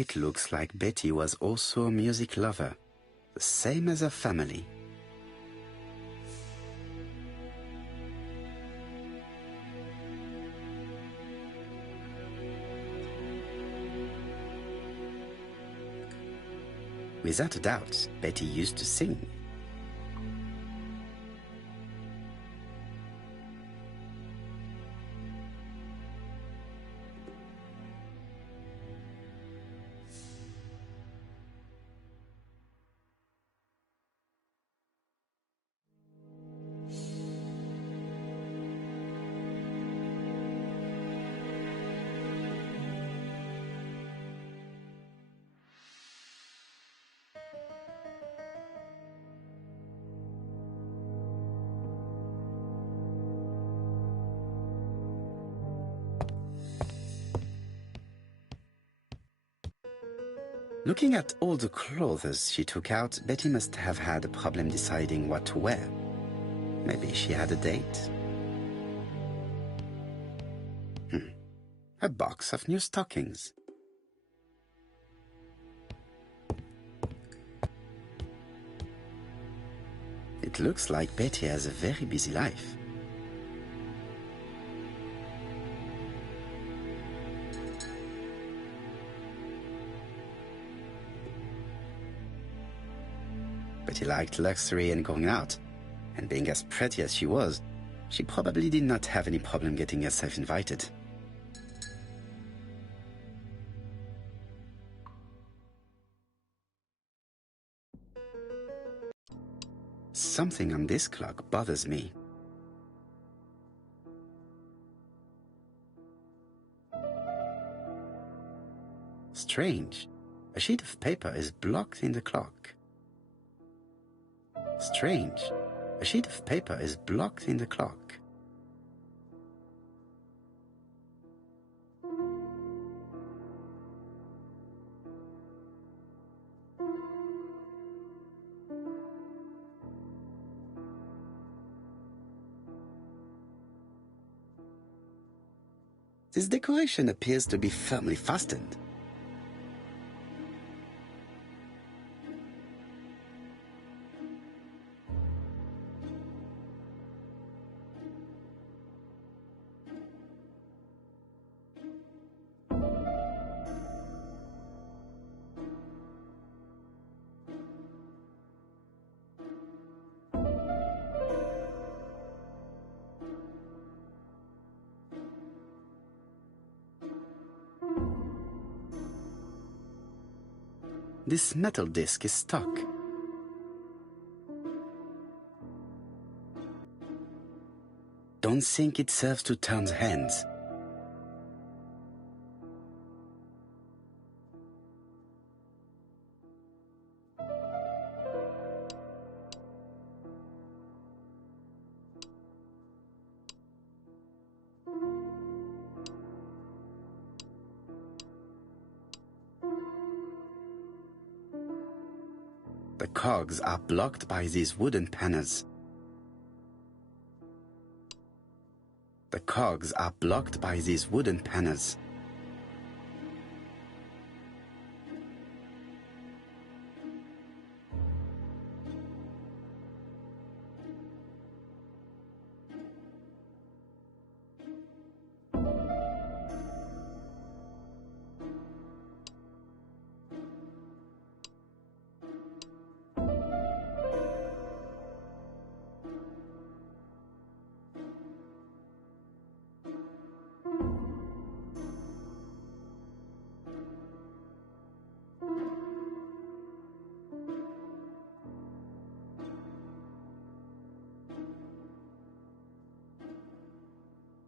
It looks like Betty was also a music lover, the same as her family. Without a doubt, Betty used to sing. Looking at all the clothes she took out, Betty must have had a problem deciding what to wear. Maybe she had a date? A box of new stockings. It looks like Betty has a very busy life. Betty liked luxury and going out, and being as pretty as she was, she probably did not have any problem getting herself invited. Something on this clock bothers me. Strange. A sheet of paper is blocked in the clock. Strange. A sheet of paper is blocked in the clock. This decoration appears to be firmly fastened. This metal disc is stuck. Don't think it serves to turn the hands. The cogs are blocked by these wooden panels. The cogs are blocked by these wooden panels.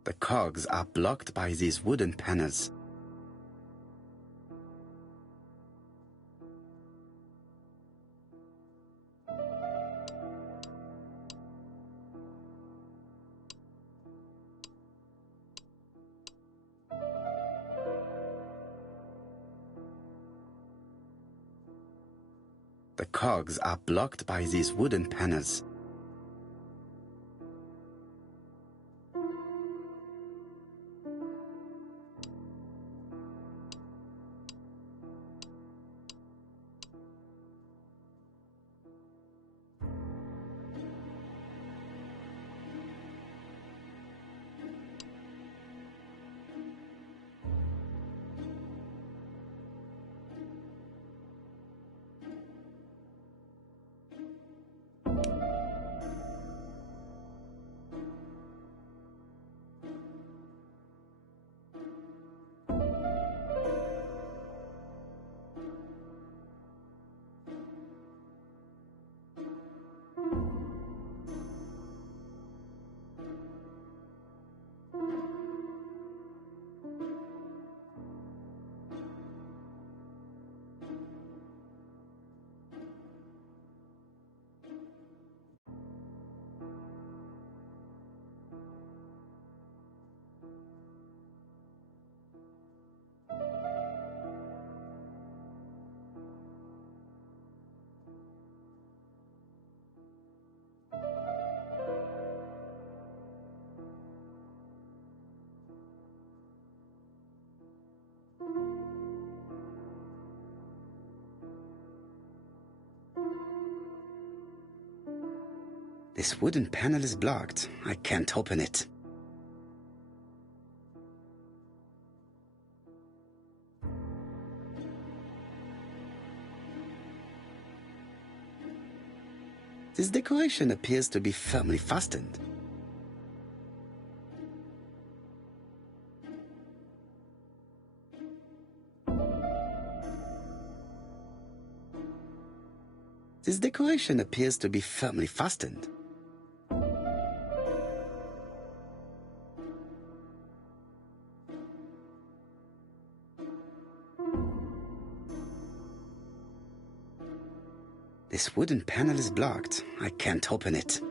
The cogs are blocked by these wooden panels. The cogs are blocked by these wooden panels. This wooden panel is blocked. I can't open it. This decoration appears to be firmly fastened. This decoration appears to be firmly fastened. This wooden panel is blocked. I can't open it.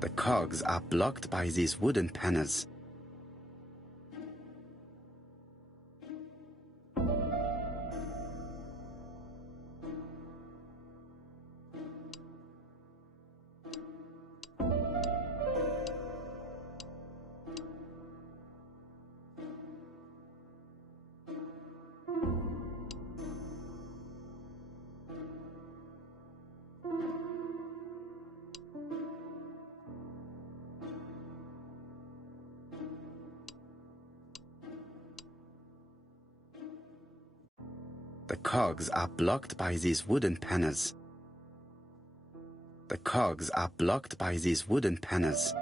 The cogs are blocked by these wooden panels. The cogs are blocked by these wooden panels. The cogs are blocked by these wooden panels.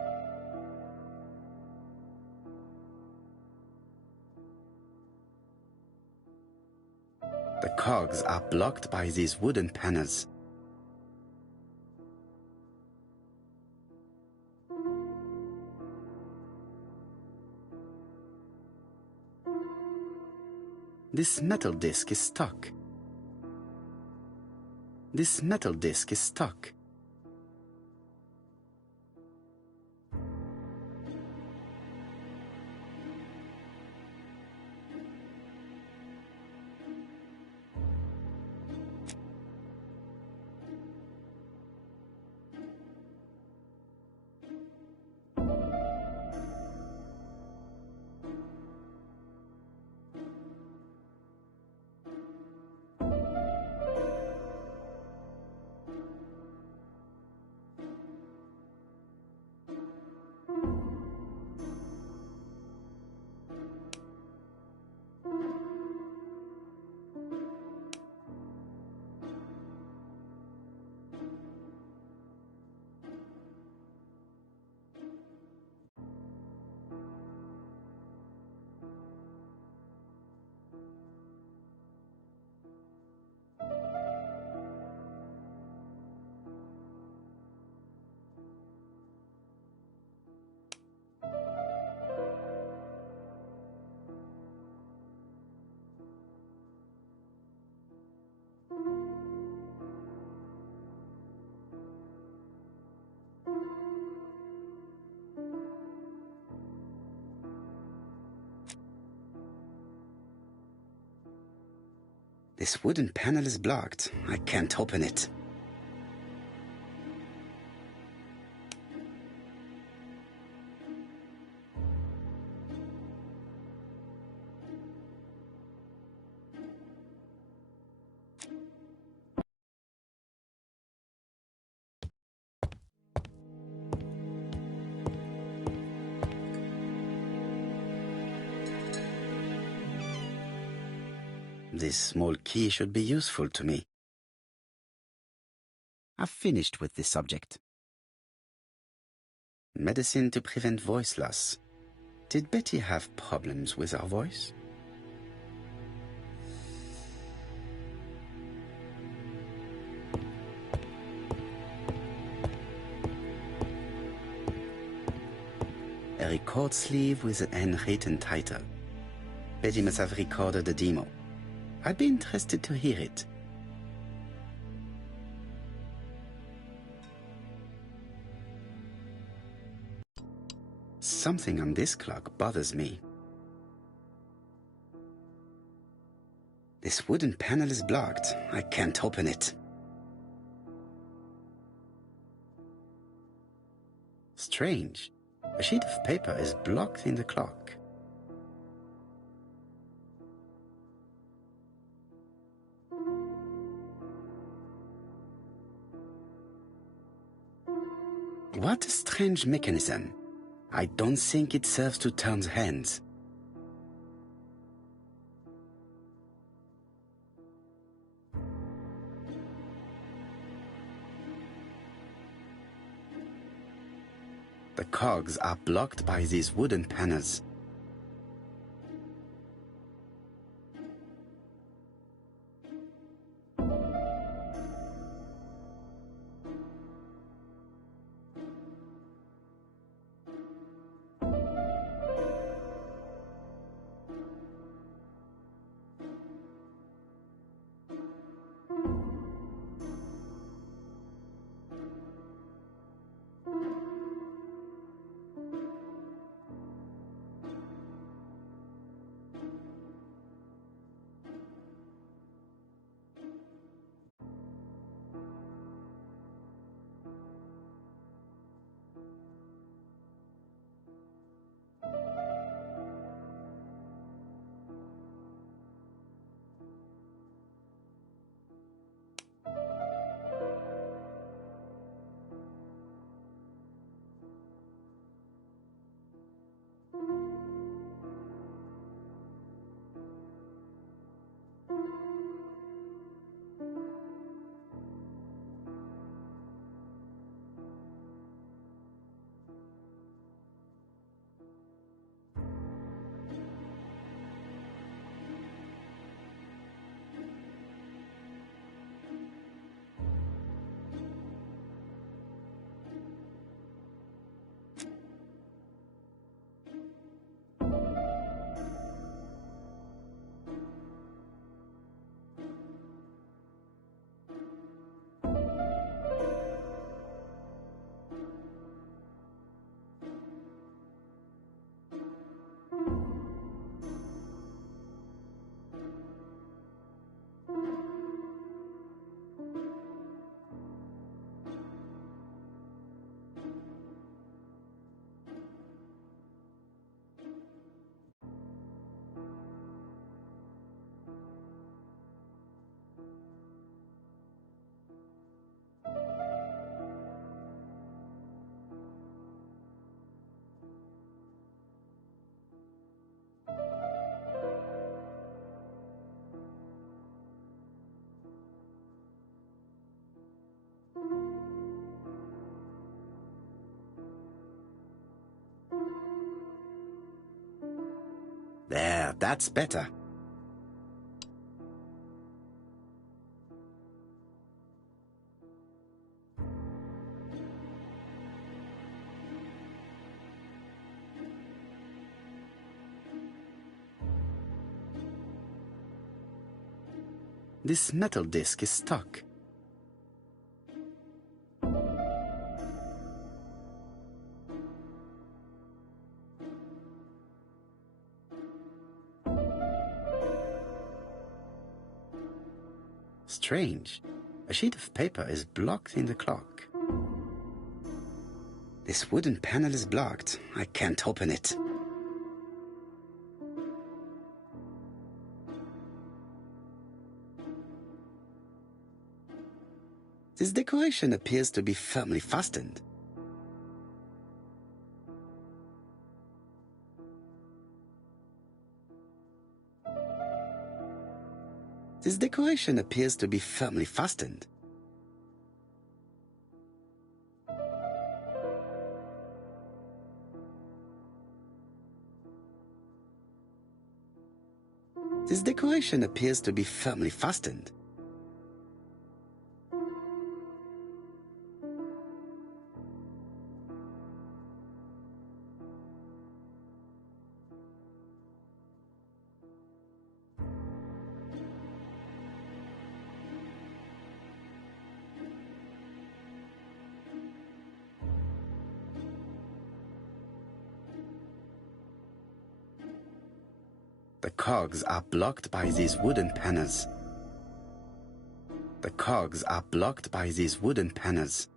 The cogs are blocked by these wooden panels. This metal disc is stuck. This metal disc is stuck. This wooden panel is blocked. I can't open it. This small key should be useful to me. I've finished with this subject. Medicine to prevent voice loss. Did Betty have problems with her voice? A record sleeve with an handwritten title. Betty must have recorded the demo. I'd be interested to hear it. Something on this clock bothers me. This wooden panel is blocked. I can't open it. Strange. A sheet of paper is blocked in the clock. What a strange mechanism. I don't think it serves to turn the hands. The cogs are blocked by these wooden panels. There, that's better. This metal disc is stuck. Strange. A sheet of paper is blocked in the clock. This wooden panel is blocked. I can't open it. This decoration appears to be firmly fastened. This decoration appears to be firmly fastened. This decoration appears to be firmly fastened. The cogs are blocked by these wooden panels. The cogs are blocked by these wooden panels.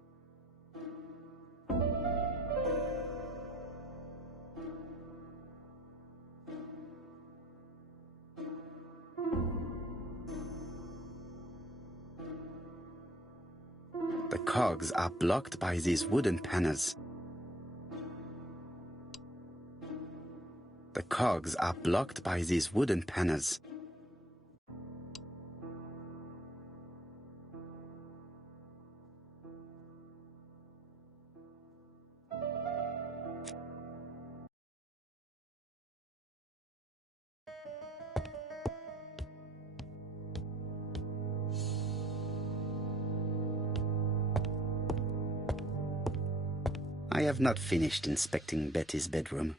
The cogs are blocked by these wooden panels. The cogs are blocked by these wooden panels. I have not finished inspecting Betty's bedroom.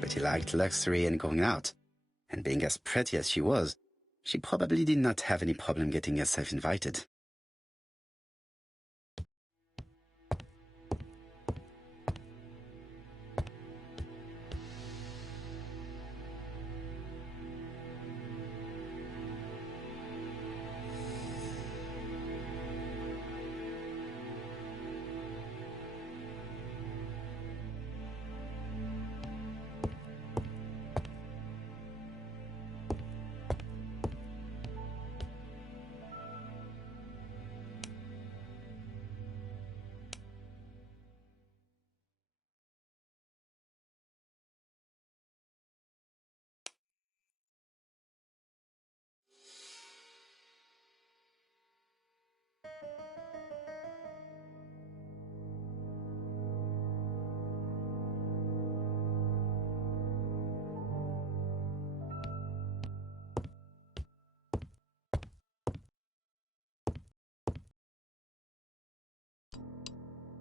Betty liked luxury and going out, and being as pretty as she was, she probably did not have any problem getting herself invited.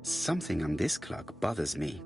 Something on this clock bothers me.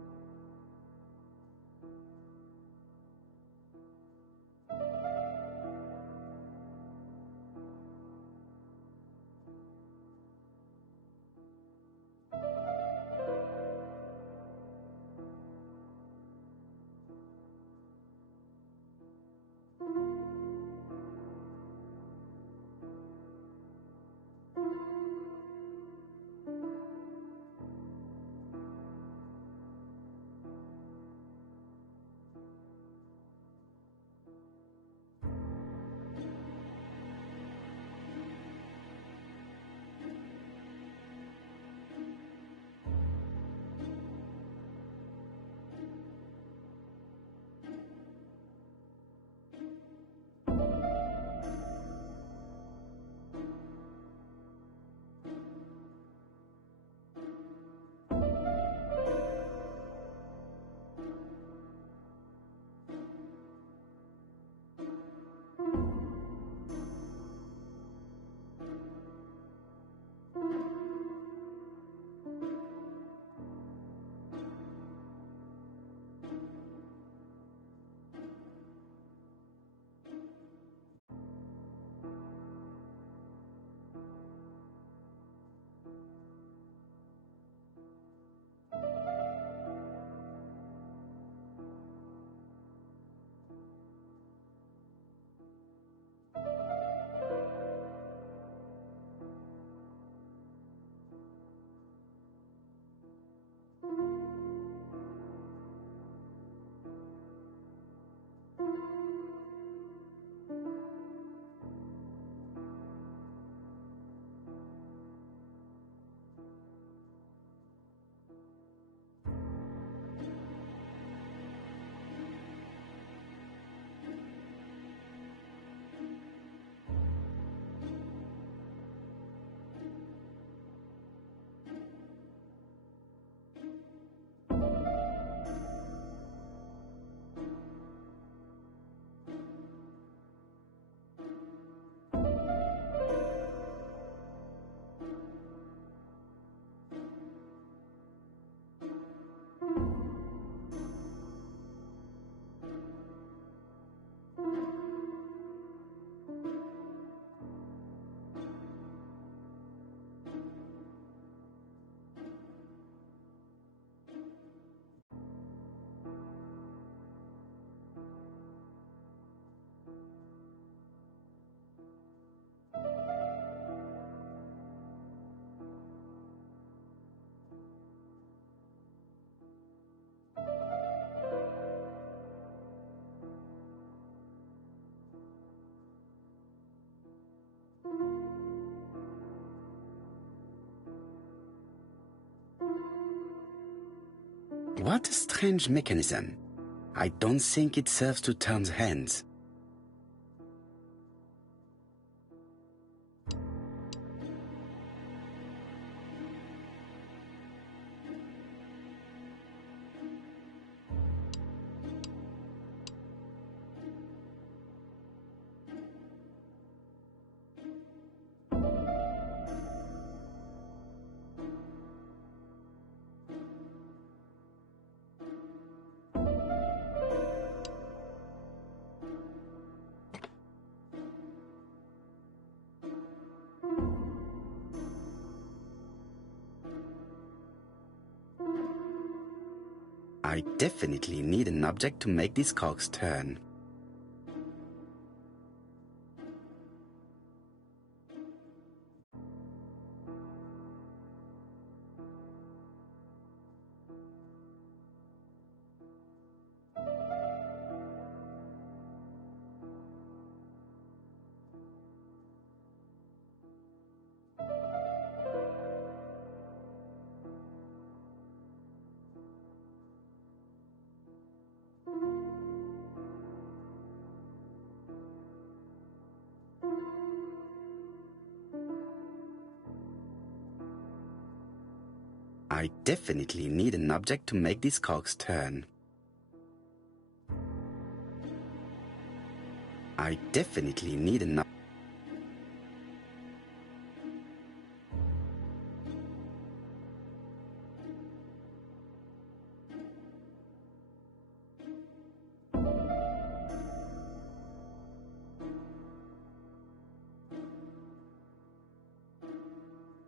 What a strange mechanism. I don't think it serves to turn hands. I definitely need an object to make these cogs turn. I definitely need an object to make these cogs turn. I definitely need an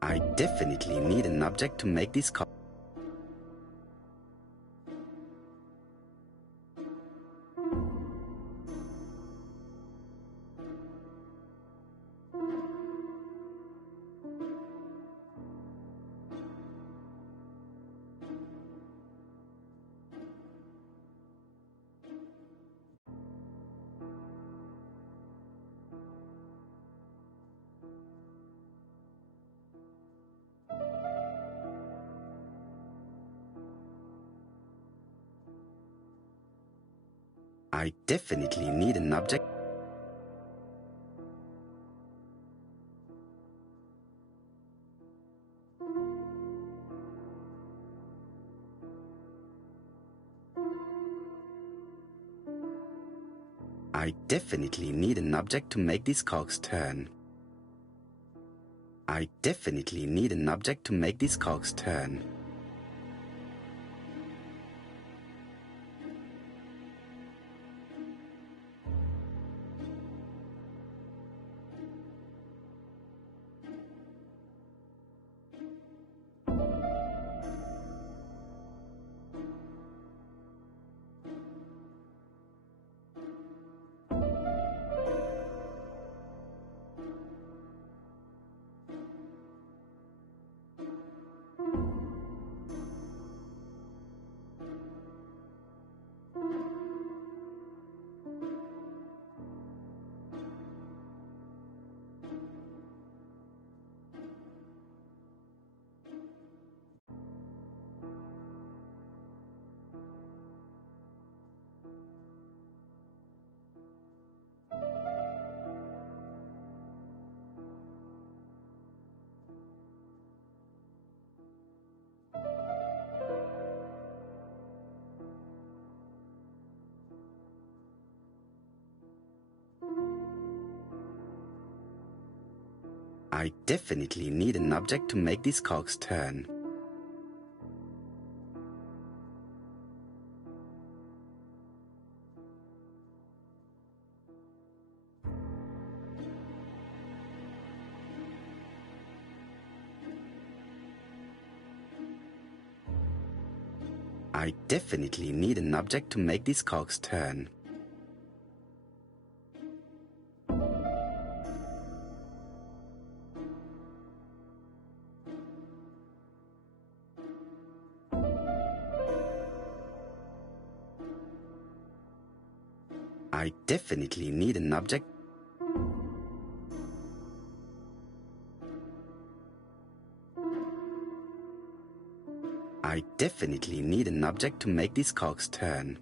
I definitely need an object to make these cogs. I definitely need an object. I definitely need an object to make these cogs turn. I definitely need an object to make these cogs turn. I definitely need an object to make these cogs turn. I definitely need an object to make these cogs turn. I definitely need an object. I definitely need an object to make these cogs turn.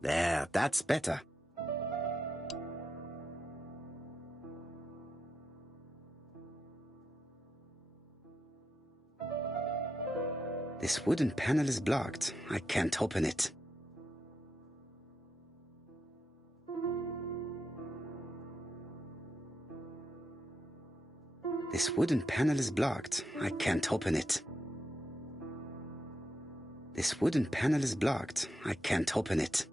There, that's better. This wooden panel is blocked. I can't open it. This wooden panel is blocked. I can't open it. This wooden panel is blocked. I can't open it.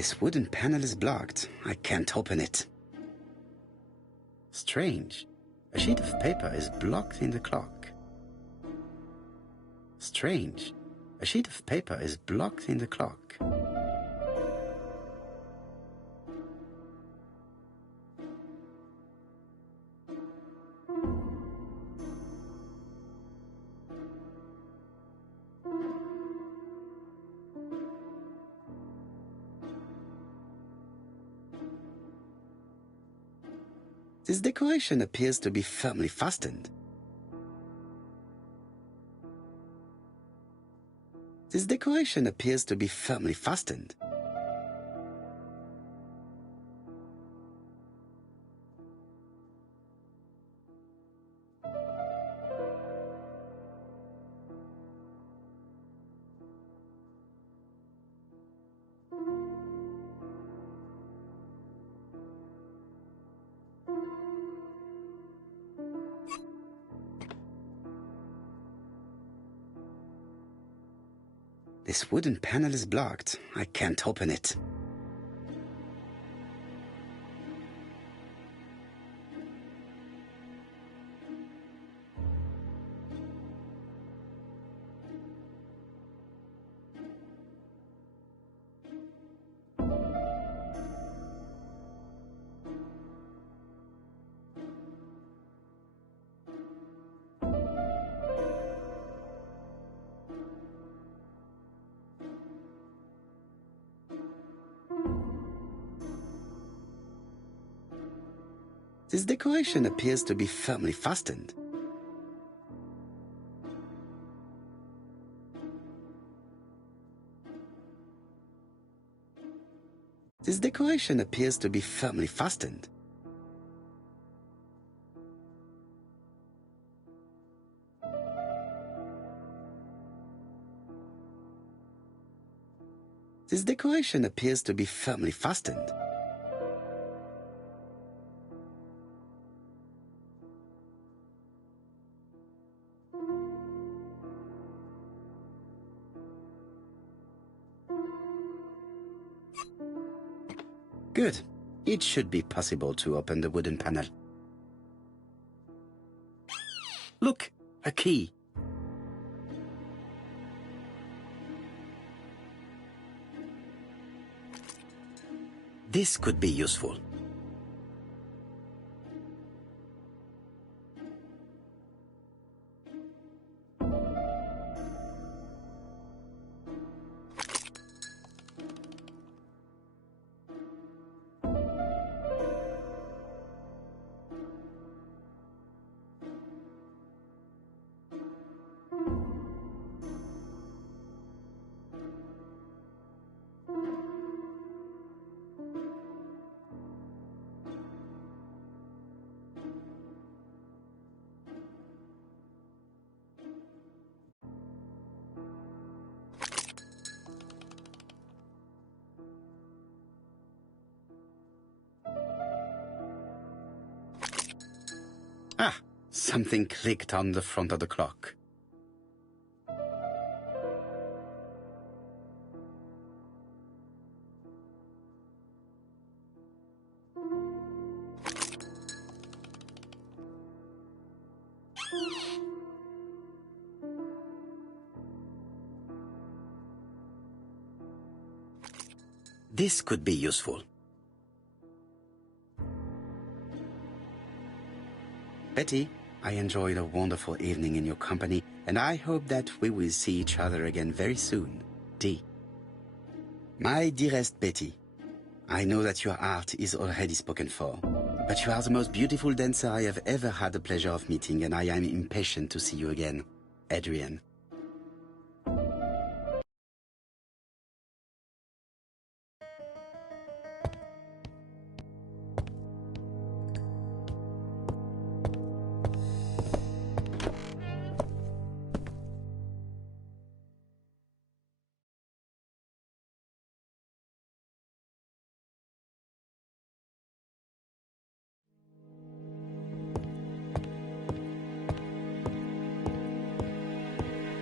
This wooden panel is blocked. I can't open it. Strange. A sheet of paper is blocked in the clock. Strange. A sheet of paper is blocked in the clock. This decoration appears to be firmly fastened. This decoration appears to be firmly fastened. This wooden panel is blocked. I can't open it. This decoration appears to be firmly fastened. This decoration appears to be firmly fastened. This decoration appears to be firmly fastened. Good. It should be possible to open the wooden panel. Look, a key. This could be useful. Ah, something clicked on the front of the clock. This could be useful. Betty, I enjoyed a wonderful evening in your company, and I hope that we will see each other again very soon. D. My dearest Betty, I know that your art is already spoken for, but you are the most beautiful dancer I have ever had the pleasure of meeting, and I am impatient to see you again. Adrian.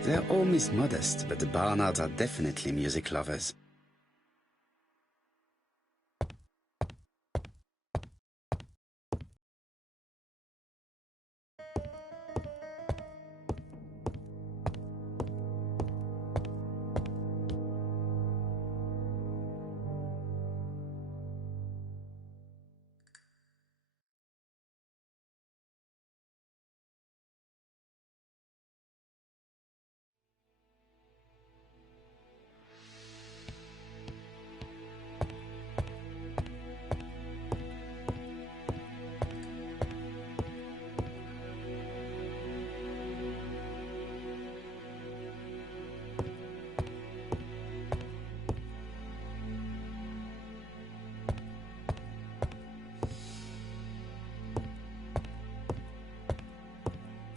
They're all Miss Modest, but the Barnards are definitely music lovers.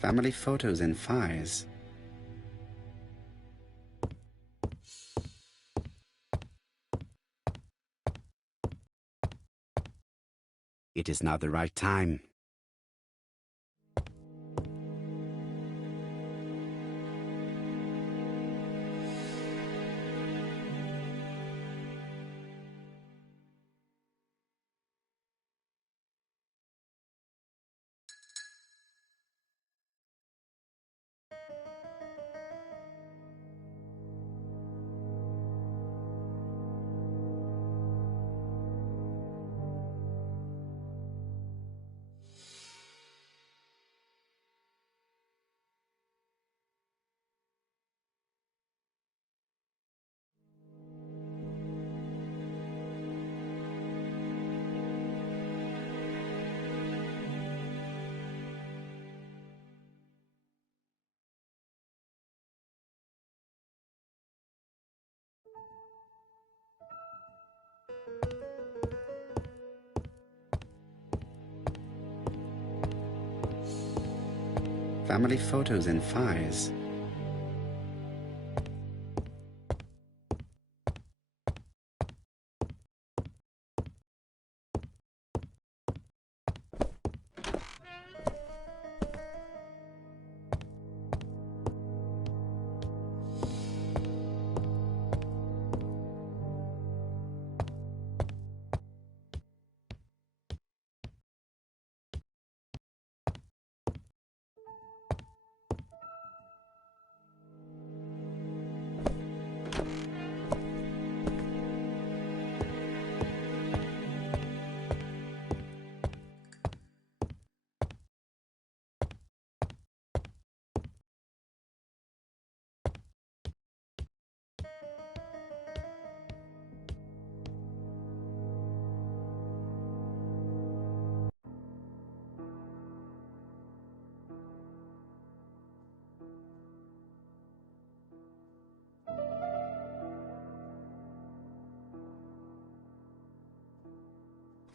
Family photos and files. It is not the right time. Family photos and files.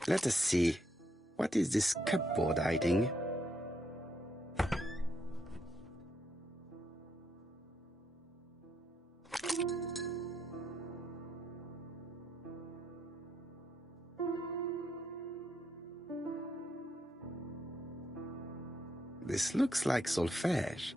Let us see. What is this cupboard hiding? This looks like solfège.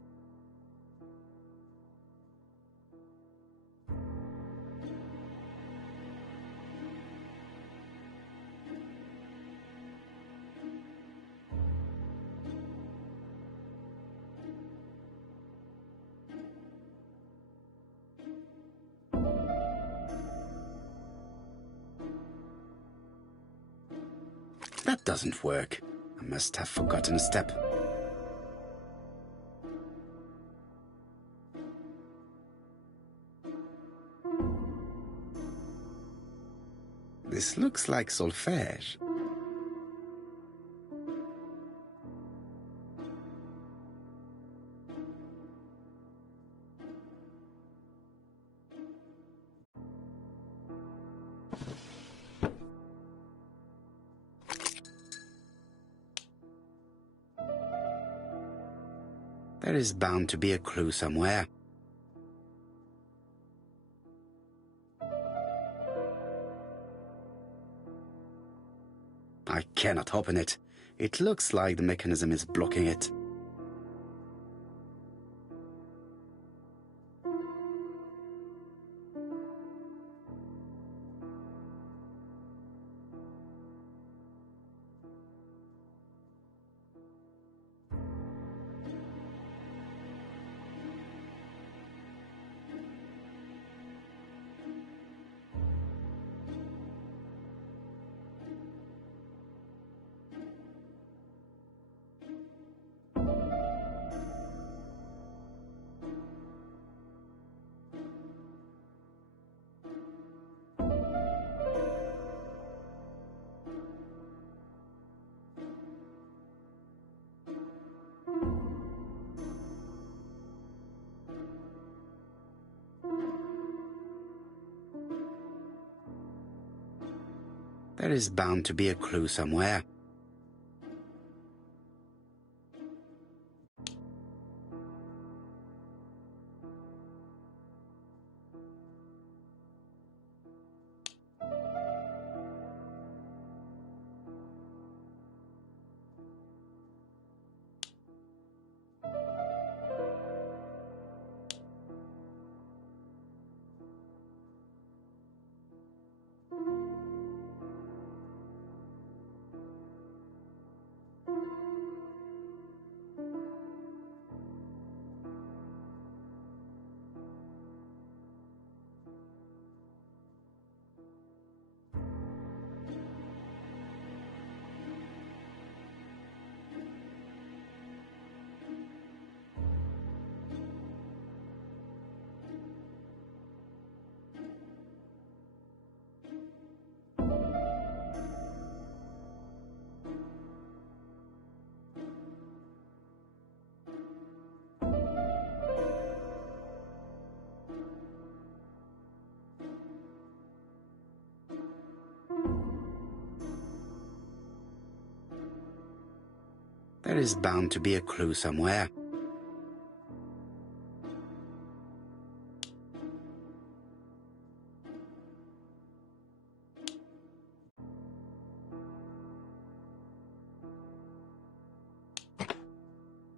That doesn't work. I must have forgotten a step. This looks like solfège. There is bound to be a clue somewhere. I cannot open it. It looks like the mechanism is blocking it. There is bound to be a clue somewhere. There is bound to be a clue somewhere.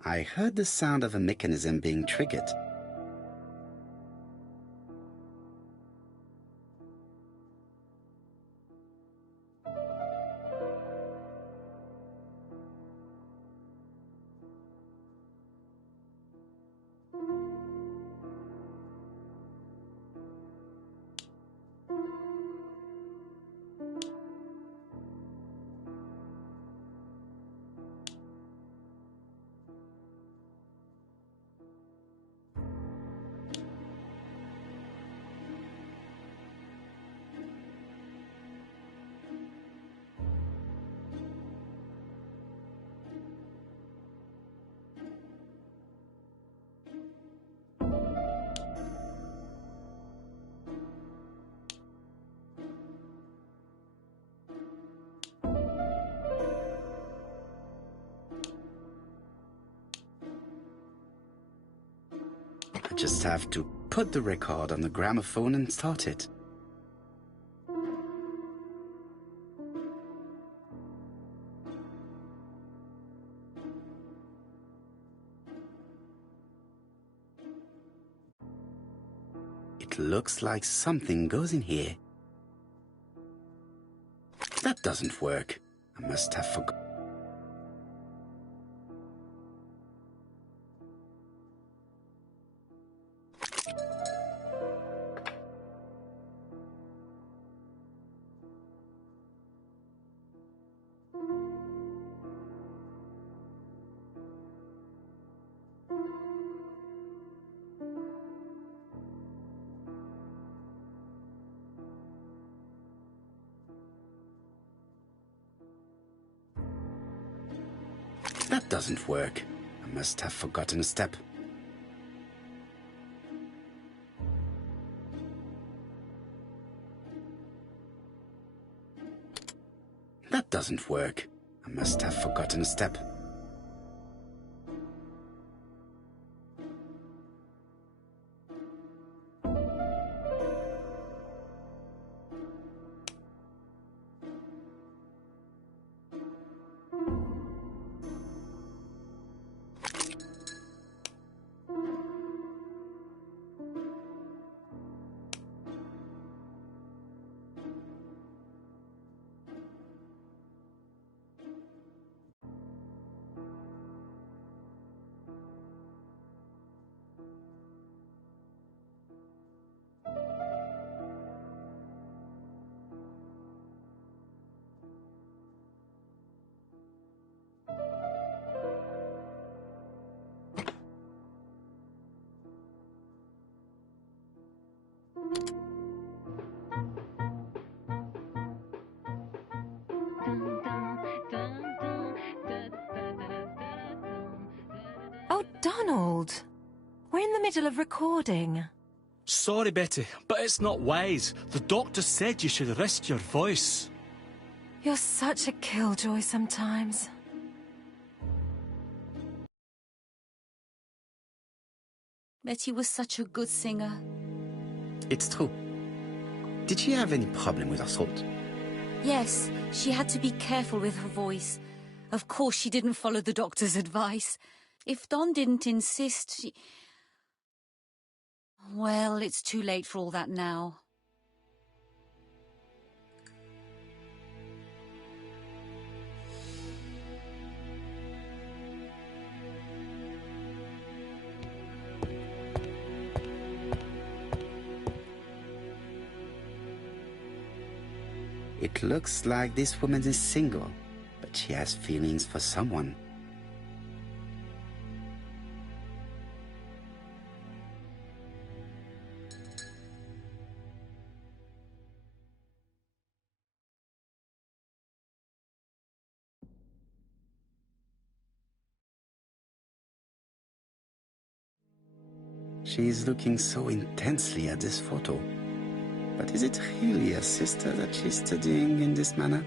I heard the sound of a mechanism being triggered. Just have to put the record on the gramophone and start it. It looks like something goes in here. That doesn't work. I must have forgotten. That doesn't work. I must have forgotten a step. That doesn't work. I must have forgotten a step. Oh, Donald! We're in the middle of recording. Sorry, Betty, but it's not wise. The doctor said you should rest your voice. You're such a killjoy sometimes. Betty was such a good singer. It's true. Did she have any problem with her throat? Yes, she had to be careful with her voice. Of course, she didn't follow the doctor's advice. If Don didn't insist, she... Well, it's too late for all that now. It looks like this woman is single, but she has feelings for someone. She is looking so intensely at this photo. But is it really her sister that she's studying in this manner?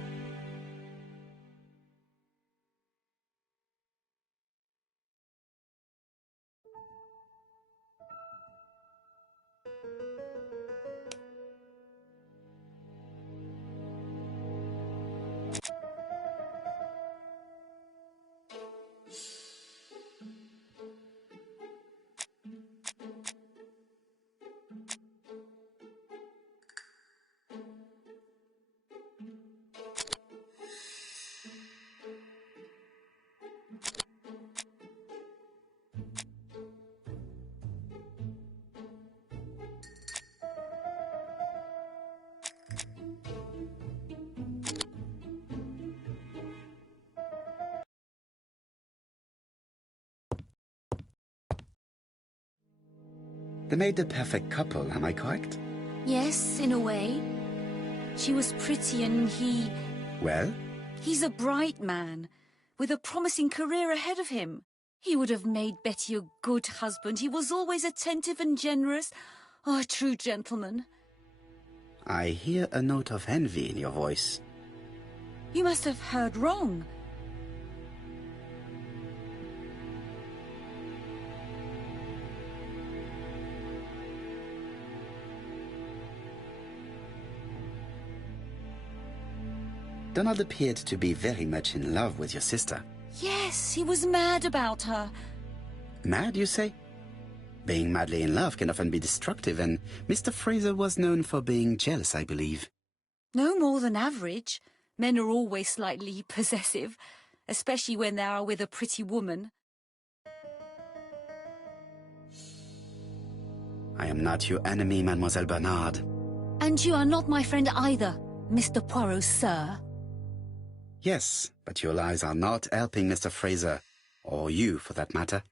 They made the perfect couple, am I correct? Yes, in a way. She was pretty and he... Well? He's a bright man, with a promising career ahead of him. He would have made Betty a good husband. He was always attentive and generous. Oh, a true gentleman. I hear a note of envy in your voice. You must have heard wrong. Donald appeared to be very much in love with your sister. Yes, he was mad about her. Mad, you say? Being madly in love can often be destructive, and Mr. Fraser was known for being jealous, I believe. No more than average. Men are always slightly possessive, especially when they are with a pretty woman. I am not your enemy, Mademoiselle Bernard. And you are not my friend either, Mr. Poirot, sir. Yes, but your lies are not helping Mr. Fraser, or you for that matter.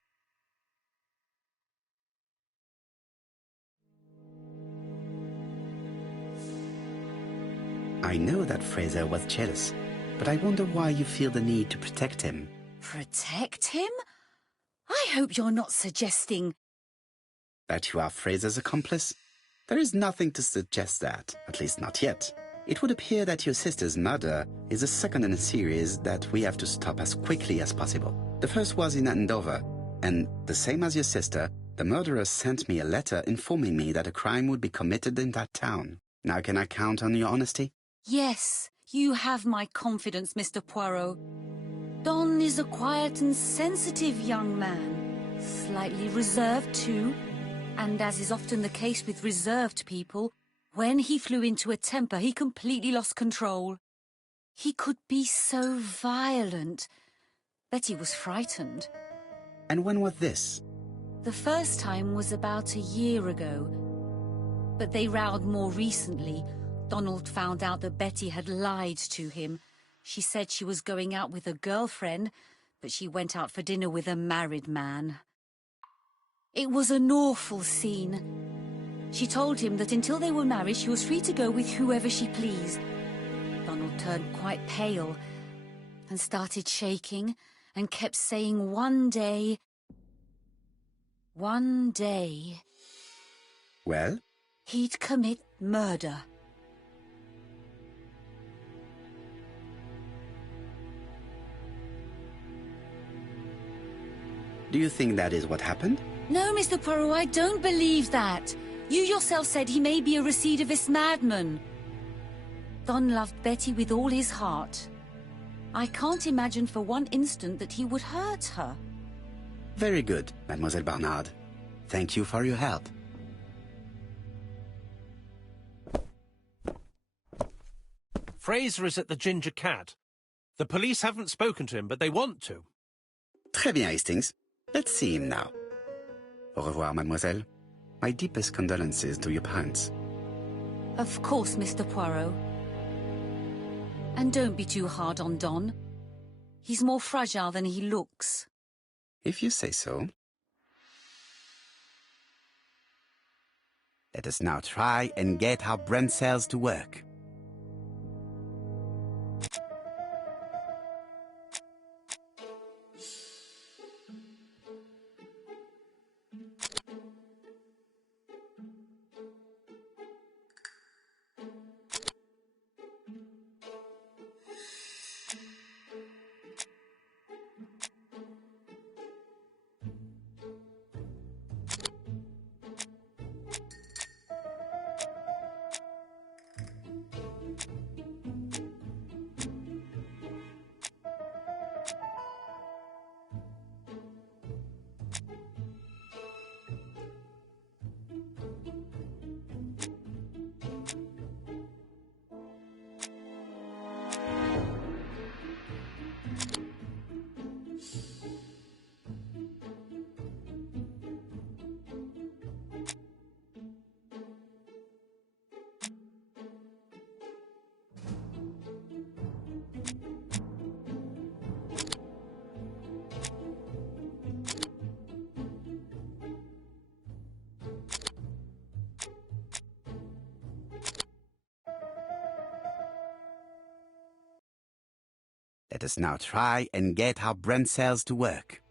I know that Fraser was jealous, but I wonder why you feel the need to protect him. Protect him? I hope you're not suggesting... That you are Fraser's accomplice? There is nothing to suggest that, at least not yet. It would appear that your sister's murder is the second in a series that we have to stop as quickly as possible. The first was in Andover, and the same as your sister, the murderer sent me a letter informing me that a crime would be committed in that town. Now can I count on your honesty? Yes, you have my confidence, Mr. Poirot. Don is a quiet and sensitive young man. Slightly reserved, too. And as is often the case with reserved people, when he flew into a temper, he completely lost control. He could be so violent. Betty was frightened. And when was this? The first time was about a year ago. But they rowed more recently. Donald found out that Betty had lied to him. She said she was going out with a girlfriend, but she went out for dinner with a married man. It was an awful scene. She told him that until they were married, she was free to go with whoever she pleased. Donald turned quite pale and started shaking and kept saying one day... Well? He'd commit murder. Do you think that is what happened? No, Mr. Poirot, I don't believe that. You yourself said he may be a recidivist madman. Don loved Betty with all his heart. I can't imagine for one instant that he would hurt her. Very good, Mademoiselle Bernard. Thank you for your help. Fraser is at the Ginger Cat. The police haven't spoken to him, but they want to. Très bien, Hastings. Let's see him now. Au revoir, mademoiselle. My deepest condolences to your parents. Of course, Mr. Poirot. And don't be too hard on Don. He's more fragile than he looks. If you say so. Let us now try and get our brain cells to work. Let us now try and get our brain cells to work.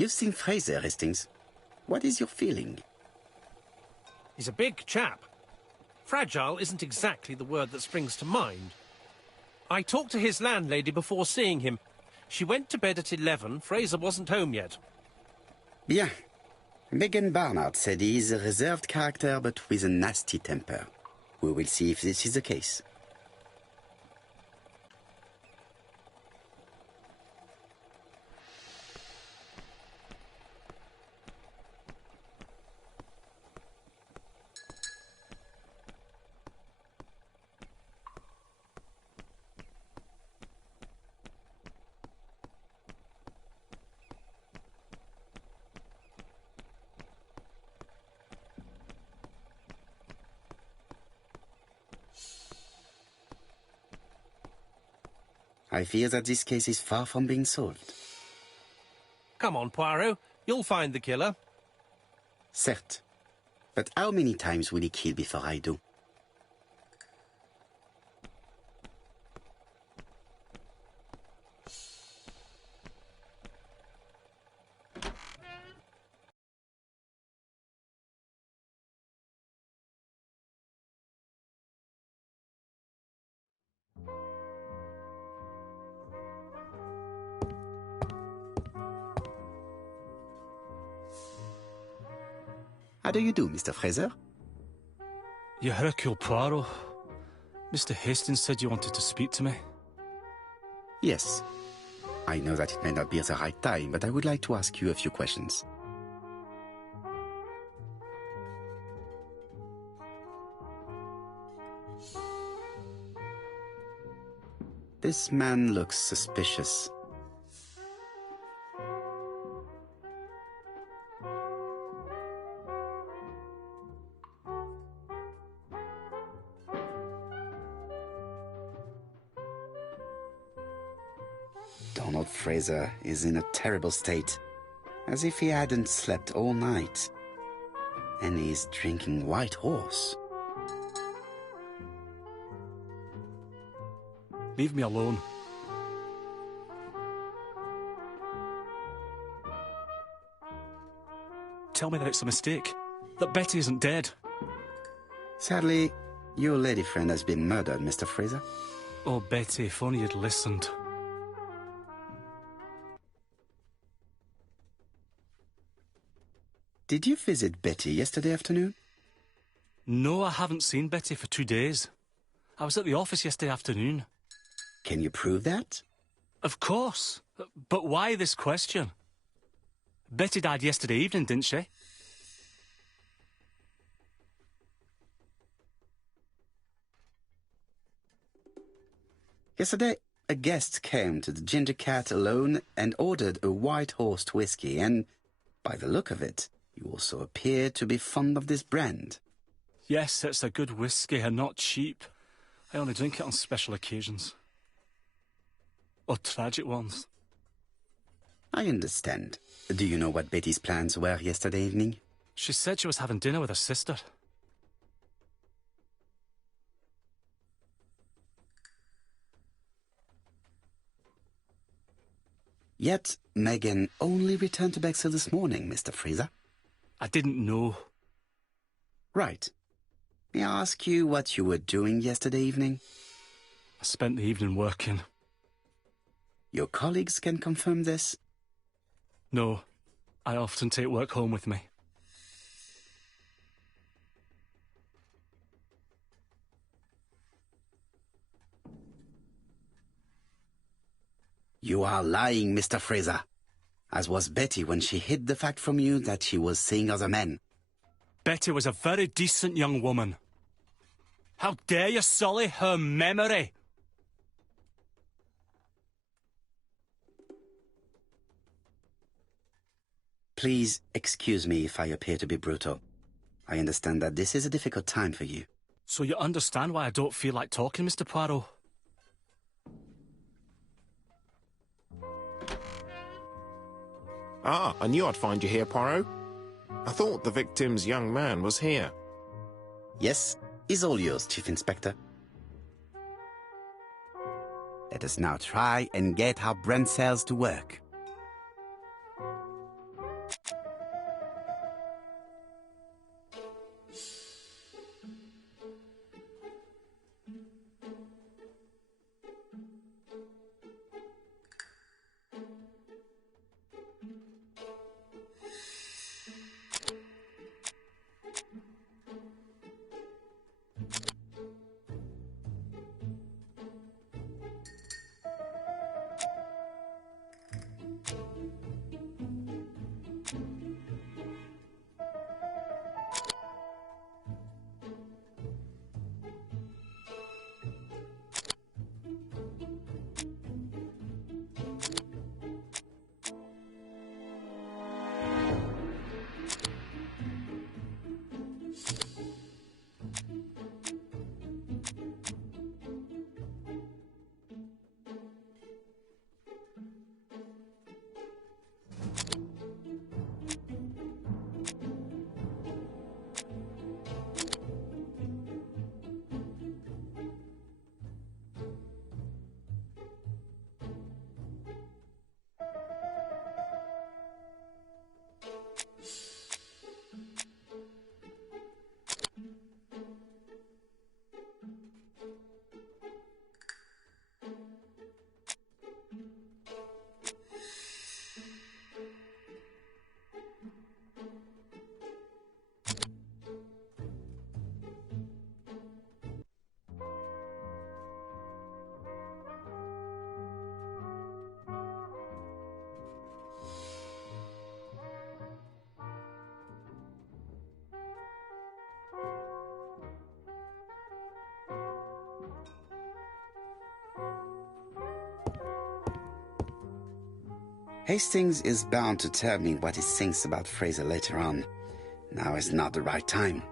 You've seen Fraser, Hastings. What is your feeling? He's a big chap. Fragile isn't exactly the word that springs to mind. I talked to his landlady before seeing him. She went to bed at 11. Fraser wasn't home yet. Bien. Megan Barnard said he is a reserved character but with a nasty temper. We will see if this is the case. I fear that this case is far from being solved. Come on, Poirot. You'll find the killer. Certes. But how many times will he kill before I do? How do you do, Mr. Fraser? You're Hercule Poirot. Mr. Hastings said you wanted to speak to me. Yes. I know that it may not be the right time, but I would like to ask you a few questions. This man looks suspicious. Donald Fraser is in a terrible state, as if he hadn't slept all night. And he's drinking White Horse. Leave me alone. Tell me that it's a mistake. That Betty isn't dead. Sadly, your lady friend has been murdered, Mr. Fraser. Oh, Betty, if only you'd listened. Did you visit Betty yesterday afternoon? No, I haven't seen Betty for 2 days. I was at the office yesterday afternoon. Can you prove that? Of course. But why this question? Betty died yesterday evening, didn't she? Yesterday, a guest came to the Ginger Cat alone and ordered a White Horse whiskey, and by the look of it, you also appear to be fond of this brand. Yes, it's a good whiskey and not cheap. I only drink it on special occasions. Or tragic ones. I understand. Do you know what Betty's plans were yesterday evening? She said she was having dinner with her sister. Yet, Megan only returned to Bexhill this morning, Mr. Fraser. I didn't know. Right. May I ask you what you were doing yesterday evening? I spent the evening working. Your colleagues can confirm this? No, I often take work home with me. You are lying, Mr. Fraser. As was Betty when she hid the fact from you that she was seeing other men. Betty was a very decent young woman. How dare you sully her memory? Please excuse me if I appear to be brutal. I understand that this is a difficult time for you. So you understand why I don't feel like talking, Mr. Poirot? Ah, I knew I'd find you here, Poirot. I thought the victim's young man was here. Yes, is all yours, Chief Inspector. Let us now try and get our brain cells to work. Hastings is bound to tell me what he thinks about Fraser later on. Now is not the right time.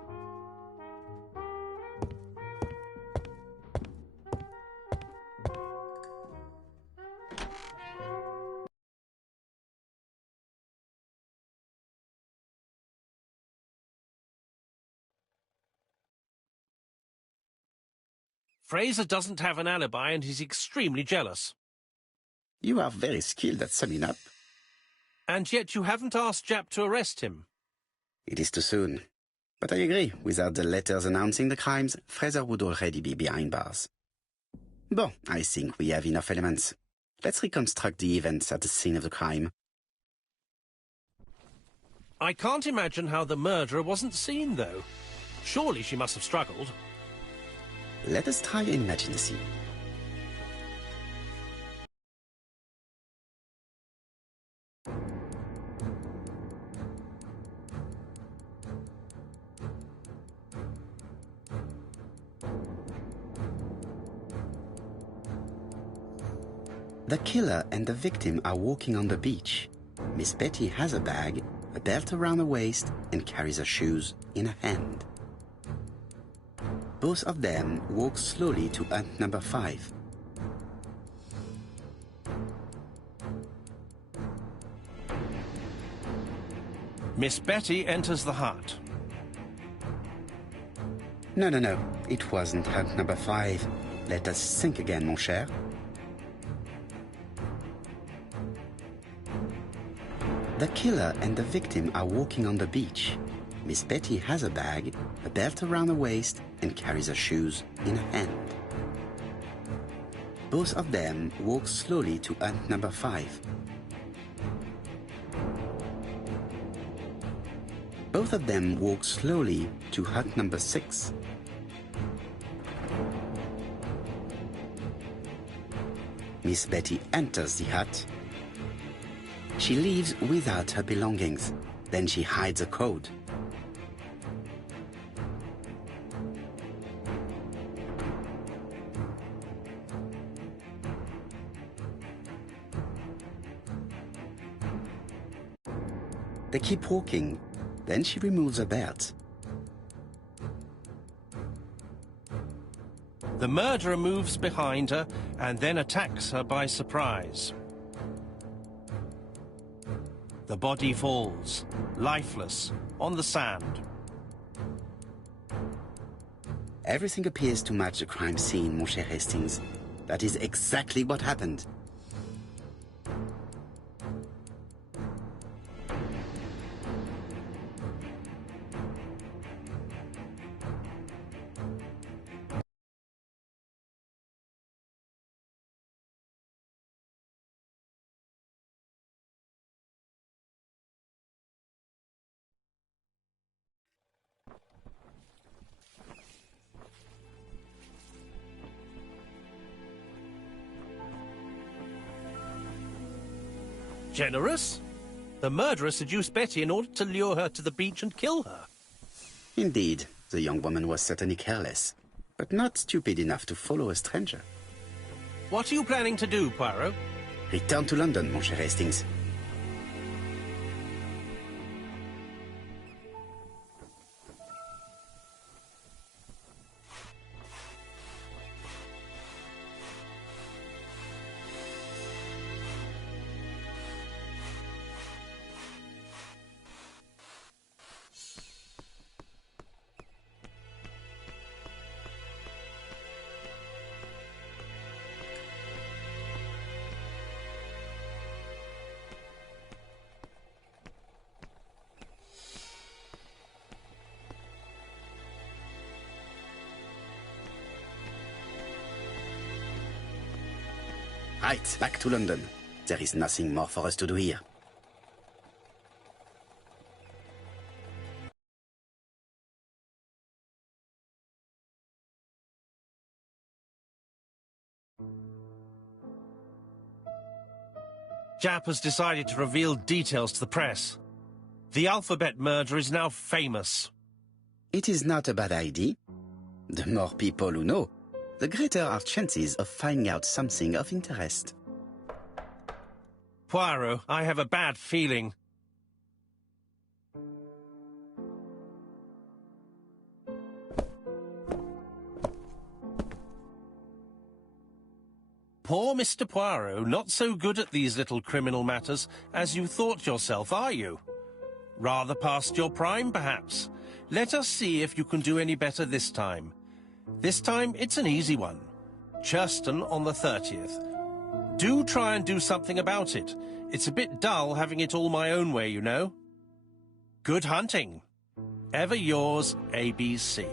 Fraser doesn't have an alibi and he's extremely jealous. You are very skilled at summing up. And yet you haven't asked Jap to arrest him. It is too soon. But I agree, without the letters announcing the crimes, Fraser would already be behind bars. Bon, I think we have enough elements. Let's reconstruct the events at the scene of the crime. I can't imagine how the murderer wasn't seen, though. Surely she must have struggled. Let us try and imagine the scene. The killer and the victim are walking on the beach. Miss Betty has a bag, a belt around her waist, and carries her shoes in her hand. Both of them walk slowly to hut number 5. Miss Betty enters the hut. No. It wasn't hut number 5. Let us think again, mon cher. The killer and the victim are walking on the beach. Miss Betty has a bag, a belt around her waist, and carries her shoes in her hand. Both of them walk slowly to hut number 5. Both of them walk slowly to hut number 6. Miss Betty enters the hut. She leaves without her belongings. Then she hides a code. They keep walking. Then she removes her belt. The murderer moves behind her and then attacks her by surprise. The body falls, lifeless, on the sand. Everything appears to match the crime scene, mon cher Hastings. That is exactly what happened. Generous? The murderer seduced Betty in order to lure her to the beach and kill her. Indeed, the young woman was certainly careless, but not stupid enough to follow a stranger. What are you planning to do, Poirot? Return to London, mon cher Hastings. Right, back to London. There is nothing more for us to do here. Jap has decided to reveal details to the press. The alphabet murder is now famous. It is not a bad idea. The more people who know, the greater our chances of finding out something of interest. Poirot, I have a bad feeling. Poor Mr. Poirot, not so good at these little criminal matters as you thought yourself, are you? Rather past your prime, perhaps. Let us see if you can do any better this time. This time, it's an easy one. Churston on the 30th. Do try and do something about it. It's a bit dull having it all my own way, you know. Good hunting. Ever yours, ABC.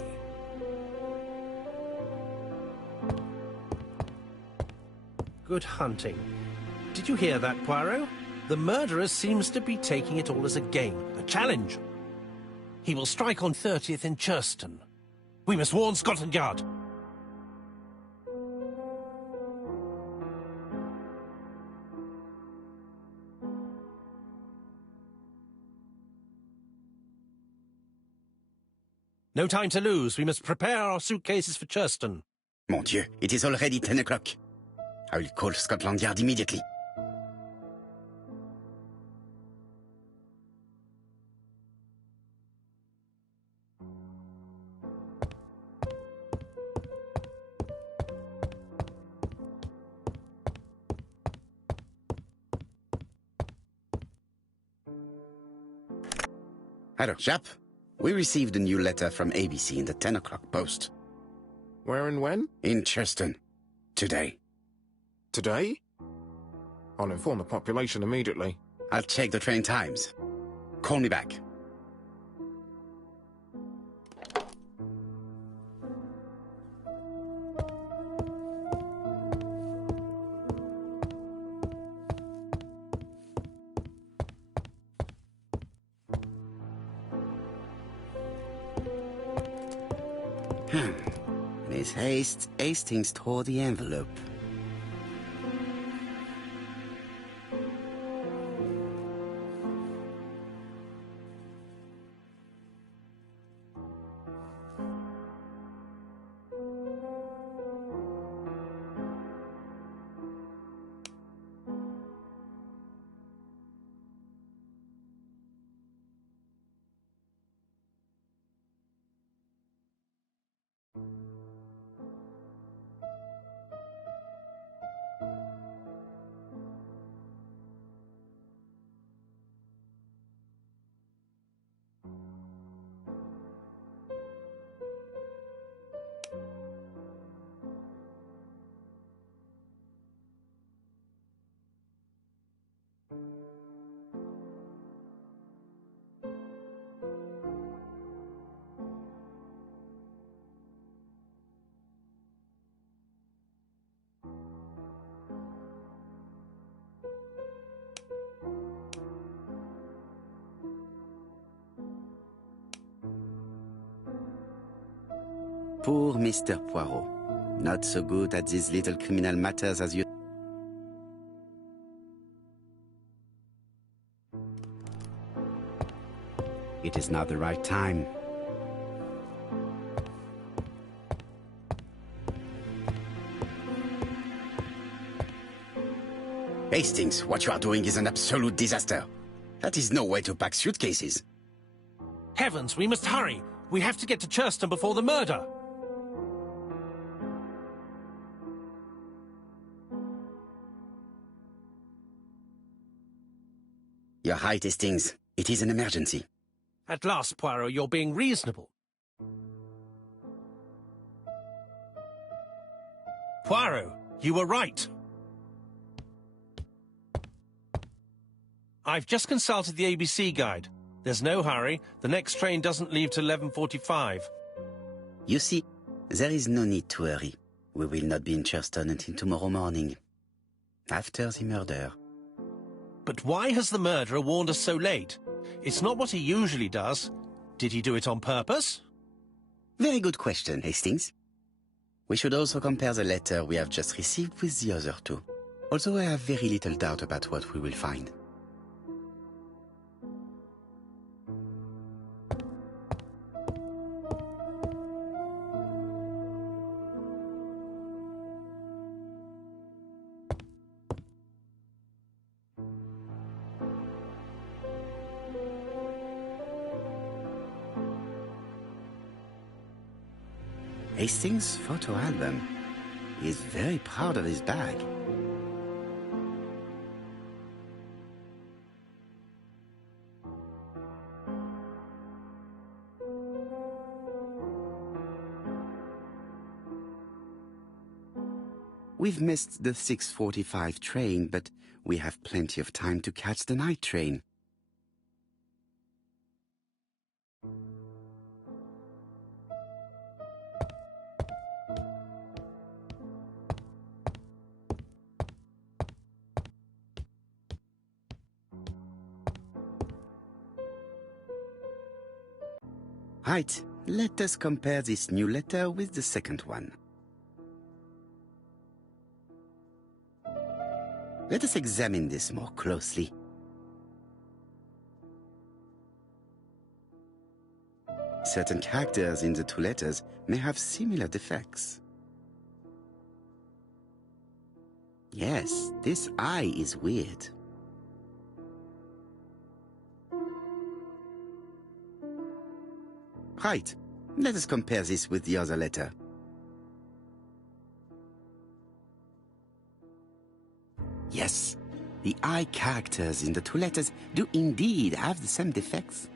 Good hunting. Did you hear that, Poirot? The murderer seems to be taking it all as a game, a challenge. He will strike on 30th in Churston. We must warn Scotland Yard. No time to lose. We must prepare our suitcases for Churston. Mon Dieu, it is already 10 o'clock. I will call Scotland Yard immediately. Hello, chap. We received a new letter from ABC in the 10 o'clock post. Where and when? In Churston. Today. Today? I'll inform the population immediately. I'll check the train times. Call me back. Miss Hastings tore the envelope. Poor Mr. Poirot. Not so good at these little criminal matters as you... It is not the right time. Hastings, what you are doing is an absolute disaster. That is no way to pack suitcases. Heavens, we must hurry. We have to get to Churston before the murder. You're right, Hastings. It is an emergency. At last, Poirot, you're being reasonable. Poirot, you were right. I've just consulted the ABC guide. There's no hurry. The next train doesn't leave till 11:45. You see, there is no need to hurry. We will not be in Churston until tomorrow morning. After the murder. But why has the murderer warned us so late? It's not what he usually does. Did he do it on purpose? Very good question, Hastings. We should also compare the letter we have just received with the other two. Although I have very little doubt about what we will find. Hastings' photo album. He is very proud of his bag. We've missed the 6:45 train, but we have plenty of time to catch the night train. Right, let us compare this new letter with the second one. Let us examine this more closely. Certain characters in the two letters may have similar defects. Yes, this I is weird. Right, let us compare this with the other letter. Yes, the I characters in the two letters do indeed have the same defects.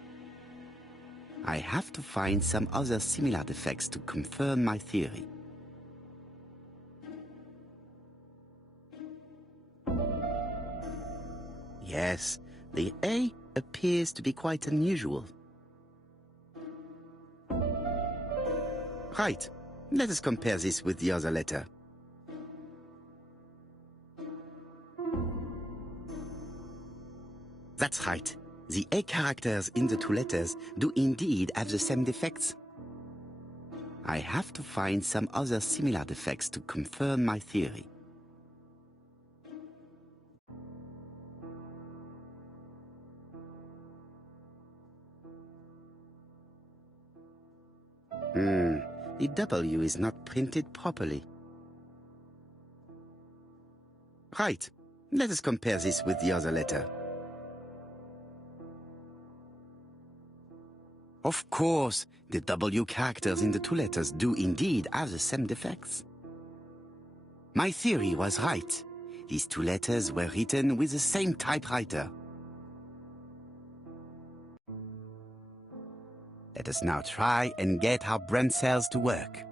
I have to find some other similar defects to confirm my theory. Yes, the A appears to be quite unusual. Right, let us compare this with the other letter. That's right. The A characters in the two letters do indeed have the same defects. I have to find some other similar defects to confirm my theory. The W is not printed properly. Right, let us compare this with the other letter. Of course, the W characters in the two letters do indeed have the same defects. My theory was right. These two letters were written with the same typewriter. Let us now try and get our brain cells to work.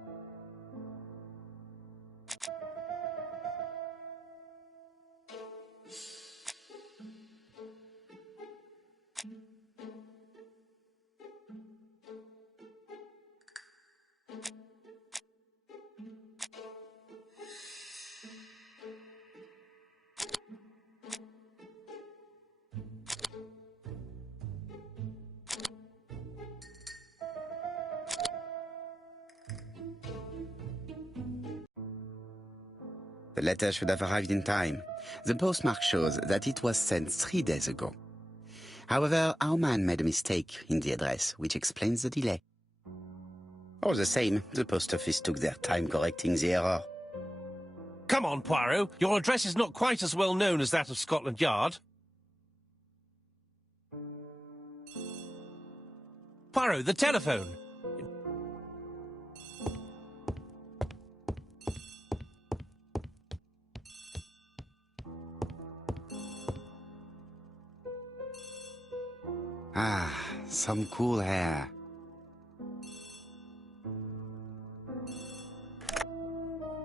The letter should have arrived in time. The postmark shows that it was sent 3 days ago. However, our man made a mistake in the address, which explains the delay. All the same, the post office took their time correcting the error. Come on, Poirot. Your address is not quite as well known as that of Scotland Yard. Poirot, the telephone. Ah, some cool air.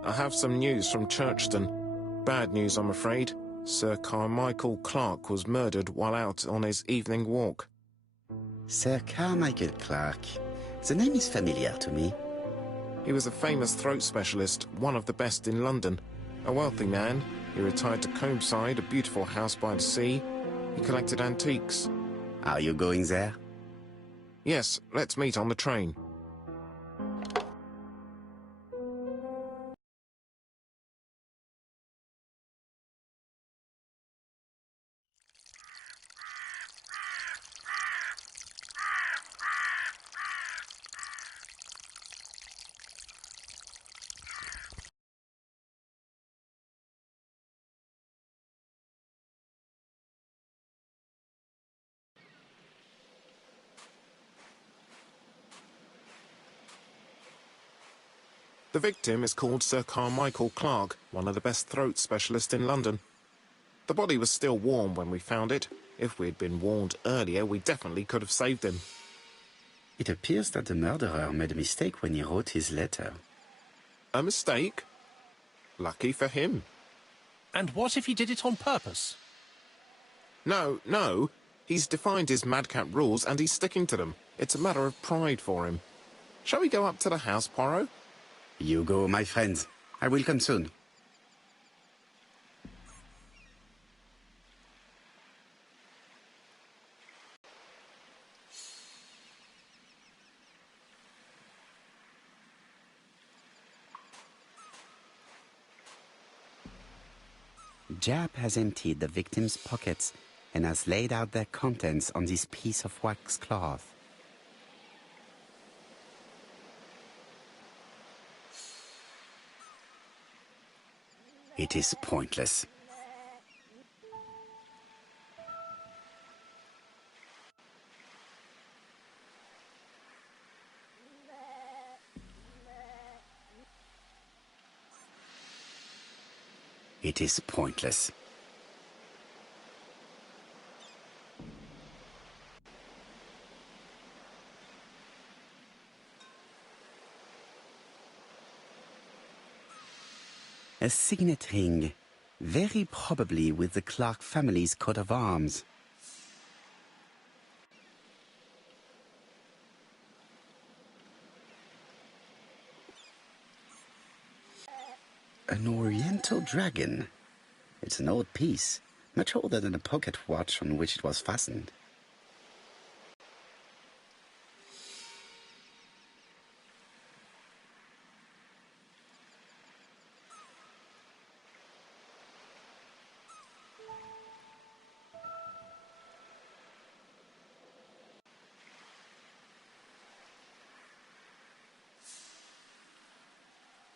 I have some news from Churchton. Bad news, I'm afraid. Sir Carmichael Clark was murdered while out on his evening walk. Sir Carmichael Clark. The name is familiar to me. He was a famous throat specialist, one of the best in London. A wealthy man, he retired to Combside, a beautiful house by the sea. He collected antiques. Are you going there? Yes, let's meet on the train. The victim is called Sir Carmichael Clark, one of the best throat specialists in London. The body was still warm when we found it. If we'd been warned earlier, we definitely could have saved him. It appears that the murderer made a mistake when he wrote his letter. A mistake? Lucky for him. And what if he did it on purpose? No. He's defined his madcap rules and he's sticking to them. It's a matter of pride for him. Shall we go up to the house, Poirot? You go, my friends. I will come soon. Jap has emptied the victim's pockets and has laid out their contents on this piece of wax cloth. It is pointless. It is pointless. A signet ring, very probably with the Clark family's coat of arms. An oriental dragon. It's an old piece, much older than the pocket watch on which it was fastened.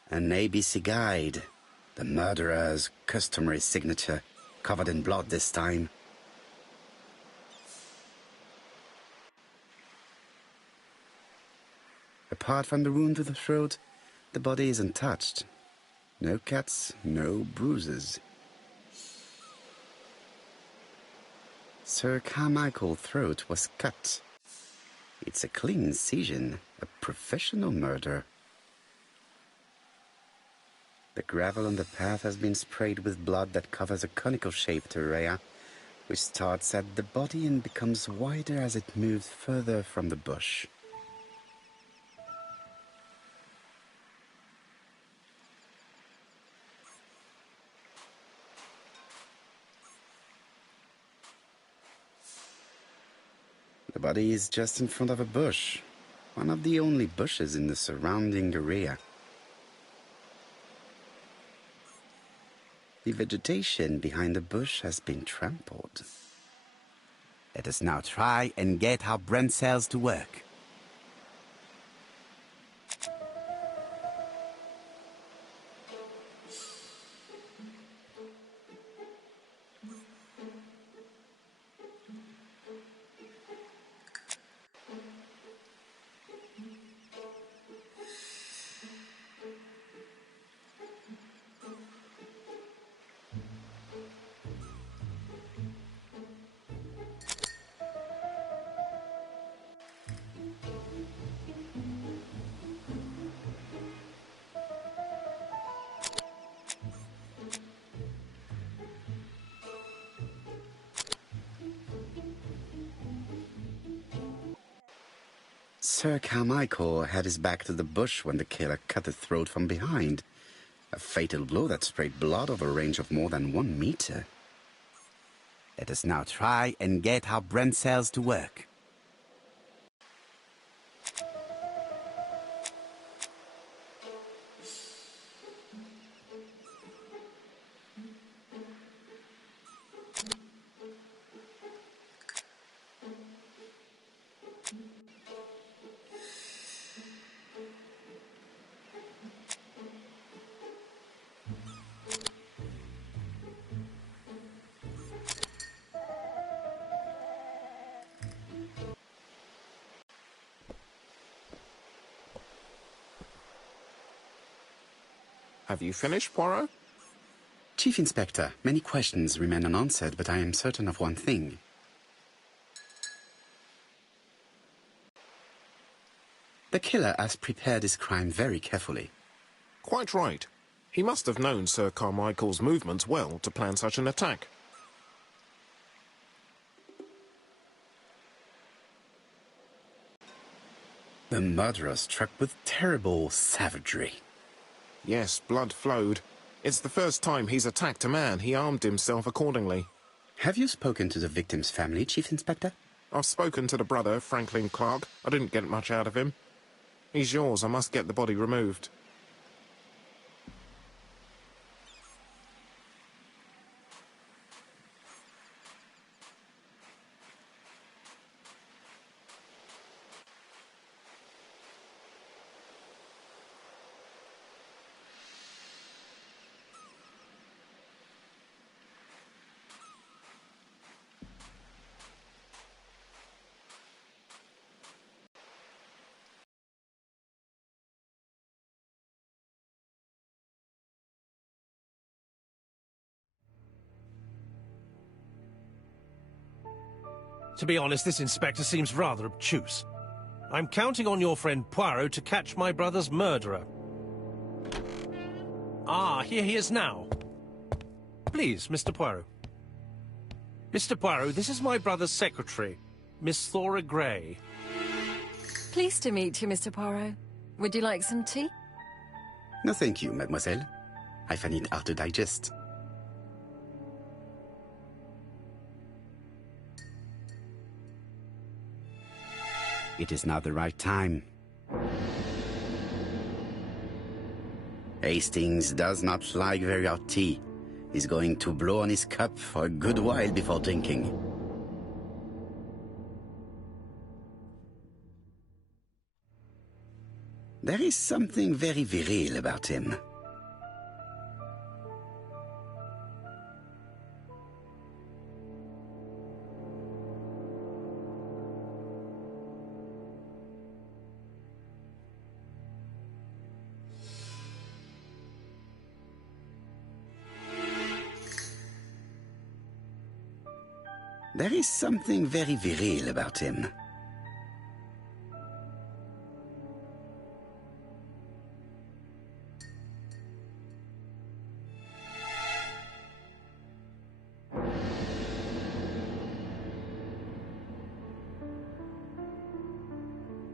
An ABC guide. The murderer's customary signature, covered in blood this time. Apart from the wound to the throat, the body is untouched. No cuts, no bruises. Sir Carmichael's throat was cut. It's a clean incision, a professional murder. The gravel on the path has been sprayed with blood that covers a conical-shaped area, which starts at the body and becomes wider as it moves further from the bush. The body is just in front of a bush, one of the only bushes in the surrounding area. The vegetation behind the bush has been trampled. Let us now try and get our brain cells to work. Sir Carmichael had his back to the bush when the killer cut his throat from behind. A fatal blow that sprayed blood over a range of more than 1 meter. Let us now try and get our brain cells to work. Have you finished, Poirot? Chief Inspector, many questions remain unanswered, but I am certain of one thing. The killer has prepared his crime very carefully. Quite right. He must have known Sir Carmichael's movements well to plan such an attack. The murderer struck with terrible savagery. Yes, blood flowed. It's the first time he's attacked a man. He armed himself accordingly. Have you spoken to the victim's family, Chief Inspector? I've spoken to the brother, Franklin Clark. I didn't get much out of him. He's yours. I must get the body removed. To be honest, this inspector seems rather obtuse. I'm counting on your friend Poirot to catch my brother's murderer. Ah, here he is now. Please, Mr. Poirot. Mr. Poirot, this is my brother's secretary, Miss Thora Gray. Pleased to meet you, Mr. Poirot. Would you like some tea? No, thank you, mademoiselle. I find it hard to digest. It is now the right time. Hastings does not like very hot tea. He's going to blow on his cup for a good while before drinking. There is something very viril about him. There is something very viril about him.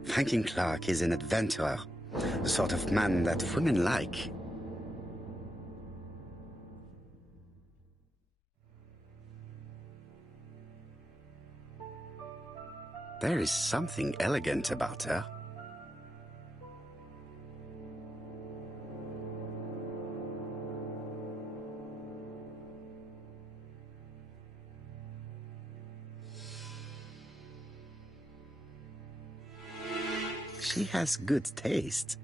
Franklin Clark is an adventurer, the sort of man that women like. There is something elegant about her. She has good taste,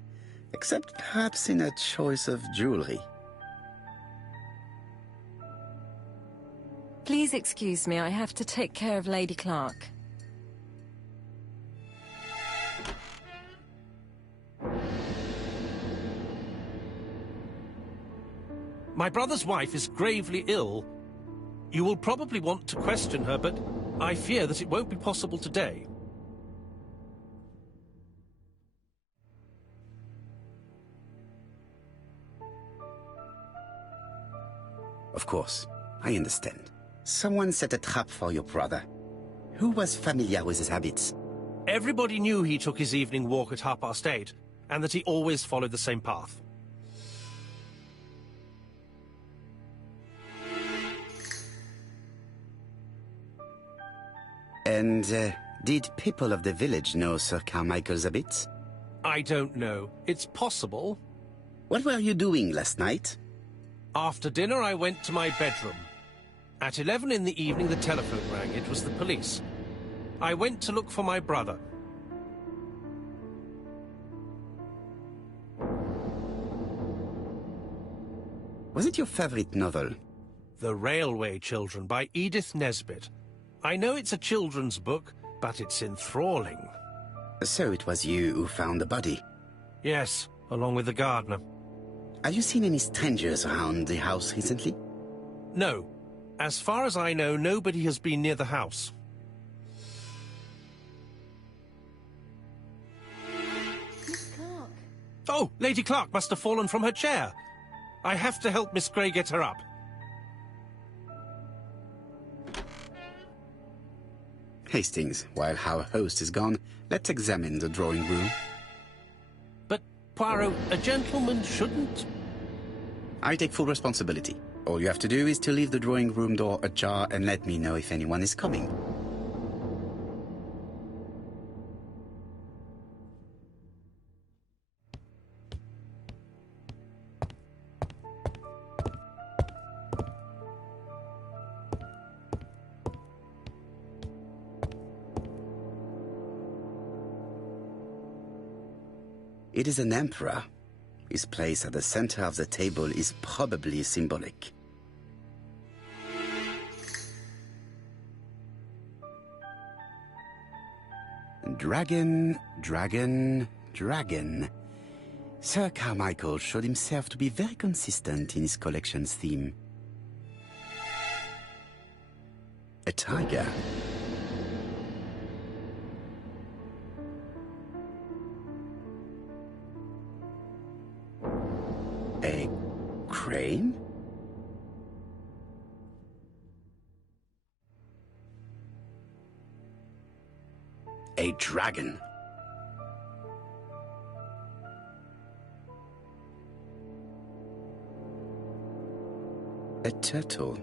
except perhaps in her choice of jewelry. Please excuse me, I have to take care of Lady Clark. My brother's wife is gravely ill. You will probably want to question her, but I fear that it won't be possible today. Of course, I understand. Someone set a trap for your brother. Who was familiar with his habits? Everybody knew he took his evening walk at 8:30, and that he always followed the same path. And did people of the village know Sir Carmichael's habits? I don't know. It's possible. What were you doing last night? After dinner, I went to my bedroom. At 11 in the evening, the telephone rang. It was the police. I went to look for my brother. Was it your favorite novel? The Railway Children by Edith Nesbit. I know it's a children's book, but it's enthralling. So it was you who found the body? Yes, along with the gardener. Have you seen any strangers around the house recently? No. As far as I know, nobody has been near the house. Miss Clark. Oh, Lady Clark must have fallen from her chair. I have to help Miss Grey get her up. Hastings, while our host is gone, let's examine the drawing room. But, Poirot, a gentleman shouldn't... I take full responsibility. All you have to do is to leave the drawing room door ajar and let me know if anyone is coming. It is an emperor. His place at the center of the table is probably symbolic. Dragon, dragon, dragon. Sir Carmichael showed himself to be very consistent in his collection's theme. A tiger. A crane? A dragon. A turtle.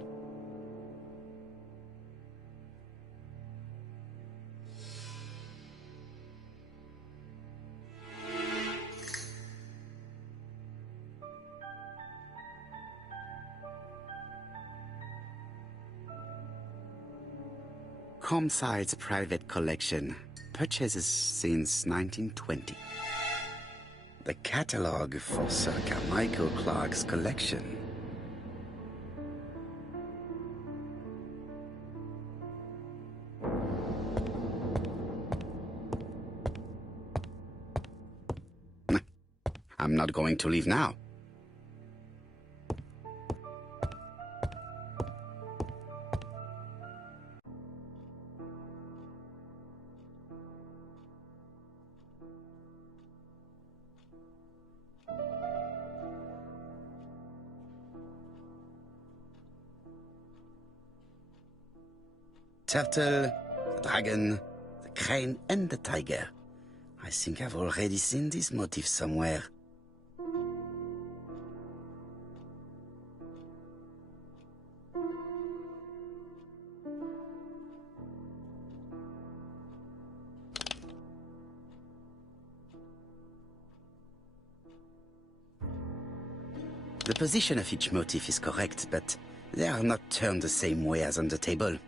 Comside's private collection, purchases since 1920. The catalogue for Sir Carmichael Clark's collection. I'm not going to leave now. Turtle, the dragon, the crane, and the tiger. I think I've already seen this motif somewhere. The position of each motif is correct, but they are not turned the same way as on the table.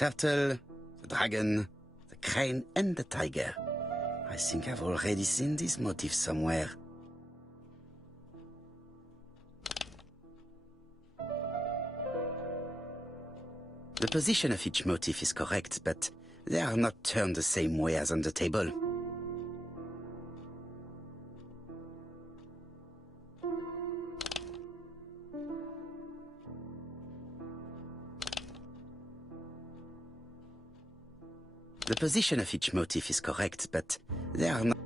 turtle, the dragon, the crane and the tiger. I think I've already seen this motif somewhere. The position of each motif is correct, but they are not turned the same way as on the table. The position of each motif is correct, but they are not.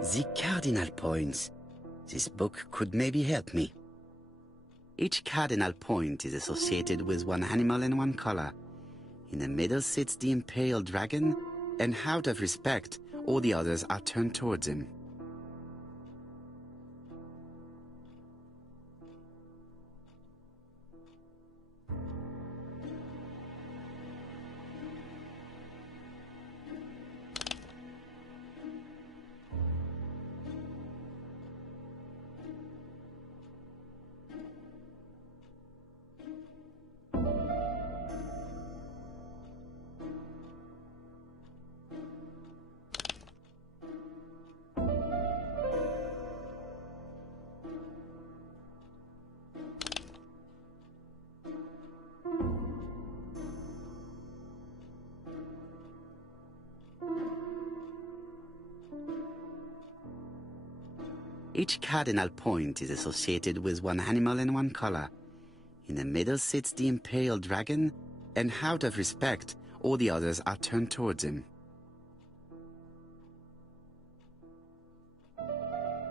The cardinal points. This book could maybe help me. Each cardinal point is associated with one animal and one color. In the middle sits the imperial dragon, and out of respect, all the others are turned towards him. Each cardinal point is associated with one animal and one color. In the middle sits the imperial dragon, and out of respect, all the others are turned towards him.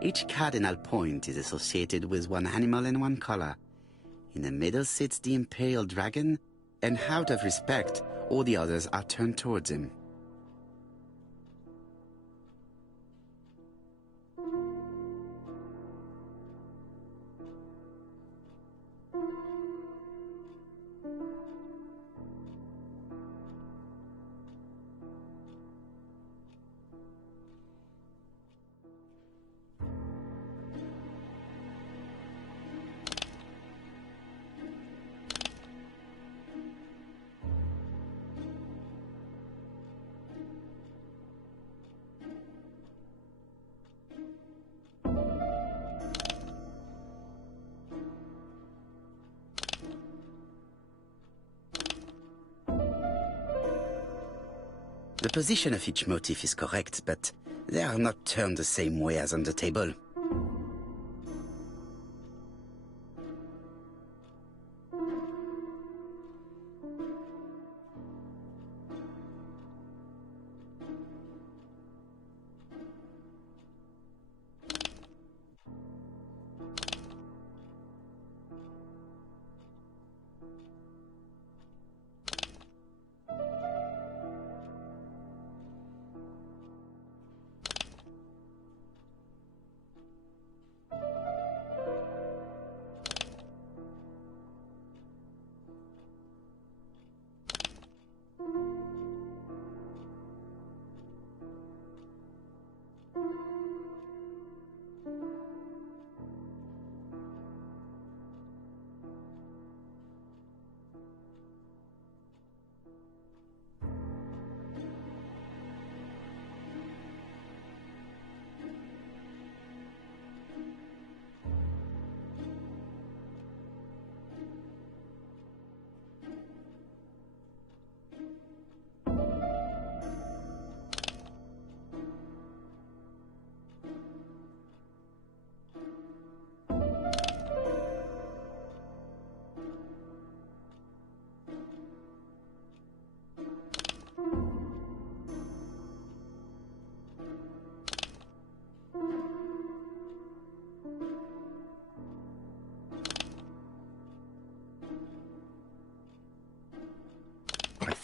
Each cardinal point is associated with one animal and one color. In the middle sits the imperial dragon, and out of respect, all the others are turned towards him. The position of each motif is correct, but they are not turned the same way as on the table.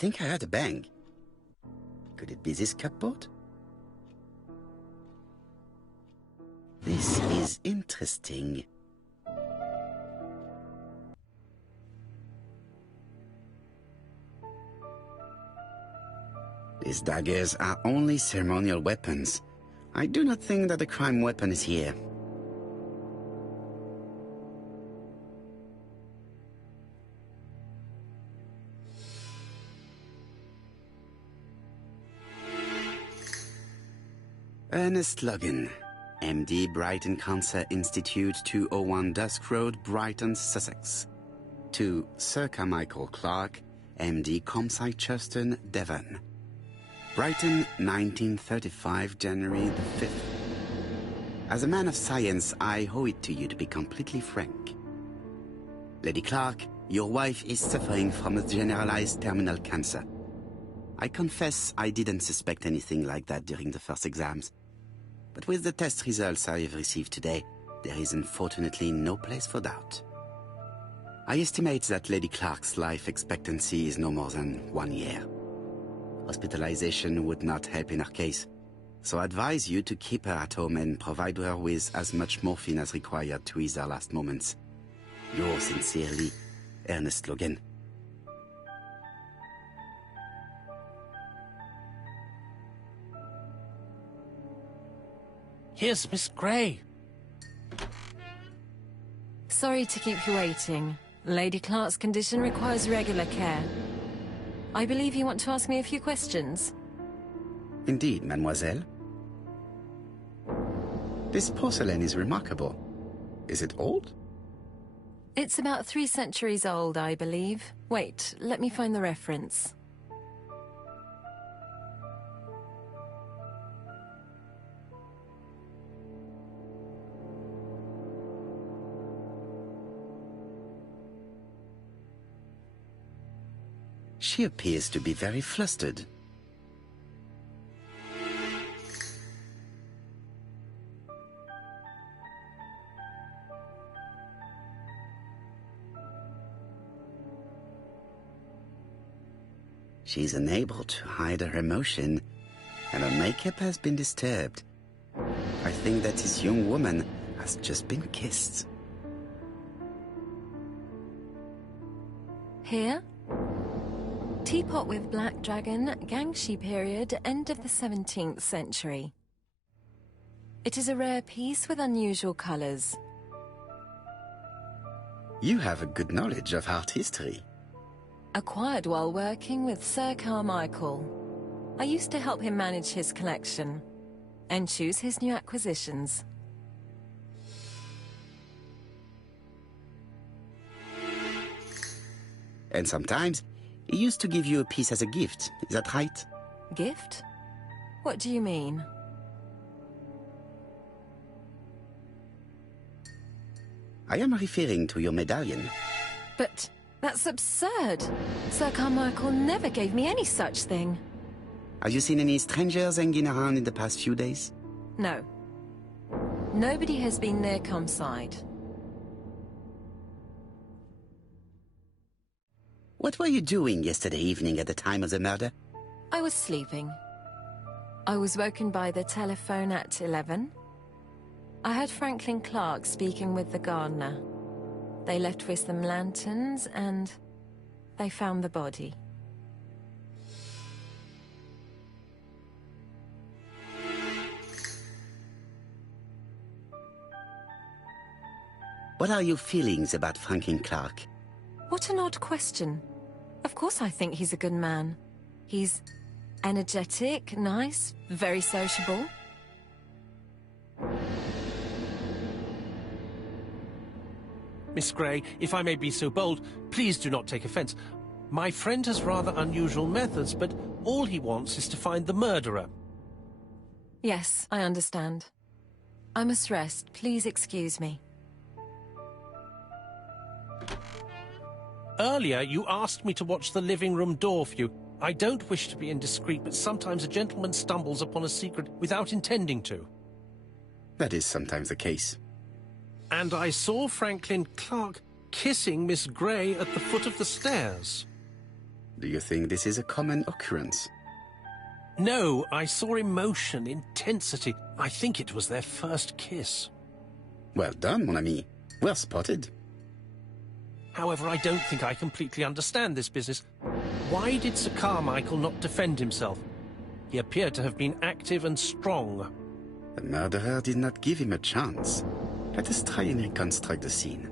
think I heard a bang. Could it be this cupboard? This is interesting. These daggers are only ceremonial weapons. I do not think that the crime weapon is here. Ernest Logan, MD, Brighton Cancer Institute, 201 Dusk Road, Brighton, Sussex. To Sir Carmichael Clark, MD, Comside Churton, Devon. Brighton, 1935, January the 5th. As a man of science, I owe it to you to be completely frank. Lady Clark, your wife is suffering from a generalized terminal cancer. I confess I didn't suspect anything like that during the first exams. But with the test results I have received today, there is unfortunately no place for doubt. I estimate that Lady Clark's life expectancy is no more than 1 year. Hospitalization would not help in her case, so I advise you to keep her at home and provide her with as much morphine as required to ease her last moments. Yours sincerely, Ernest Logan. Here's Miss Grey. Sorry to keep you waiting. Lady Clark's condition requires regular care. I believe you want to ask me a few questions. Indeed, mademoiselle. This porcelain is remarkable. Is it old? It's about 3 centuries old, I believe. Wait, let me find the reference. She appears to be very flustered. She's unable to hide her emotion, and her makeup has been disturbed. I think that this young woman has just been kissed. Here? Teapot with black dragon, Gangxi period, end of the 17th century. It is a rare piece with unusual colors. You have a good knowledge of art history. Acquired while working with Sir Carmichael. I used to help him manage his collection and choose his new acquisitions. And sometimes, he used to give you a piece as a gift. Is that right? Gift? What do you mean? I am referring to your medallion. But that's absurd. Sir Carmichael never gave me any such thing. Have you seen any strangers hanging around in the past few days? No. Nobody has been near Comside. What were you doing yesterday evening at the time of the murder? I was sleeping. I was woken by the telephone at 11. I heard Franklin Clark speaking with the gardener. They left with some lanterns and they found the body. What are your feelings about Franklin Clark? What an odd question. Of course I think he's a good man. He's energetic, nice, very sociable. Miss Grey, if I may be so bold, please do not take offence. My friend has rather unusual methods, but all he wants is to find the murderer. Yes, I understand. I must rest. Please excuse me. Earlier, you asked me to watch the living room door for you. I don't wish to be indiscreet, but sometimes a gentleman stumbles upon a secret without intending to. That is sometimes the case. And I saw Franklin Clark kissing Miss Grey at the foot of the stairs. Do you think this is a common occurrence? No, I saw emotion, intensity. I think it was their first kiss. Well done, mon ami. Well spotted. However, I don't think I completely understand this business. Why did Sir Carmichael not defend himself? He appeared to have been active and strong. The murderer did not give him a chance. Let us try and reconstruct the scene.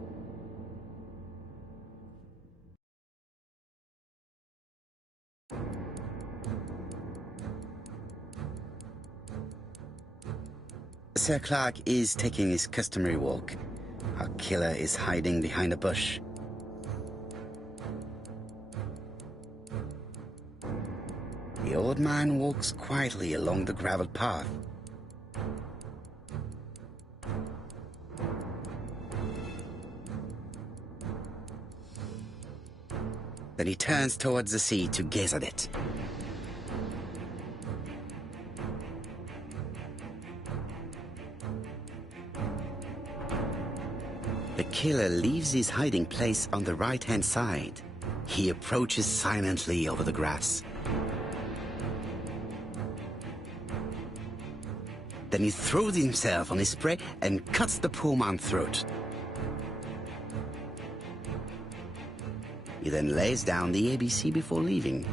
Sir Clark is taking his customary walk. Our killer is hiding behind a bush. The old man walks quietly along the gravel path. Then he turns towards the sea to gaze at it. The killer leaves his hiding place on the right-hand side. He approaches silently over the grass. Then he throws himself on his prey and cuts the poor man's throat. He then lays down the ABC before leaving.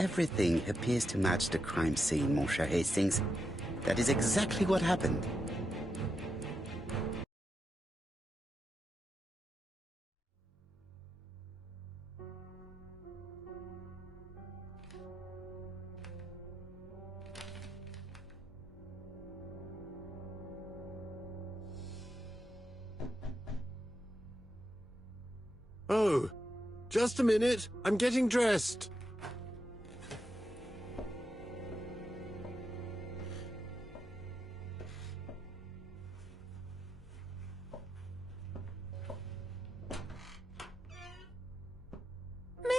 Everything appears to match the crime scene, mon cher Hastings. That is exactly what happened. Oh, just a minute. I'm getting dressed.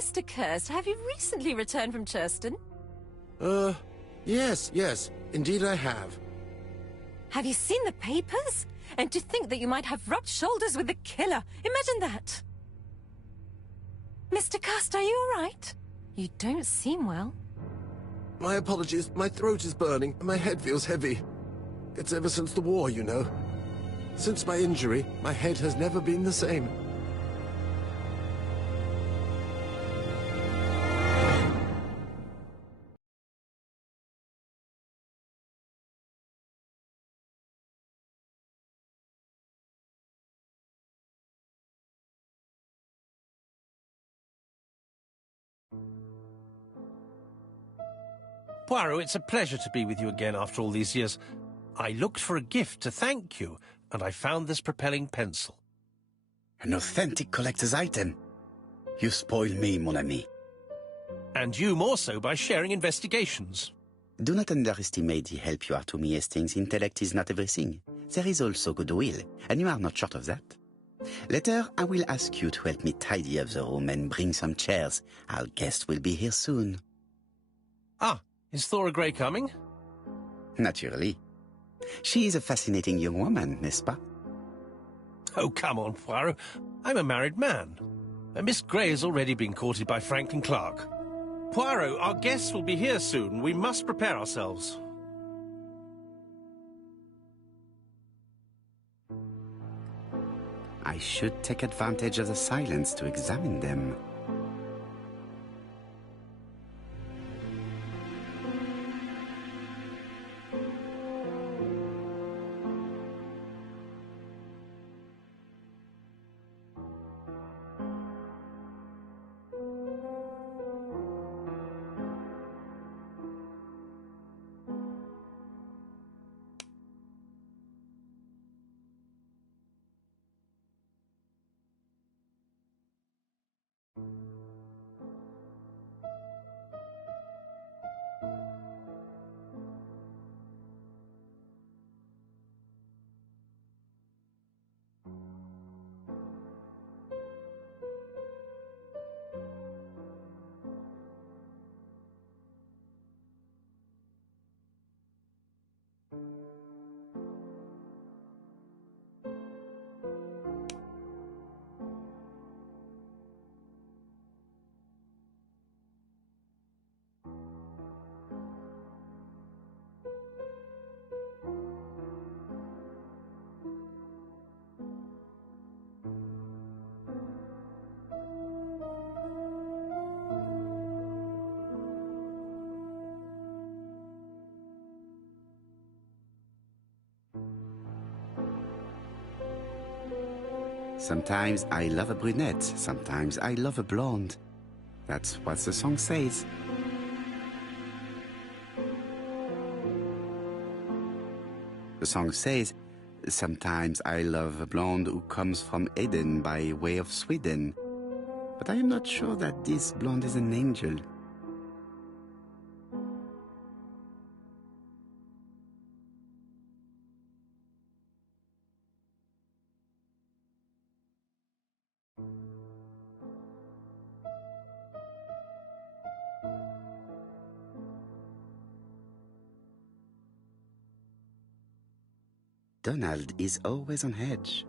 Mr. Kirst, have you recently returned from Churston? Yes. Indeed I have. Have you seen the papers? And to think that you might have rubbed shoulders with the killer. Imagine that. Mr. Kirst, are you all right? You don't seem well. My apologies. My throat is burning and my head feels heavy. It's ever since the war, you know. Since my injury, my head has never been the same. Poirot, it's a pleasure to be with you again after all these years. I looked for a gift to thank you, and I found this propelling pencil. An authentic collector's item. You spoil me, mon ami. And you more so by sharing investigations. Do not underestimate the help you are to me, Hastings. Intellect is not everything. There is also goodwill, and you are not short of that. Later, I will ask you to help me tidy up the room and bring some chairs. Our guest will be here soon. Ah, is Thora Grey coming? Naturally. She is a fascinating young woman, n'est-ce pas? Oh, come on, Poirot. I'm a married man. And Miss Grey has already been courted by Franklin Clark. Poirot, our guests will be here soon. We must prepare ourselves. I should take advantage of the silence to examine them. Sometimes I love a brunette, sometimes I love a blonde. That's what the song says. The song says, sometimes I love a blonde who comes from Eden by way of Sweden. But I am not sure that this blonde is an angel. Donald is always on edge.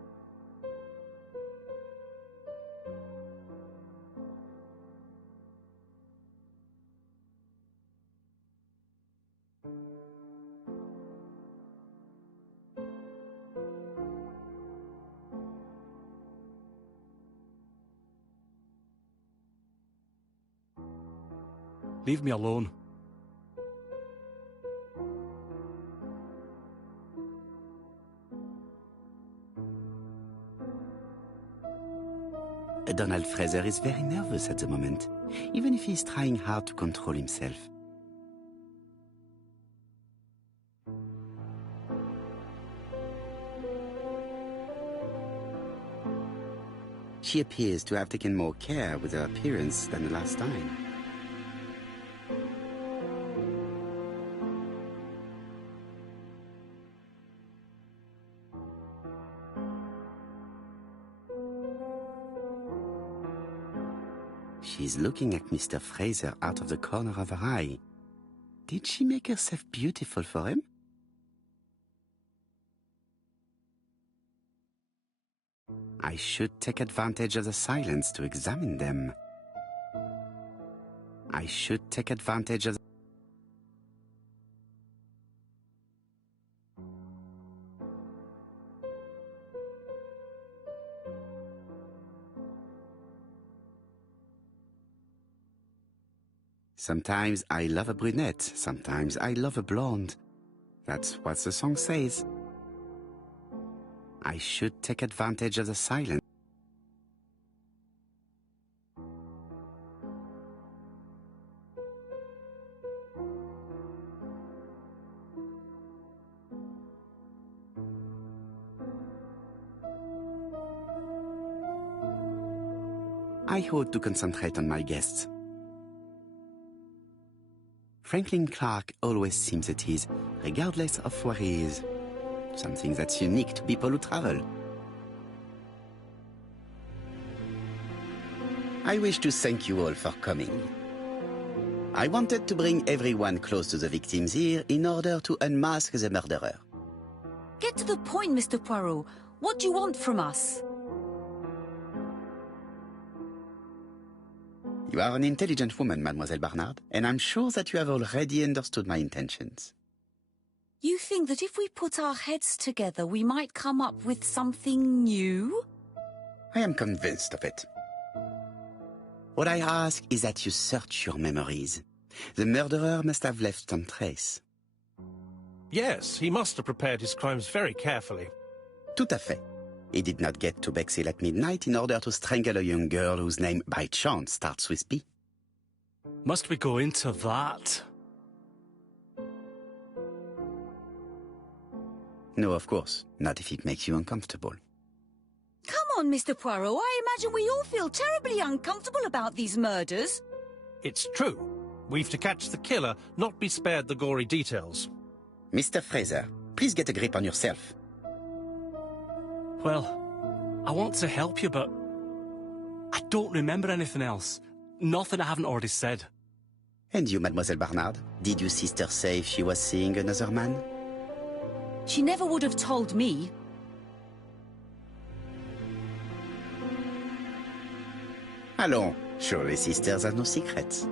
Leave me alone. Donald Fraser is very nervous at the moment, even if he's trying hard to control himself. She appears to have taken more care with her appearance than the last time. She's looking at Mr. Fraser out of the corner of her eye. Did she make herself beautiful for him? I should take advantage of the silence to examine them. I should take advantage of Sometimes I love a brunette, sometimes I love a blonde. That's what the song says. I should take advantage of the silence. I ought to concentrate on my guests. Franklin Clark always seems at ease, regardless of where he is. Something that's unique to people who travel. I wish to thank you all for coming. I wanted to bring everyone close to the victims here in order to unmask the murderer. Get to the point, Mr. Poirot. What do you want from us? You are an intelligent woman, Mademoiselle Barnard, and I'm sure that you have already understood my intentions. You think that if we put our heads together, we might come up with something new? I am convinced of it. What I ask is that you search your memories. The murderer must have left some trace. Yes, he must have prepared his crimes very carefully. Tout à fait. He did not get to Bexhill at midnight in order to strangle a young girl whose name, by chance, starts with P. Must we go into that? No, of course. Not if it makes you uncomfortable. Come on, Mr. Poirot. I imagine we all feel terribly uncomfortable about these murders. It's true. We've to catch the killer, not be spared the gory details. Mr. Fraser, please get a grip on yourself. Well, I want to help you, but I don't remember anything else. Nothing I haven't already said. And you, Mademoiselle Barnard, did your sister say if she was seeing another man? She never would have told me. Allons, surely sisters have no secrets.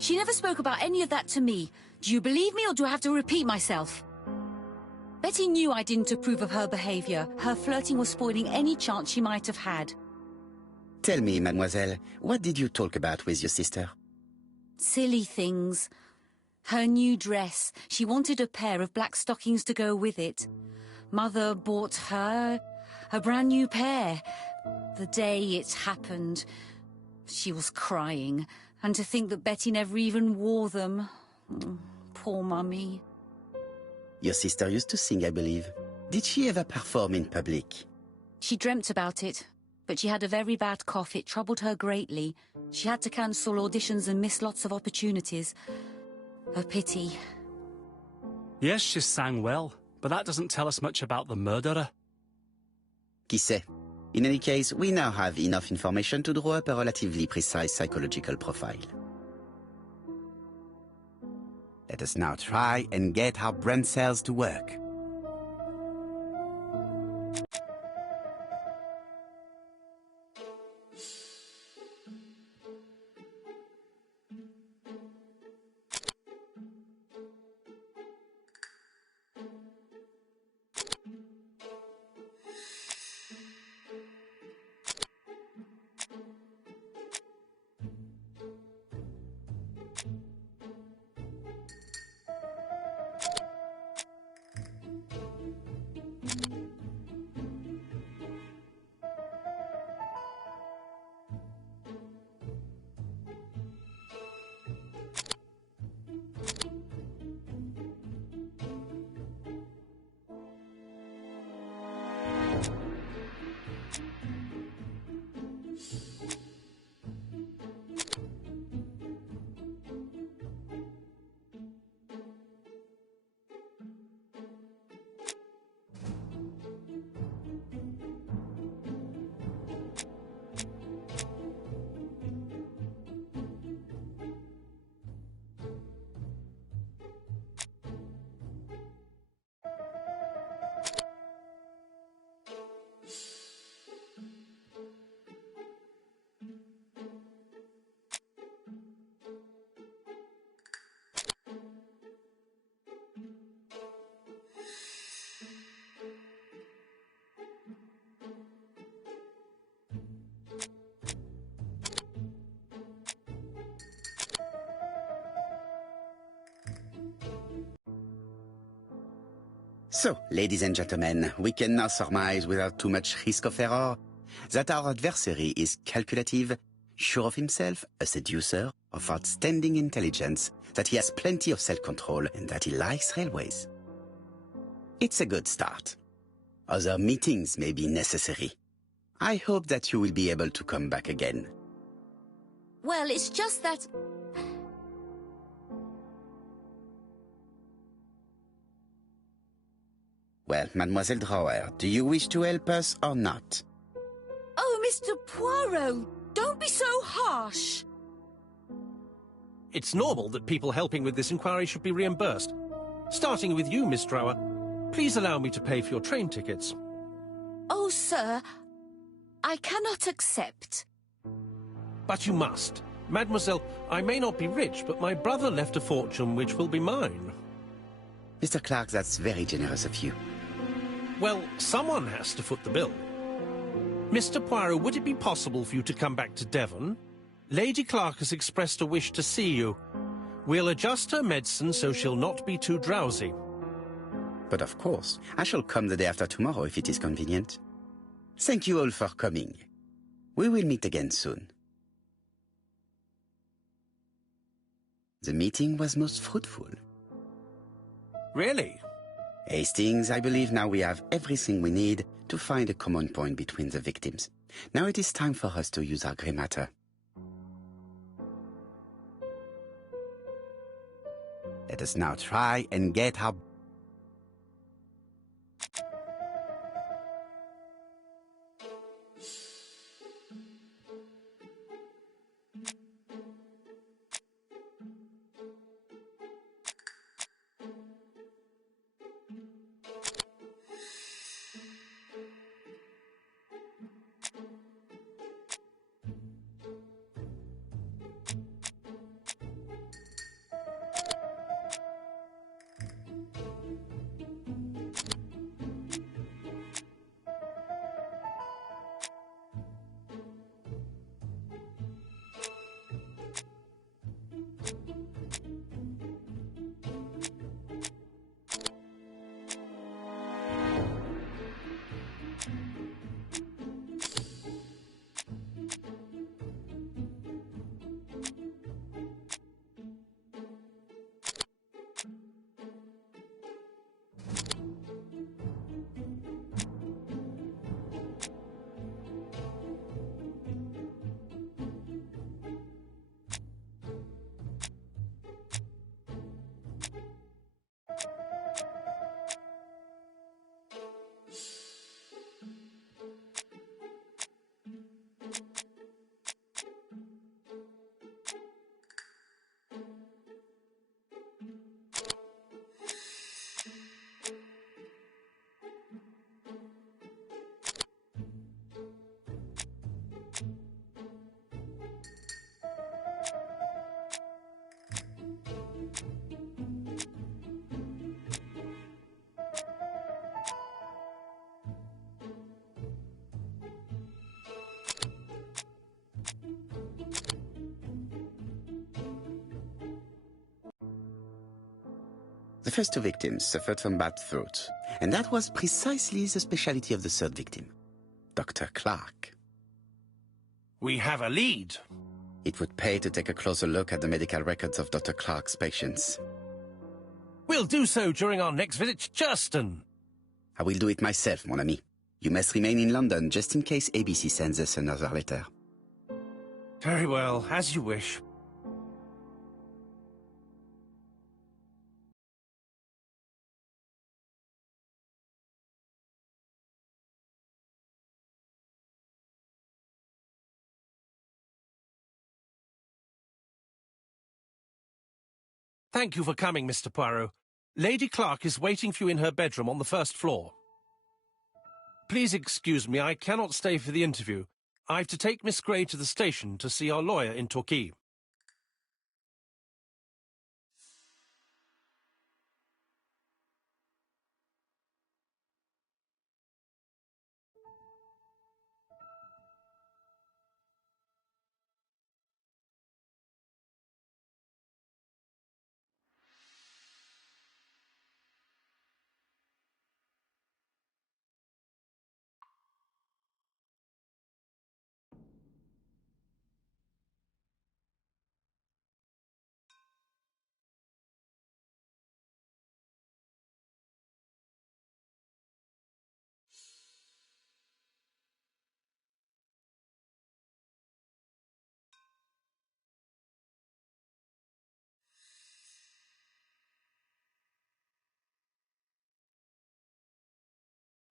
She never spoke about any of that to me. Do you believe me, or do I have to repeat myself? Betty knew I didn't approve of her behavior. Her flirting was spoiling any chance she might have had. Tell me, mademoiselle, what did you talk about with your sister? Silly things. Her new dress. She wanted a pair of black stockings to go with it. Mother bought her a brand new pair. The day it happened, she was crying. And to think that Betty never even wore them. Poor Mummy. Your sister used to sing, I believe. Did she ever perform in public? She dreamt about it, but she had a very bad cough. It troubled her greatly. She had to cancel auditions and miss lots of opportunities. A pity. Yes, she sang well, but that doesn't tell us much about the murderer. Qui sait? In any case, we now have enough information to draw up a relatively precise psychological profile. Let us now try and get our brain cells to work. So, ladies and gentlemen, we can now surmise without too much risk of error that our adversary is calculative, sure of himself, a seducer, of outstanding intelligence, that he has plenty of self-control, and that he likes railways. It's a good start. Other meetings may be necessary. I hope that you will be able to come back again. Well, it's just that... Well, Mademoiselle Drower, do you wish to help us or not? Oh, Mr. Poirot, don't be so harsh. It's normal that people helping with this inquiry should be reimbursed. Starting with you, Miss Drower. Please allow me to pay for your train tickets. Oh, sir, I cannot accept. But you must. Mademoiselle, I may not be rich, but my brother left a fortune which will be mine. Mr. Clark, that's very generous of you. Well, someone has to foot the bill. Mr. Poirot, would it be possible for you to come back to Devon? Lady Clark has expressed a wish to see you. We'll adjust her medicine so she'll not be too drowsy. But of course, I shall come the day after tomorrow if it is convenient. Thank you all for coming. We will meet again soon. The meeting was most fruitful. Really? Hastings, I believe now we have everything we need to find a common point between the victims. Now it is time for us to use our grey matter. Let us now try and get our... The first two victims suffered from bad throat, and that was precisely the specialty of the third victim, Dr. Clark. We have a lead. It would pay to take a closer look at the medical records of Dr. Clark's patients. We'll do so during our next visit to Churston. I will do it myself, mon ami. You must remain in London just in case ABC sends us another letter. Very well, as you wish. Thank you for coming, Mr. Poirot. Lady Clark is waiting for you in her bedroom on the first floor. Please excuse me, I cannot stay for the interview. I've to take Miss Gray to the station to see our lawyer in Torquay.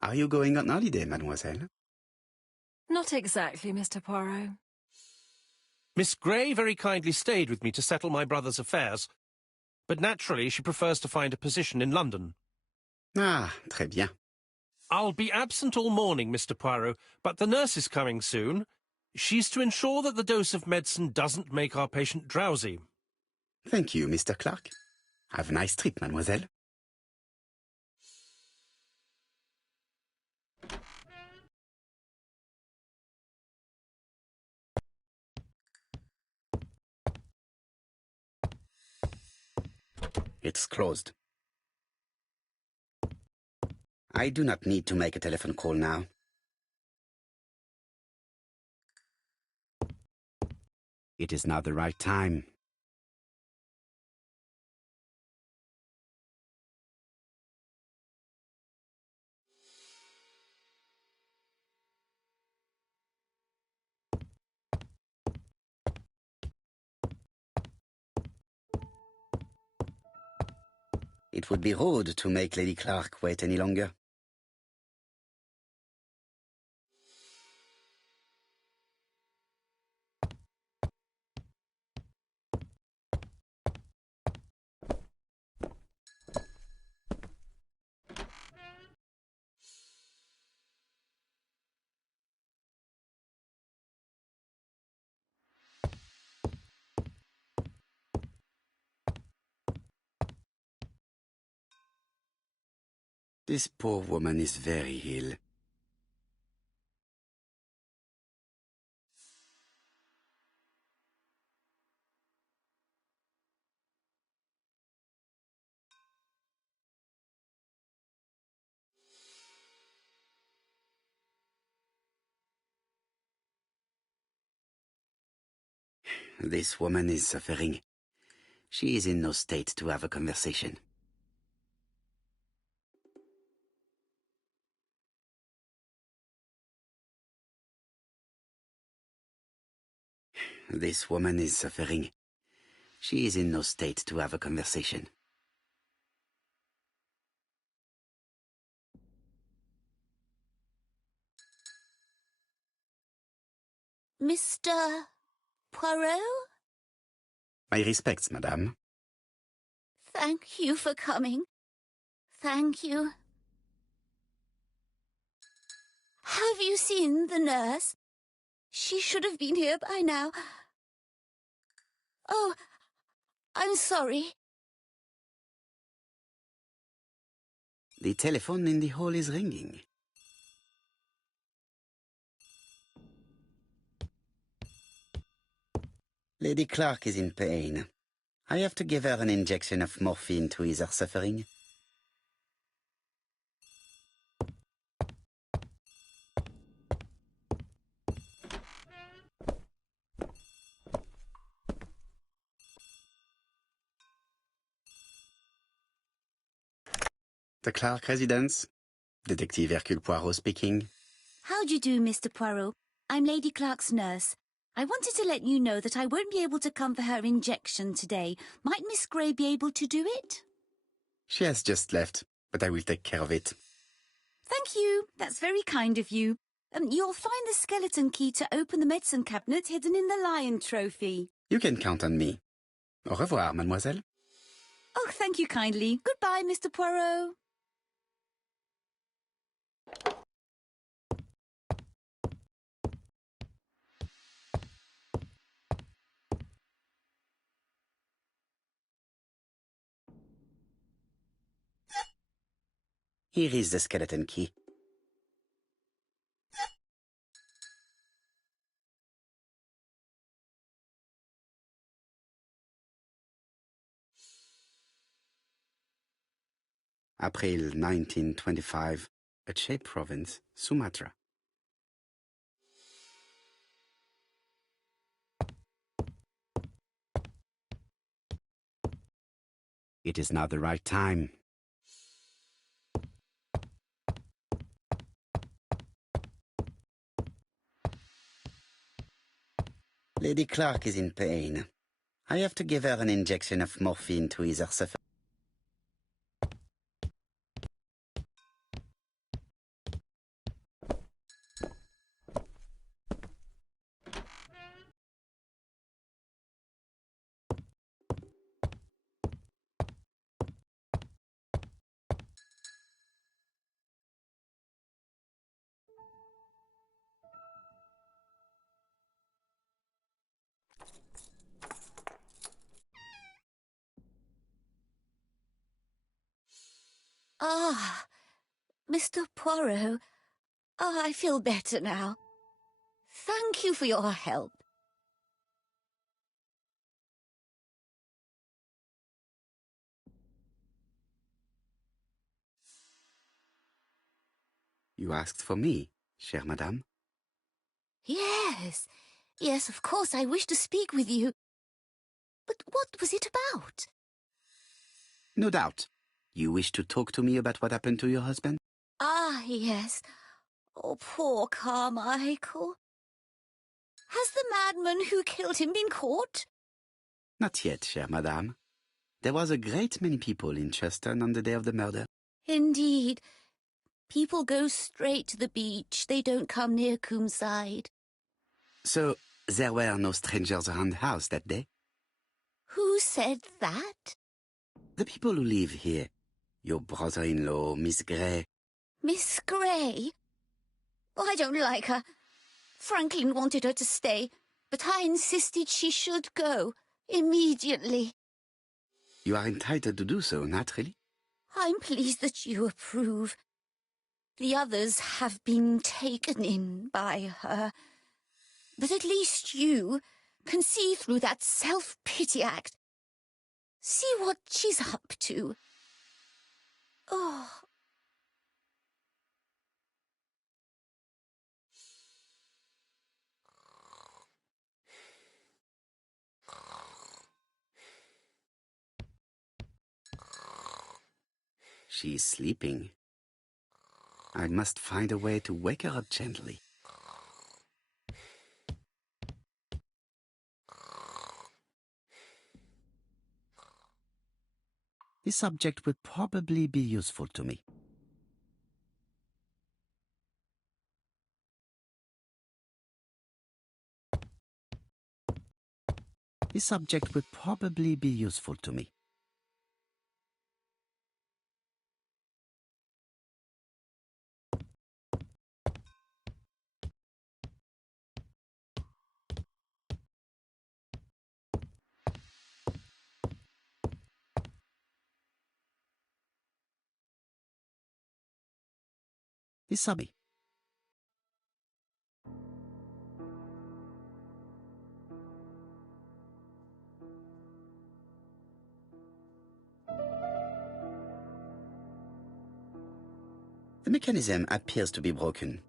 Are you going on holiday, mademoiselle? Not exactly, Mr. Poirot. Miss Gray very kindly stayed with me to settle my brother's affairs, but naturally she prefers to find a position in London. Ah, très bien. I'll be absent all morning, Mr. Poirot, but the nurse is coming soon. She's to ensure that the dose of medicine doesn't make our patient drowsy. Thank you, Mr. Clark. Have a nice trip, mademoiselle. It's closed. I do not need to make a telephone call now. It is not the right time. It would be rude to make Lady Clark wait any longer. This poor woman is very ill. This woman is suffering. She is in no state to have a conversation. This woman is suffering. She is in no state to have a conversation. Mr. Poirot? My respects, madame. Thank you for coming. Thank you. Have you seen the nurse? She should have been here by now. Oh, I'm sorry. The telephone in the hall is ringing. Lady Clark is in pain. I have to give her an injection of morphine to ease her suffering. The Clark residence. Detective Hercule Poirot speaking. How do you do, Mr. Poirot? I'm Lady Clark's nurse. I wanted to let you know that I won't be able to come for her injection today. Might Miss Grey be able to do it? She has just left, but I will take care of it. Thank you. That's very kind of you. You'll find the skeleton key to open the medicine cabinet hidden in the lion trophy. You can count on me. Au revoir, mademoiselle. Oh, thank you kindly. Goodbye, Mr. Poirot. Here is the skeleton key. April 1925, Aceh Province, Sumatra. It is now the right time. Lady Clark is in pain. I have to give her an injection of morphine to ease her suffering. Ah, Mr. Poirot. Oh, I feel better now. Thank you for your help. You asked for me, chère madame. Yes, yes, of course, I wish to speak with you. But what was it about? No doubt. You wish to talk to me about what happened to your husband? Ah, yes. Oh, poor Carmichael. Has the madman who killed him been caught? Not yet, chère madame. There was a great many people in Cheston on the day of the murder. Indeed. People go straight to the beach. They don't come near Coomside. So, there were no strangers around the house that day? Who said that? The people who live here. Your brother-in-law, Miss Grey. Miss Grey? Oh, I don't like her. Franklin wanted her to stay, but I insisted she should go, immediately. You are entitled to do so, naturally. I'm pleased that you approve. The others have been taken in by her. But at least you can see through that self-pity act. See what she's up to. Oh. She is sleeping. I must find a way to wake her up gently. This subject will probably be useful to me. This subject will probably be useful to me. This subject. The mechanism appears to be broken.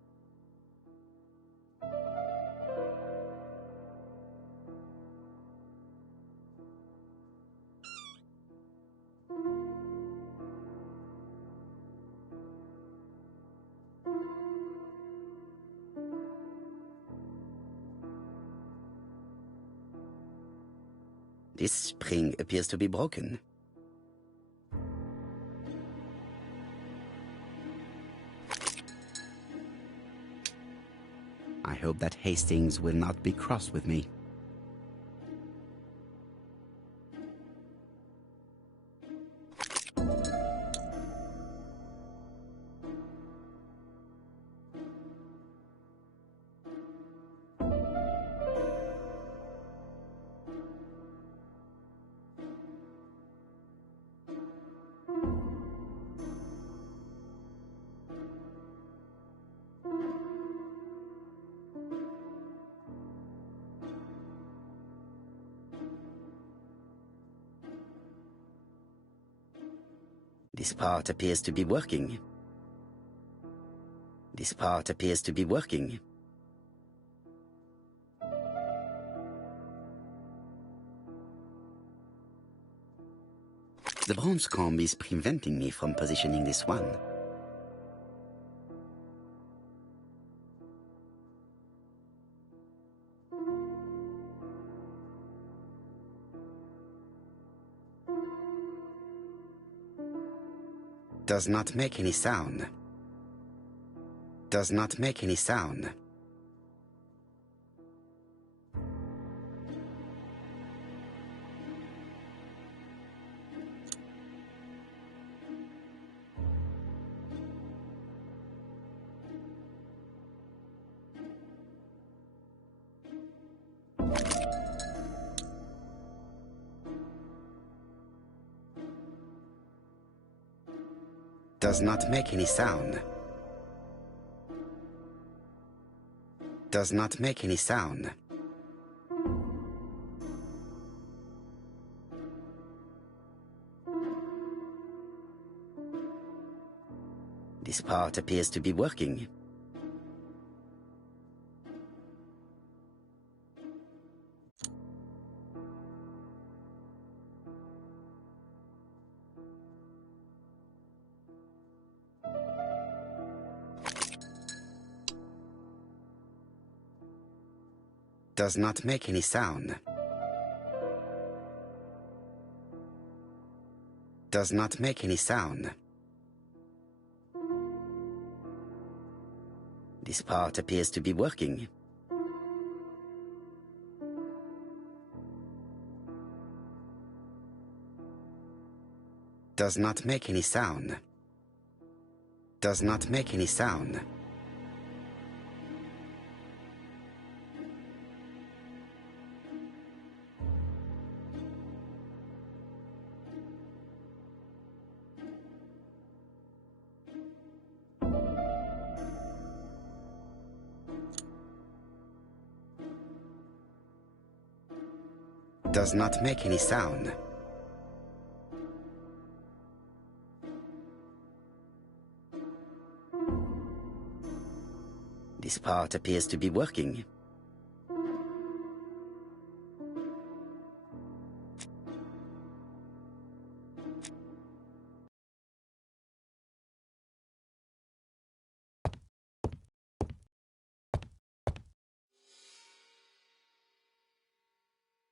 This spring appears to be broken. I hope that Hastings will not be cross with me. This part appears to be working. This part appears to be working. The bronze comb is preventing me from positioning this one. Does not make any sound. Does not make any sound. Does not make any sound. Does not make any sound. This part appears to be working. Does not make any sound. Does not make any sound. This part appears to be working. Does not make any sound. Does not make any sound. Does not make any sound. This part appears to be working.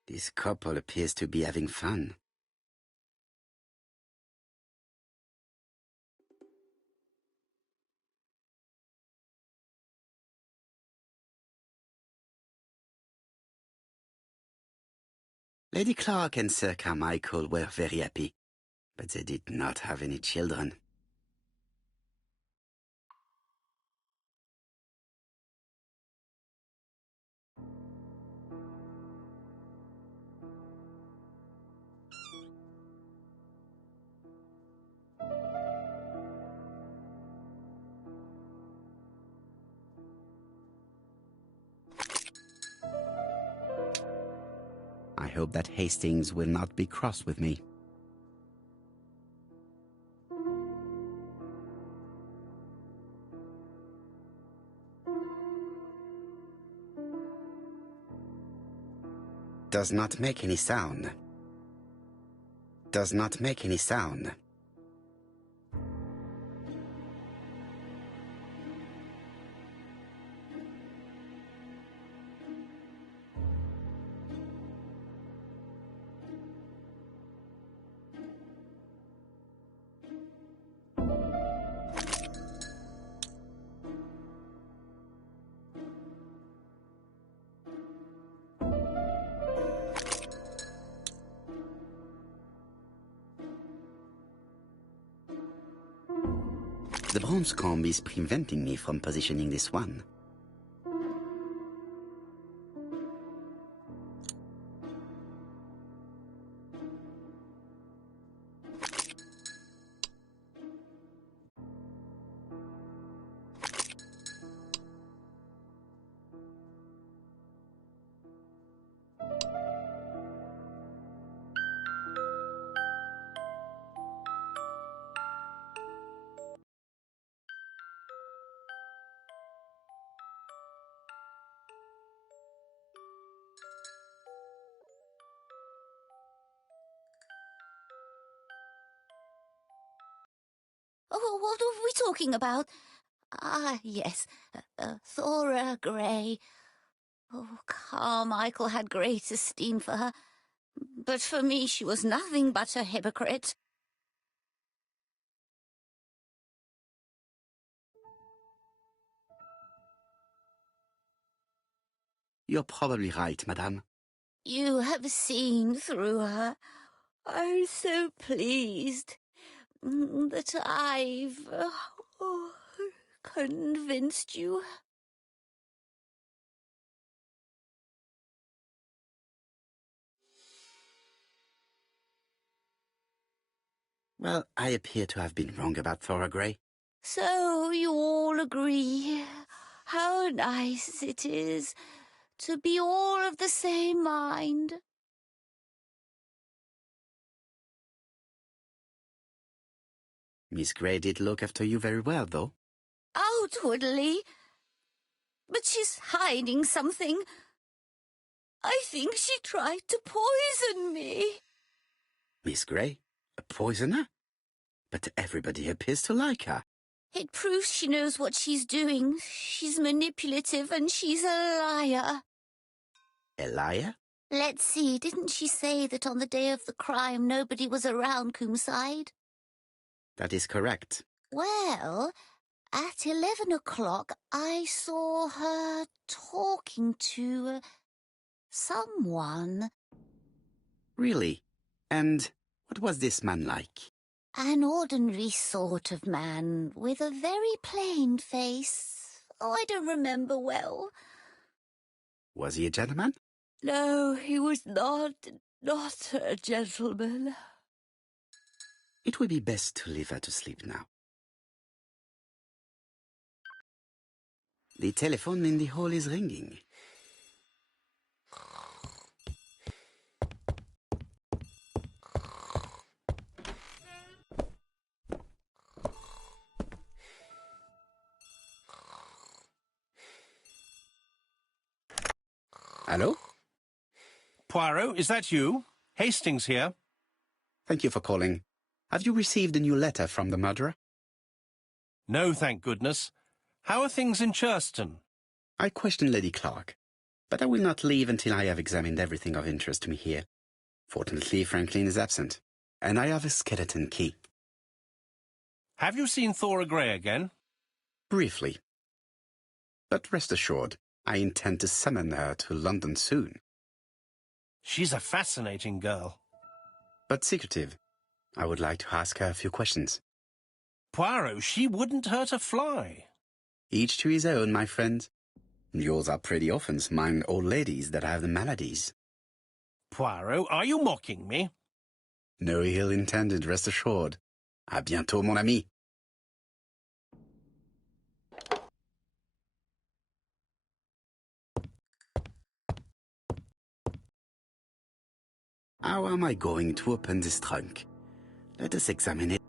This couple appears to be having fun. Lady Clark and Sir Carmichael were very happy, but they did not have any children. I hope that Hastings will not be cross with me. Does not make any sound. Does not make any sound. The bronze comb is preventing me from positioning this one. Oh, what are we talking about? Ah, yes, Thora Grey. Oh, Carmichael had great esteem for her, but for me she was nothing but a hypocrite. You're probably right, madame. You have seen through her. I'm so pleased that I've convinced you. Well, I appear to have been wrong about Thora Grey. So you all agree. How nice it is to be all of the same mind. Miss Grey did look after you very well, though. Outwardly. But she's hiding something. I think she tried to poison me. Miss Grey? A poisoner? But everybody appears to like her. It proves she knows what she's doing. She's manipulative and she's a liar. A liar? Let's see, didn't she say that on the day of the crime nobody was around Coomside? That is correct. Well, at 11 o'clock I saw her talking to someone. Really? And what was this man like? An ordinary sort of man with a very plain face. Oh, I don't remember well. Was he a gentleman? No, he was not a gentleman. It would be best to leave her to sleep now. The telephone in the hall is ringing. Hello? Poirot, is that you? Hastings here. Thank you for calling. Have you received a new letter from the murderer? No, thank goodness. How are things in Churston? I questioned Lady Clark, but I will not leave until I have examined everything of interest to me here. Fortunately, Franklin is absent, and I have a skeleton key. Have you seen Thora Grey again? Briefly. But rest assured, I intend to summon her to London soon. She's a fascinating girl. But secretive. I would like to ask her a few questions. Poirot, she wouldn't hurt a fly. Each to his own, my friend. Yours are pretty orphans, mine old ladies that have the maladies. Poirot, are you mocking me? No ill intended, rest assured. À bientôt, mon ami. How am I going to open this trunk? Let us examine it.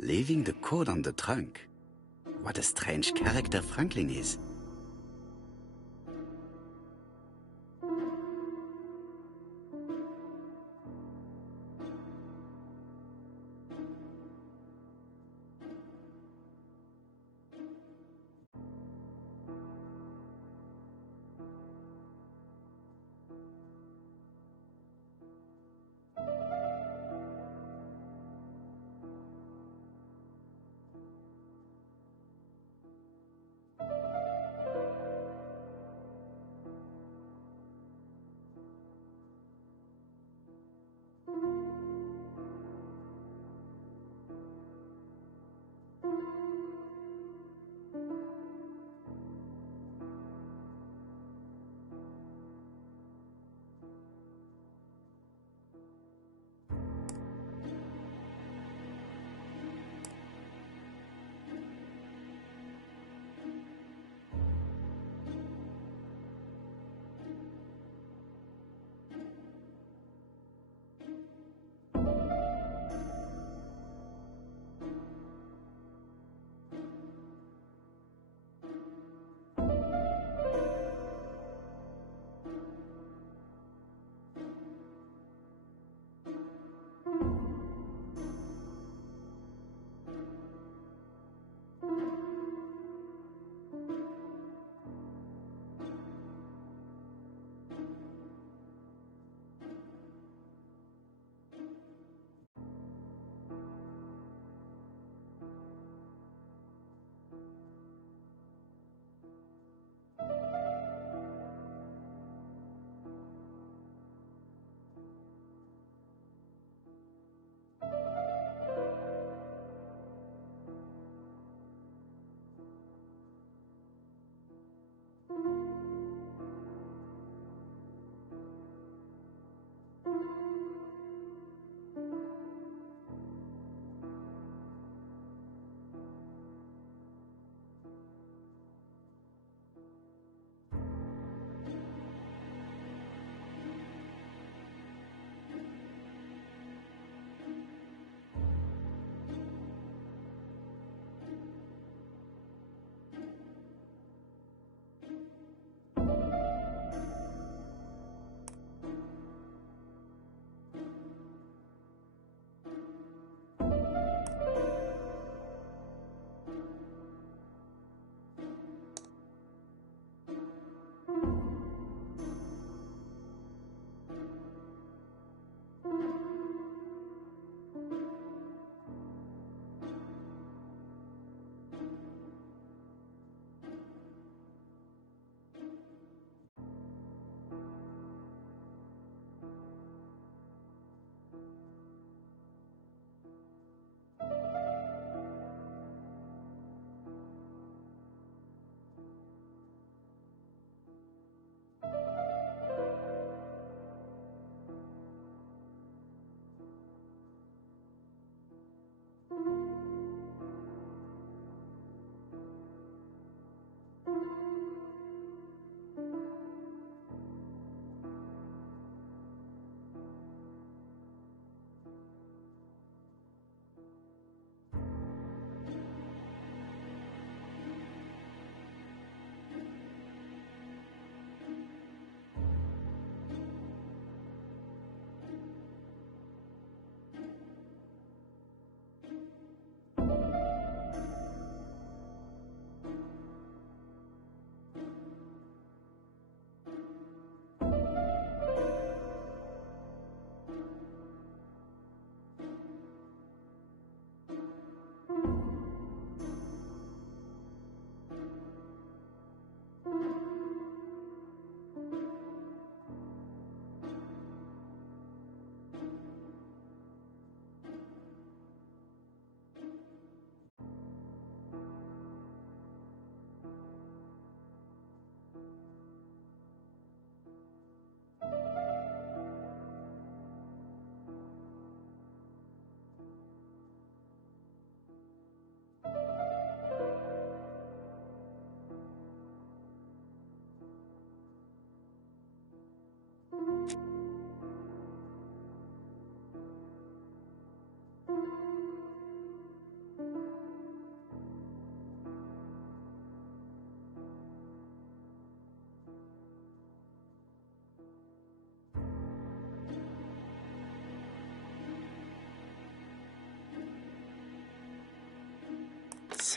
Leaving the code on the trunk. What a strange character Franklin is.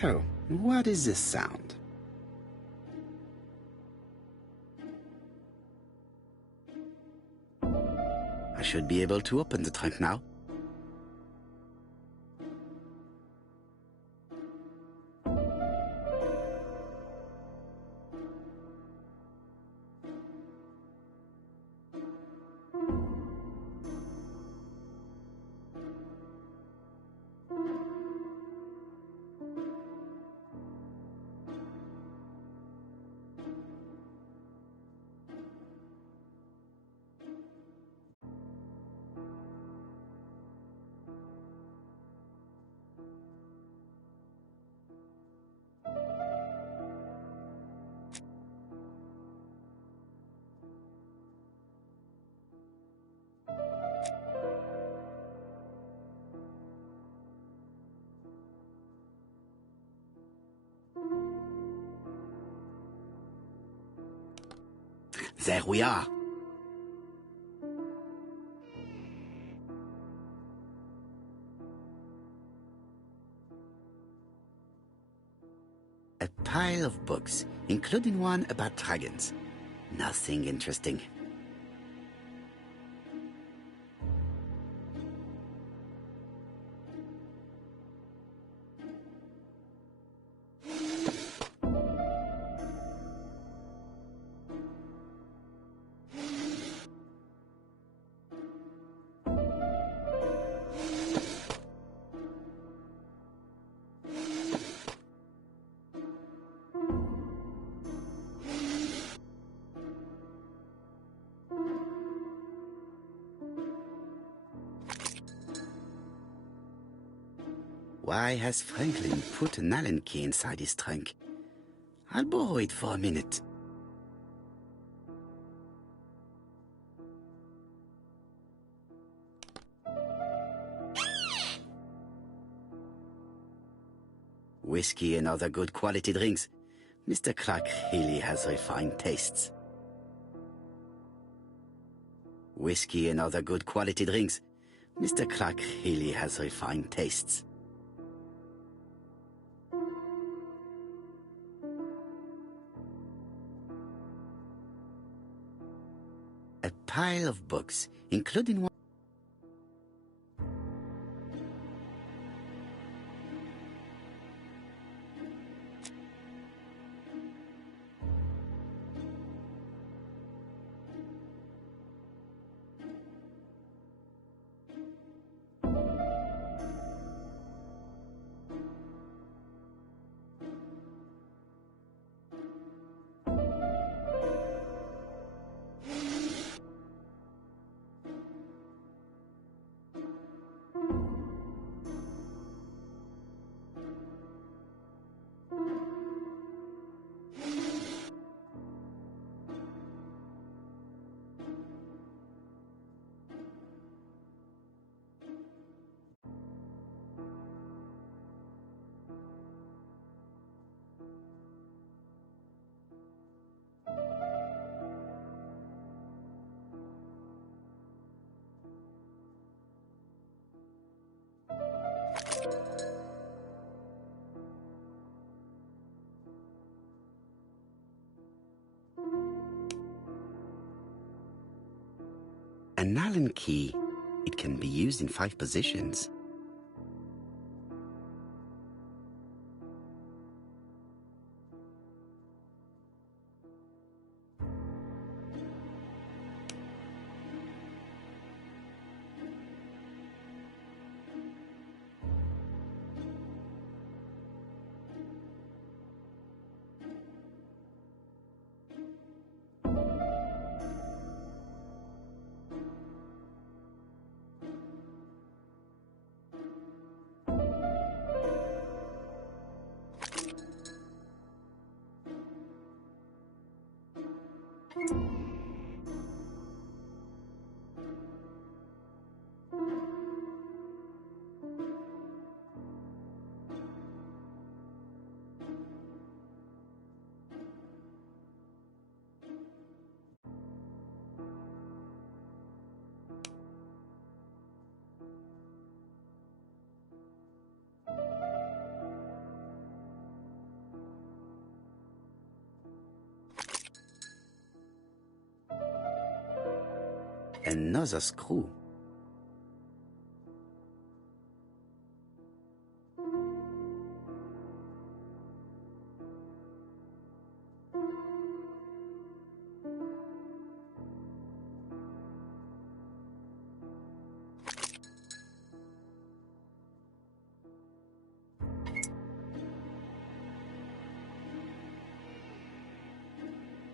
So, what is this sound? I should be able to open the trunk now. There we are. A pile of books, including one about dragons. Nothing interesting. Why has Franklin put an Allen key inside his trunk? I'll borrow it for a minute. Whiskey and other good quality drinks. Mr. Clark really has refined tastes. Whiskey and other good quality drinks. Mr. Clark really has refined tastes. A pile of books, including one. An Allen key. It can be used in 5 positions. another screw.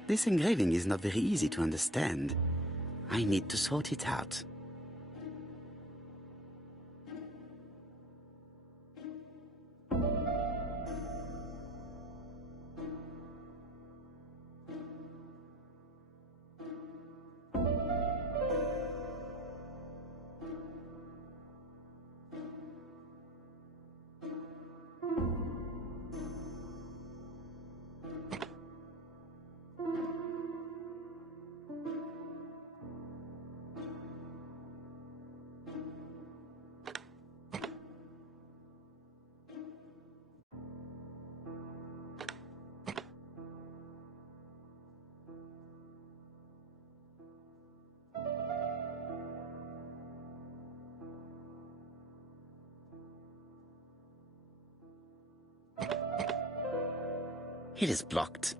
This engraving is not very easy to understand. I need to sort it out. It is blocked.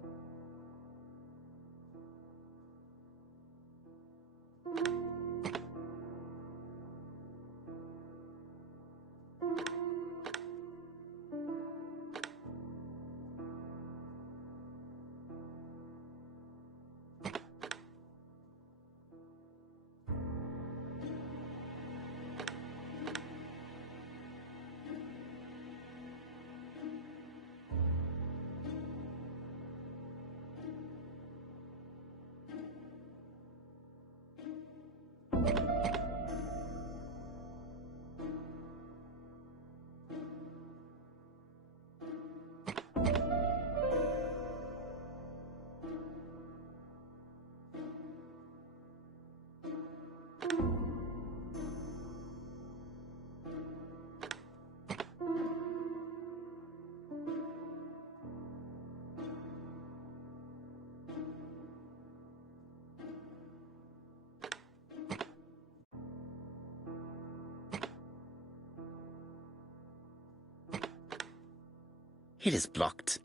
It is blocked.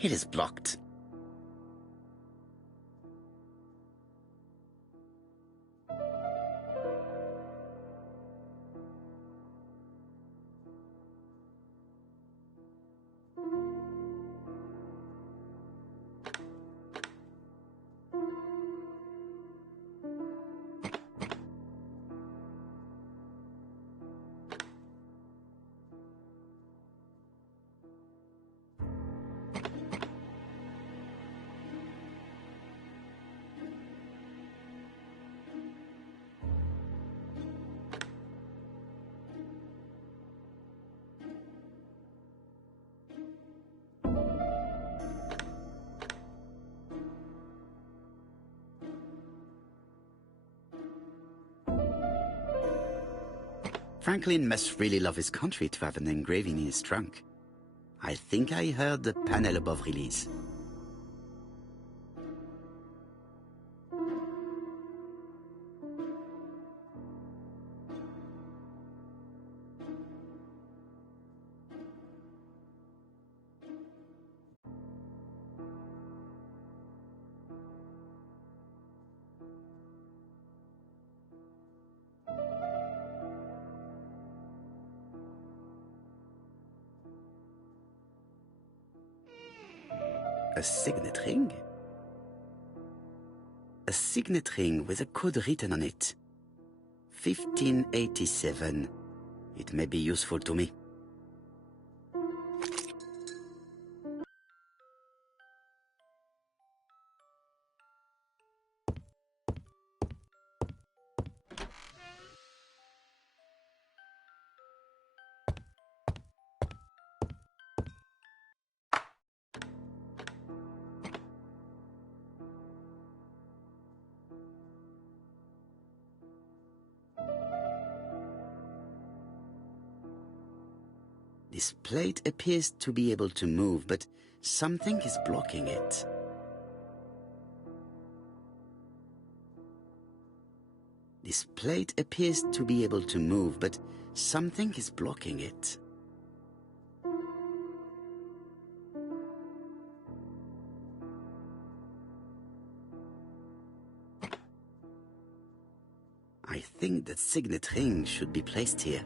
It is blocked. Franklin must really love his country to have an engraving in his trunk. I think I heard the panel above release. A signet ring? A signet ring with a code written on it. 1587. It may be useful to me. This plate appears to be able to move, but something is blocking it. This plate appears to be able to move, but something is blocking it. I think that signet ring should be placed here.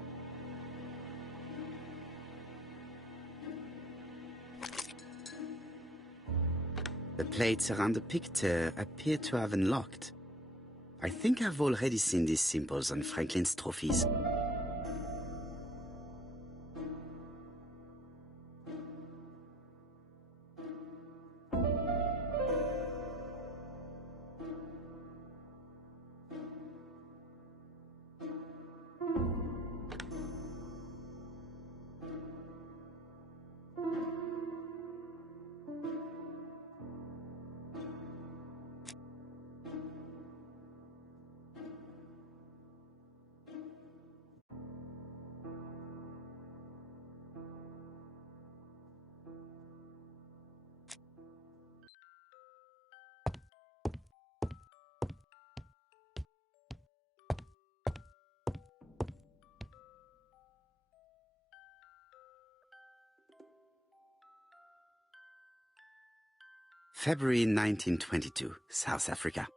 The plates around the picture appear to have unlocked. I think I've already seen these symbols on Franklin's trophies. February 1922, South Africa.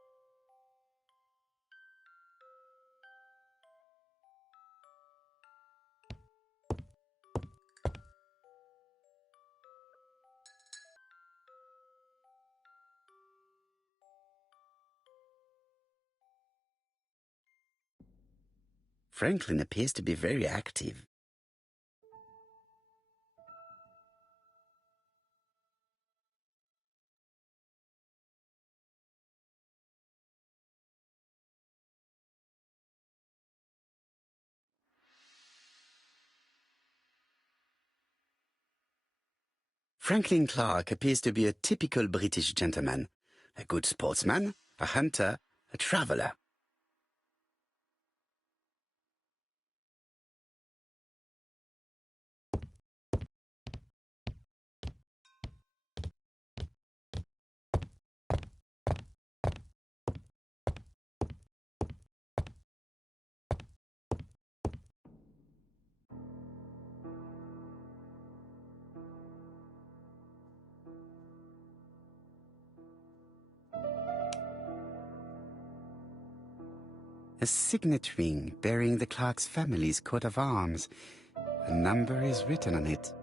Franklin appears to be very active. Franklin Clark appears to be a typical British gentleman, a good sportsman, a hunter, a traveler. A signet ring bearing the Clark's family's coat of arms. A number is written on it.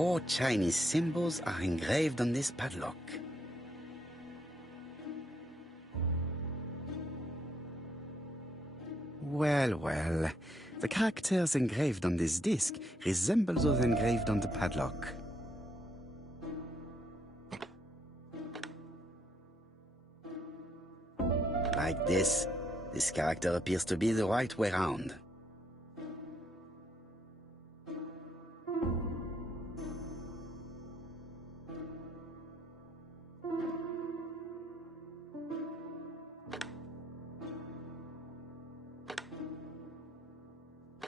Four Chinese symbols are engraved on this padlock. Well, well, the characters engraved on this disc resemble those engraved on the padlock. this. This character appears to be the right way round.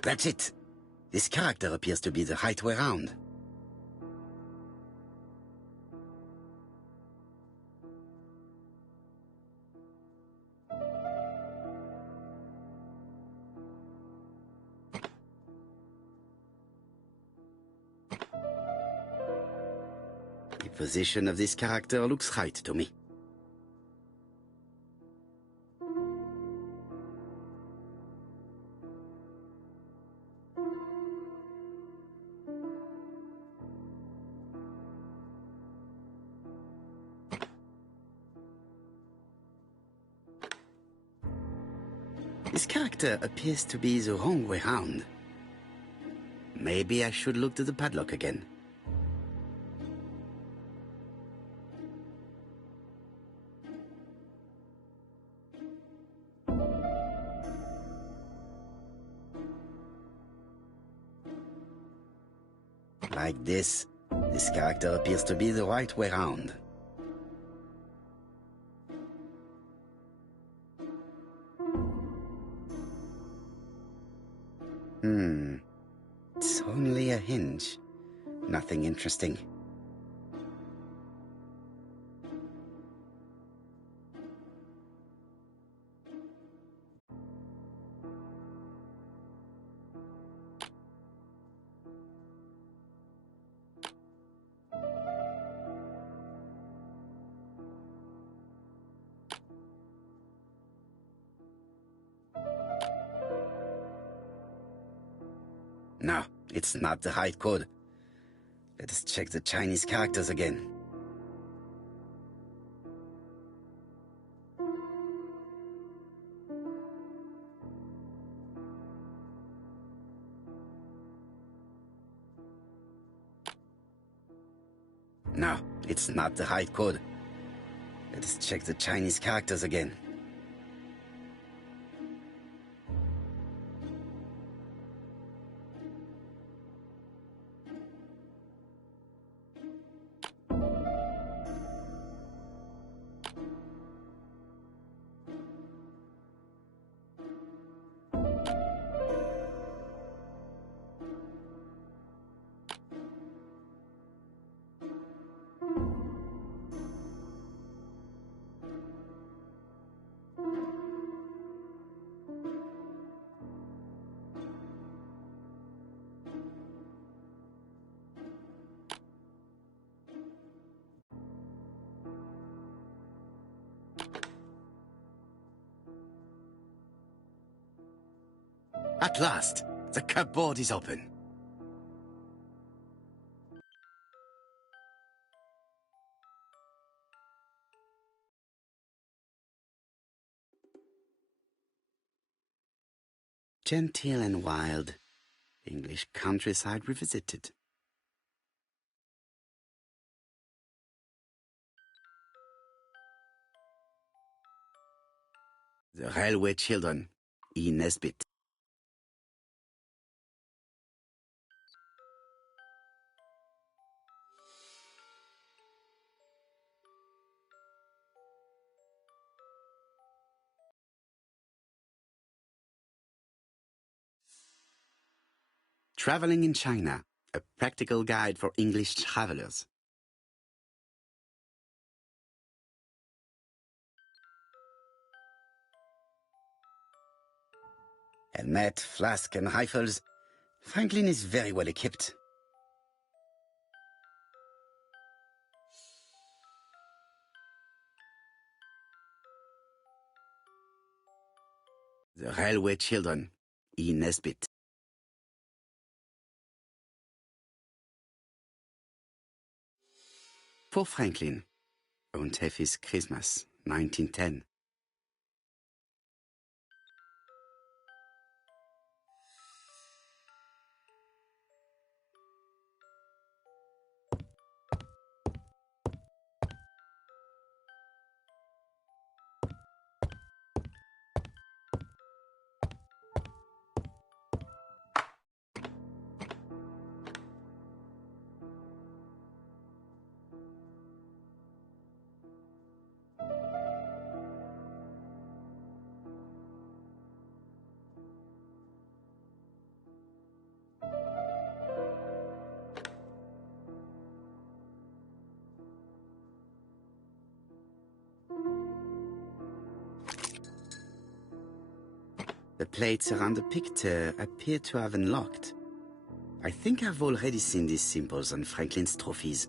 That's it. This character appears to be the right way round. The position of this character looks right to me. This character appears to be the wrong way round. Maybe I should look to the padlock again. Like this. This character appears to be the right way round. It's only a hinge. Nothing interesting. No, it's not the right code. Let us check the Chinese characters again. No, it's not the right code. Let us check the Chinese characters again. At last, the cupboard is open. Genteel and wild, English countryside revisited. The Railway Children, E. Nesbit. Traveling in China, a practical guide for English travelers. Helmet, flask, and rifles. Franklin is very well equipped. The Railway Children, E. Nesbit. For Franklin, und Effie's Christmas, 1910. The plates around the picture appear to have unlocked. I think I've already seen these symbols on Franklin's trophies.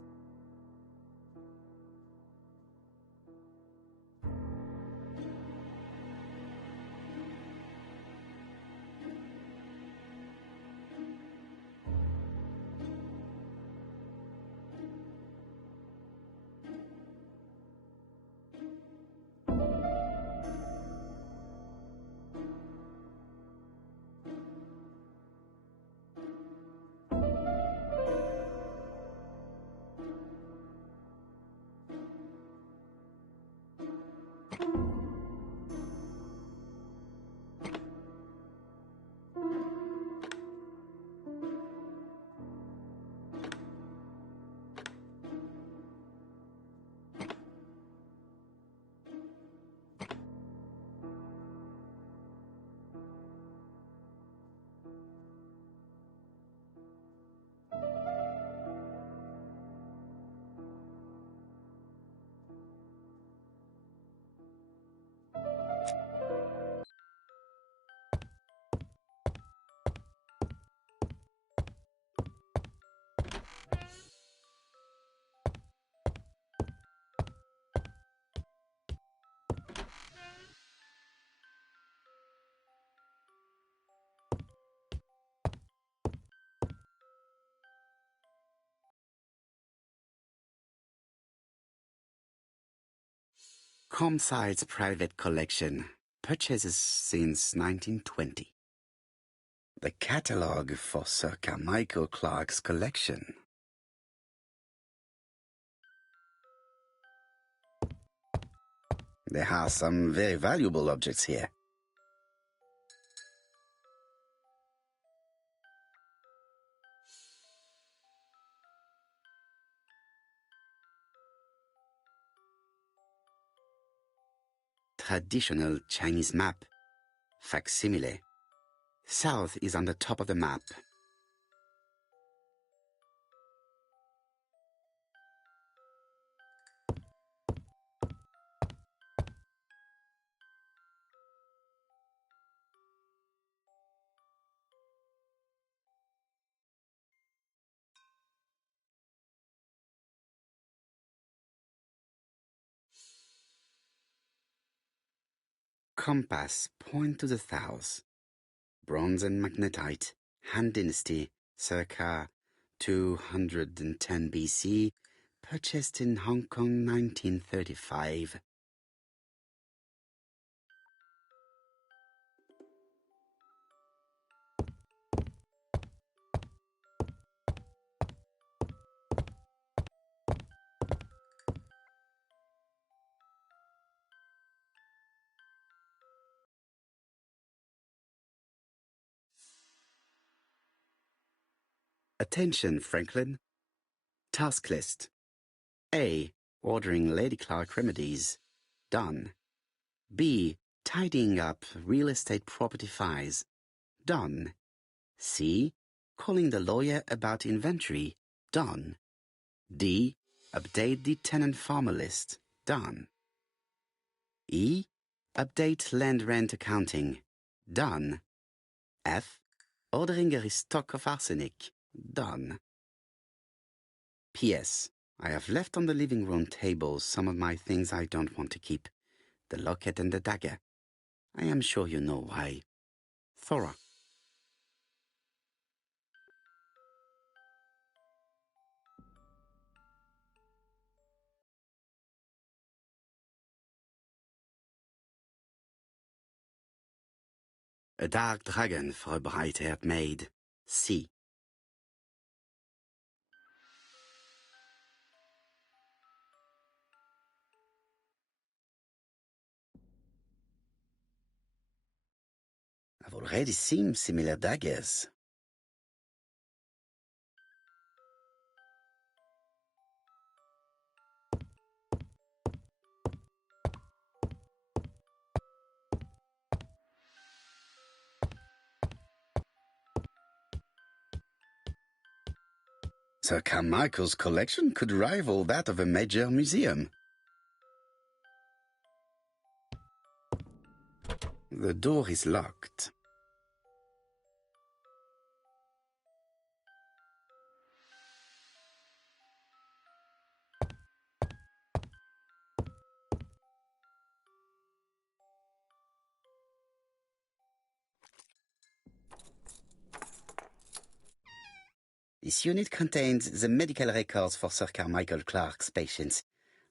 Comside's private collection, purchases since 1920. The catalogue for Sir Carmichael Clark's collection. There are some very valuable objects here. Traditional Chinese map. Facsimile. South is on the top of the map. Compass point to the south. Bronze and magnetite, Han Dynasty, circa 210 BC, purchased in Hong Kong 1935. Attention, Franklin. Task list. A. Ordering Lady Clark remedies. Done. B. Tidying up real estate property files. Done. C. Calling the lawyer about inventory. Done. D. Update the tenant-farmer list. Done. E. Update land rent accounting. Done. F. Ordering a restock of arsenic. Done. P.S. I have left on the living room table some of my things I don't want to keep. The locket and the dagger. I am sure you know why. Thora. A dark dragon for a bright-haired maid. C. I've already seen similar daggers. Sir Carmichael's collection could rival that of a major museum. The door is locked. This unit contains the medical records for Sir Carmichael Clark's patients.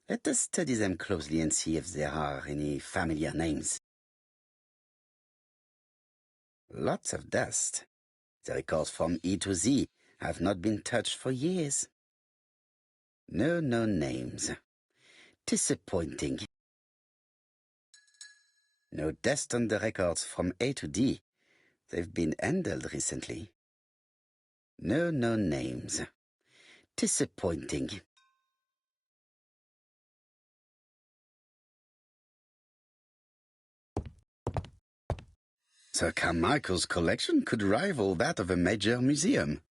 Let us study them closely and see if there are any familiar names. Lots of dust. The records from E to Z have not been touched for years. No known names. Disappointing. No dust on the records from A to D. They've been handled recently. No known names. Disappointing. Sir Carmichael's collection could rival that of a major museum.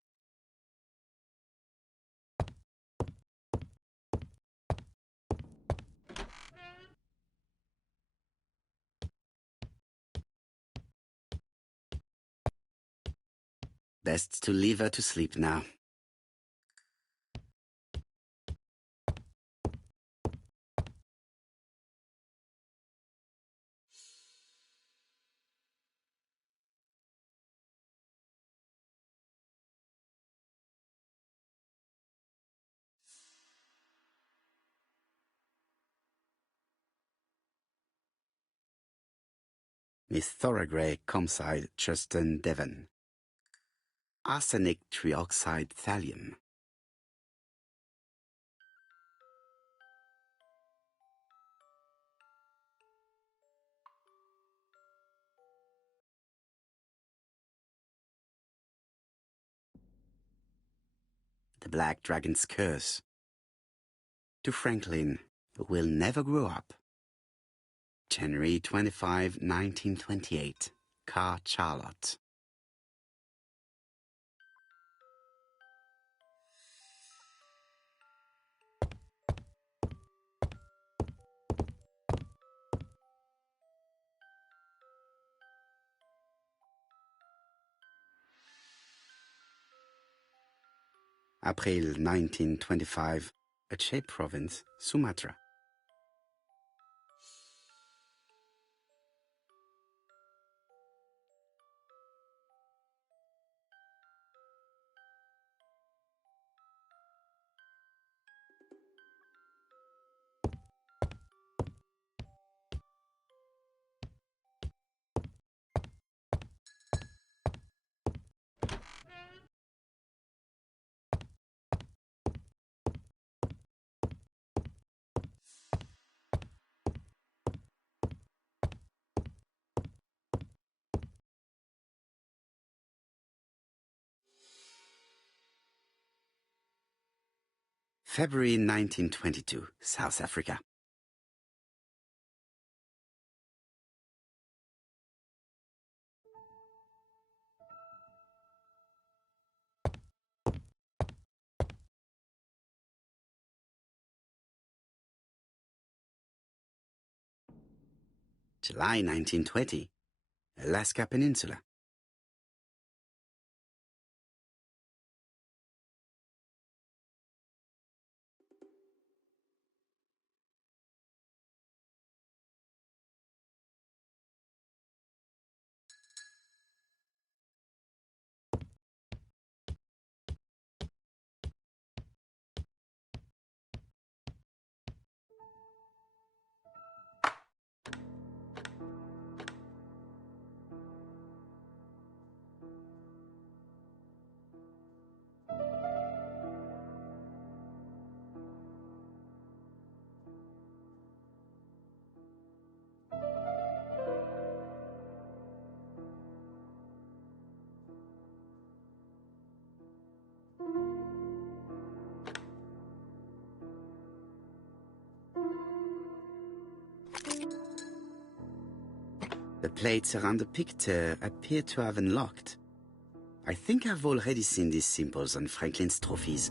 Best to leave her to sleep now. Miss Thorogray, Comside, Chuston, Devon. Arsenic trioxide thallium. The Black Dragon's Curse. To Franklin, who will never grow up. January 25, 1928. Car Charlotte. April 1925. Aceh Province, Sumatra. February 1922, South Africa. July 1920, Alaska Peninsula. The plates around the picture appear to have unlocked. I think I've already seen these symbols on Franklin's trophies.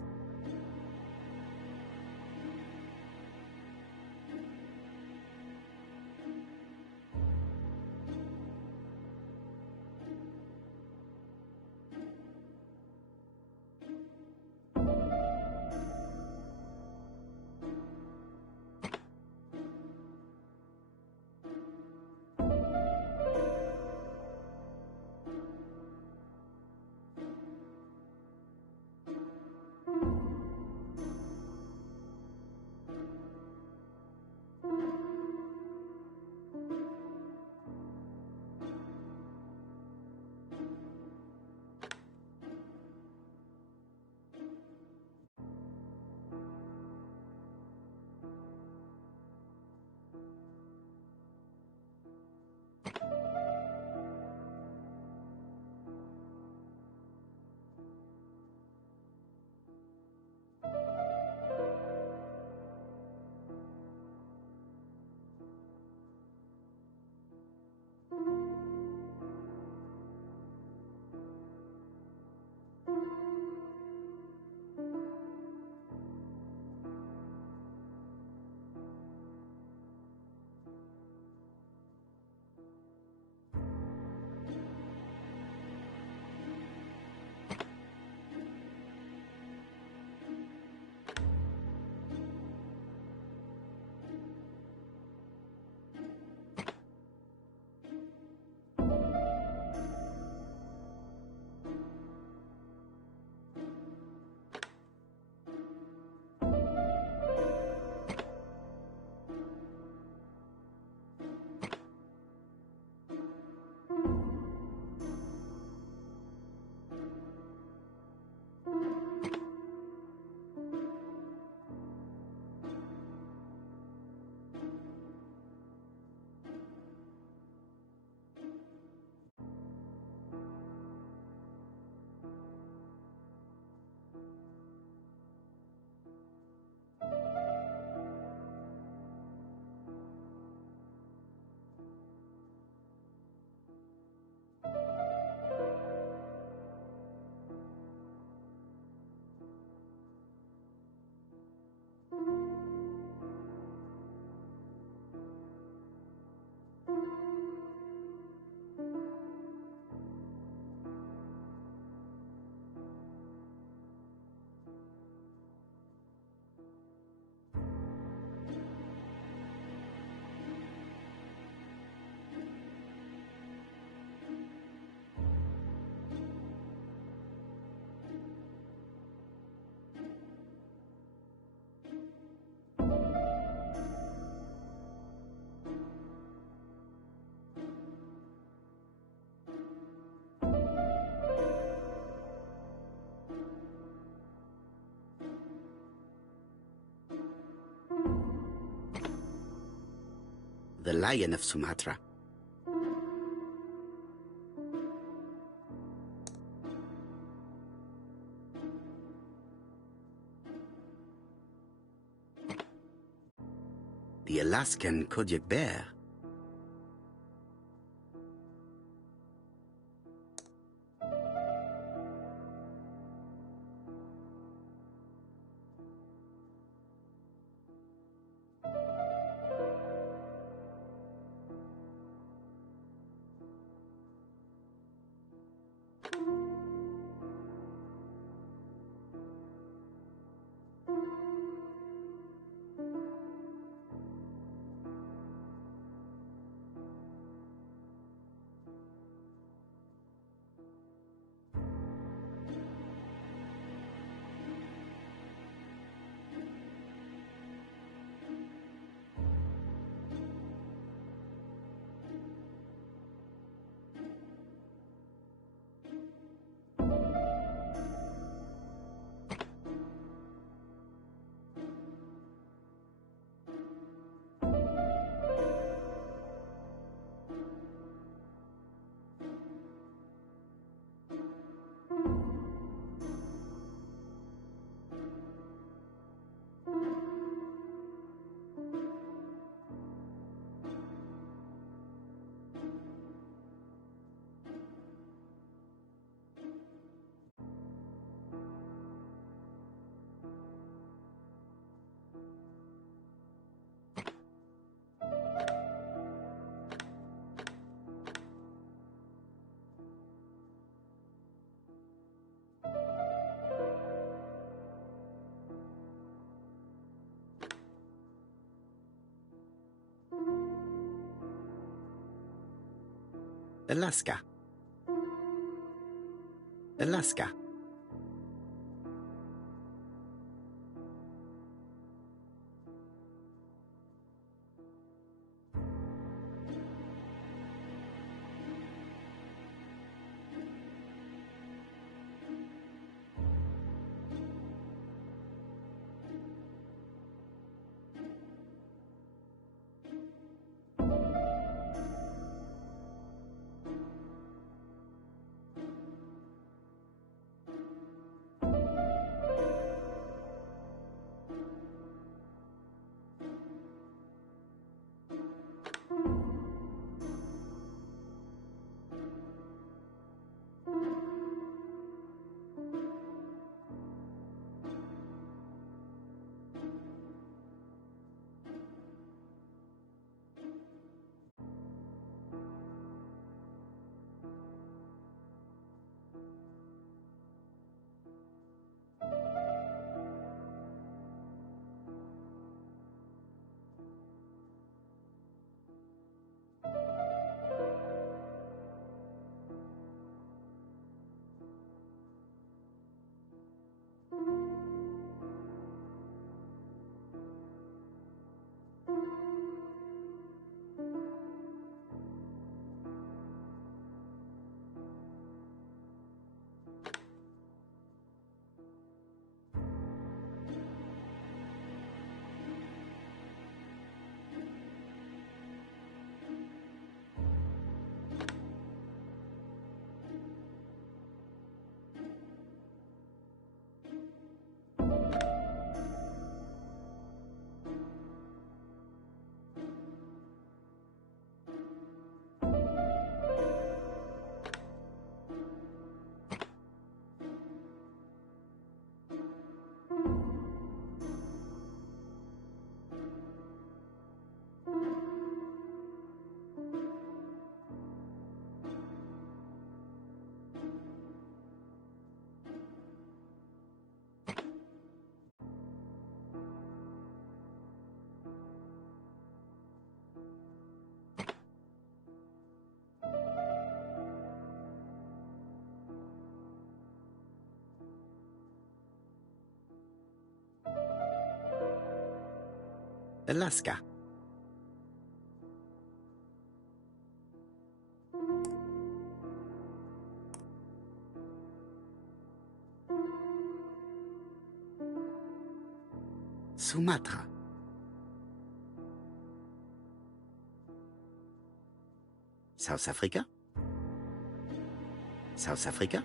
the lion of Sumatra. The Alaskan Kodiak bear. Alaska. Alaska. Alaska. Sumatra. South Africa? South Africa?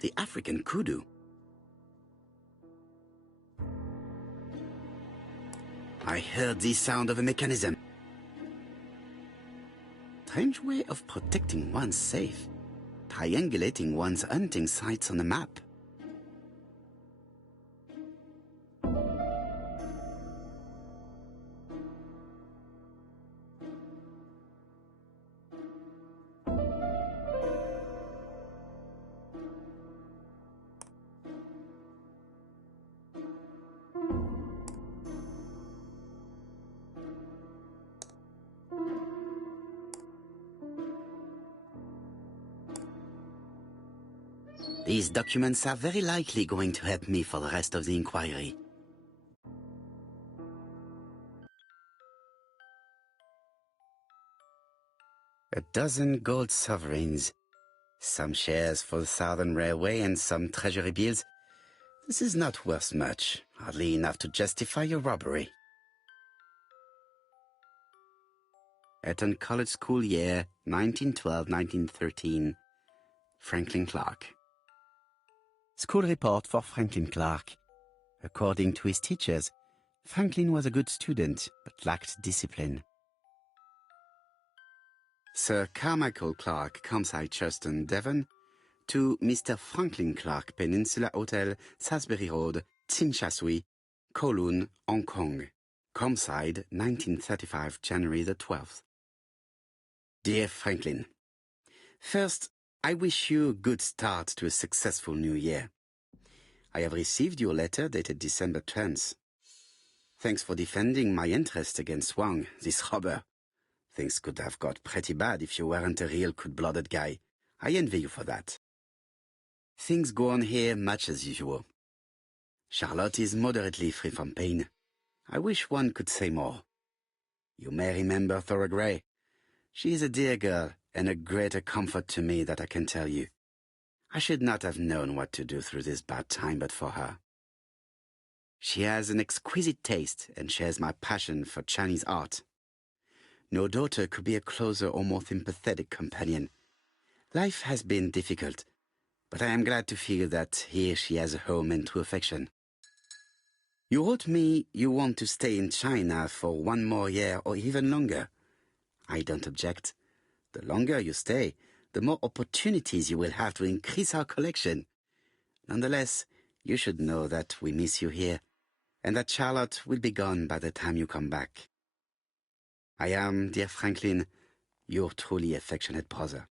The African kudu. I heard the sound of a mechanism. Strange way of protecting one's safe. Triangulating one's hunting sites on a map. These documents are very likely going to help me for the rest of the inquiry. A dozen gold sovereigns, some shares for the Southern Railway and some treasury bills. This is not worth much, hardly enough to justify your robbery. Eton College School year, 1912-1913. Franklin Clark. School report for Franklin Clark. According to his teachers, Franklin was a good student, but lacked discipline. Sir Carmichael Clark, Comside Churchton, Devon, to Mr. Franklin Clark, Peninsula Hotel, Salisbury Road, Tsim Sha Tsui, Kowloon, Hong Kong. Comside, 1935, January the 12th. Dear Franklin, first, I wish you a good start to a successful new year. I have received your letter dated December 10th. Thanks for defending my interest against Wang, this robber. Things could have got pretty bad if you weren't a real cold-blooded guy. I envy you for that. Things go on here much as usual. Charlotte is moderately free from pain. I wish one could say more. You may remember Thora Gray. She is a dear girl, and a greater comfort to me that I can tell you. I should not have known what to do through this bad time but for her. She has an exquisite taste and shares my passion for Chinese art. No daughter could be a closer or more sympathetic companion. Life has been difficult, but I am glad to feel that here she has a home and true affection. You wrote me you want to stay in China for 1 more year or even longer. I don't object. The longer you stay, the more opportunities you will have to increase our collection. Nonetheless, you should know that we miss you here, and that Charlotte will be gone by the time you come back. I am, dear Franklin, your truly affectionate brother.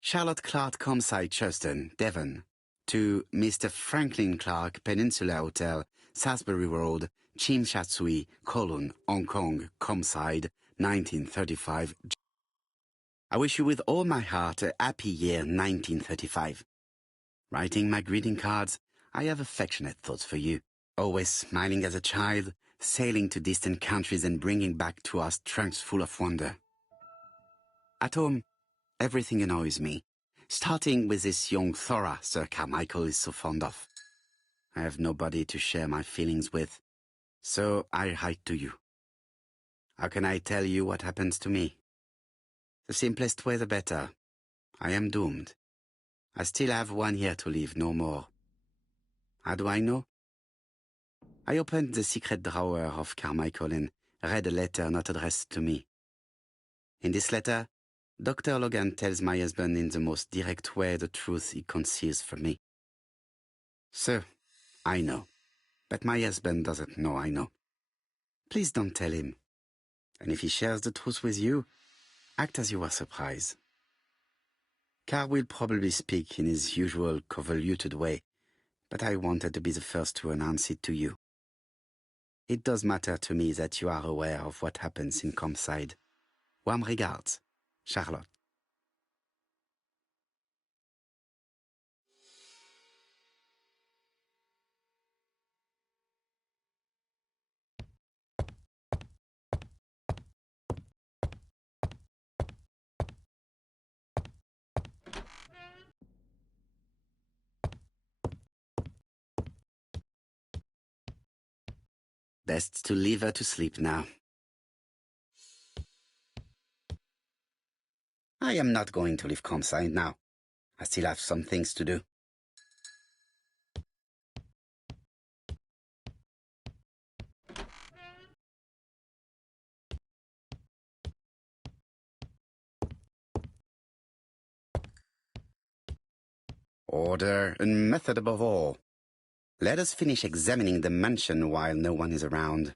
Charlotte Clark, Comside Churchton, Devon, to Mr. Franklin Clark, Peninsula Hotel, Salisbury Road, Tsim Sha Tsui, Kowloon, Hong Kong, Comside, 1935. I wish you with all my heart a happy year 1935. Writing my greeting cards, I have affectionate thoughts for you. Always smiling as a child, sailing to distant countries and bringing back to us trunks full of wonder. At home, everything annoys me, starting with this young Thora Sir Carmichael is so fond of. I have nobody to share my feelings with, so I write to you. How can I tell you what happens to me? The simplest way the better. I am doomed. I still have 1 year to live, no more. How do I know? I opened the secret drawer of Carmichael and read a letter not addressed to me. In this letter, Dr. Logan tells my husband in the most direct way the truth he conceals from me. So, I know. But my husband doesn't know I know. Please don't tell him. And if he shares the truth with you, act as you are surprised. Carl will probably speak in his usual convoluted way, but I wanted to be the first to announce it to you. It does matter to me that you are aware of what happens in Comside. Warm regards, Charlotte. Best to leave her to sleep now. I am not going to leave Comside now. I still have some things to do. Order and method above all. Let us finish examining the mansion while no one is around.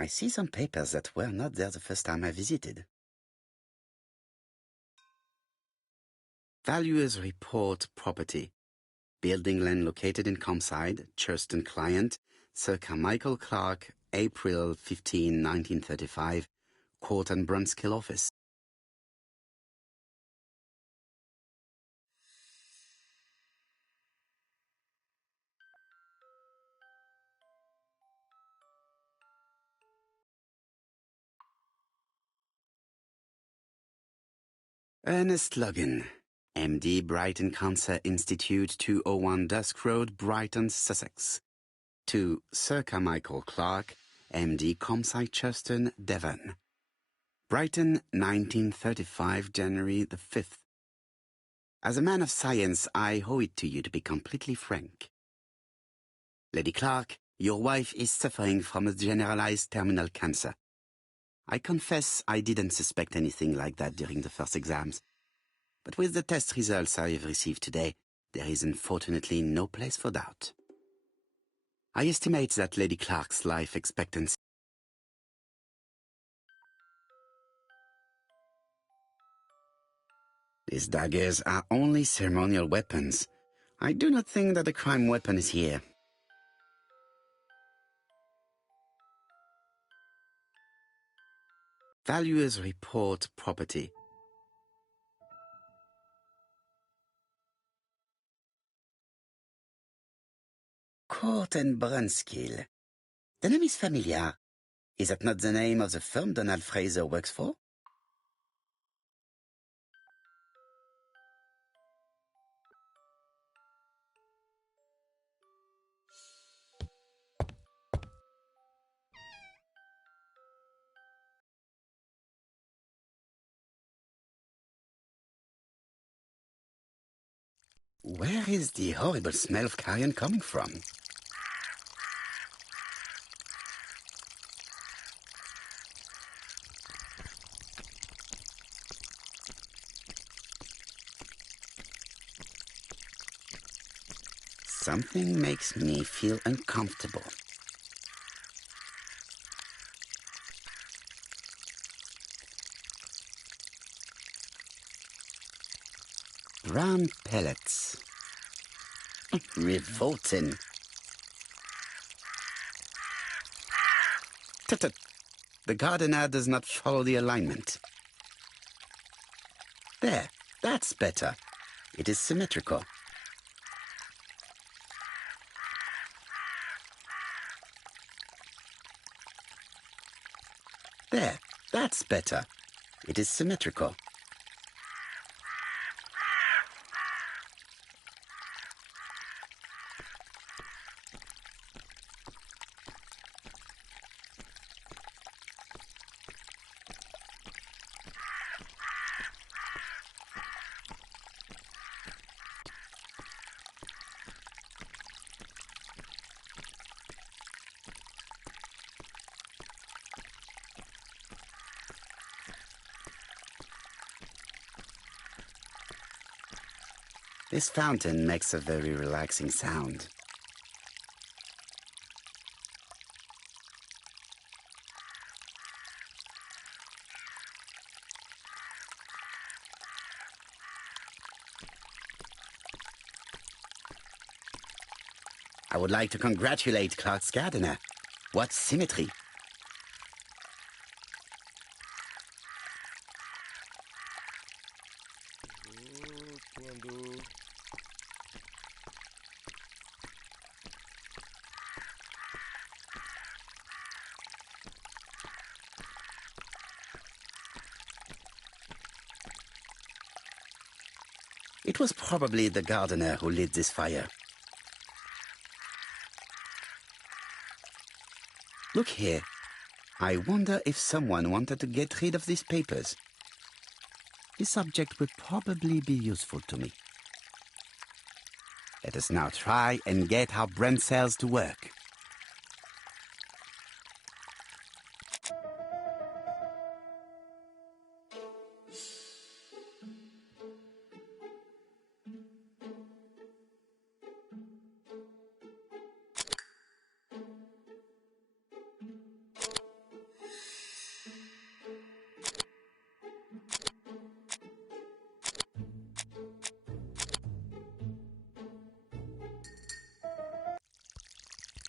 I see some papers that were not there the first time I visited. Valuers report property. Building land located in Comside, Churston client, Sir Carmichael Clark, April 15, 1935, Court and Brunskill office. Ernest Logan, MD, Brighton Cancer Institute, 201 Dusk Road, Brighton, Sussex. To Sir Carmichael Clark, MD, Comside, Churston, Devon. Brighton, 1935, January the 5th. As a man of science, I owe it to you to be completely frank. Lady Clark, your wife is suffering from a generalized terminal cancer. I confess I didn't suspect anything like that during the first exams. But with the test results I have received today, there is unfortunately no place for doubt. I estimate that Lady Clark's life expectancy. These daggers are only ceremonial weapons. I do not think that a crime weapon is here. Valuers report property. Court and Brunskill. The name is familiar. Is that not the name of the firm Donald Fraser works for? Where is the horrible smell of carrion coming from? Something makes me feel uncomfortable. Brown pellets. Revolting. Tut-tut. The gardener does not follow the alignment. There, that's better. It is symmetrical. There, that's better. It is symmetrical. This fountain makes a very relaxing sound. I would like to congratulate Clark's gardener. What symmetry! It was probably the gardener who lit this fire. Look here. I wonder if someone wanted to get rid of these papers. This object will probably be useful to me. Let us now try and get our brain cells to work.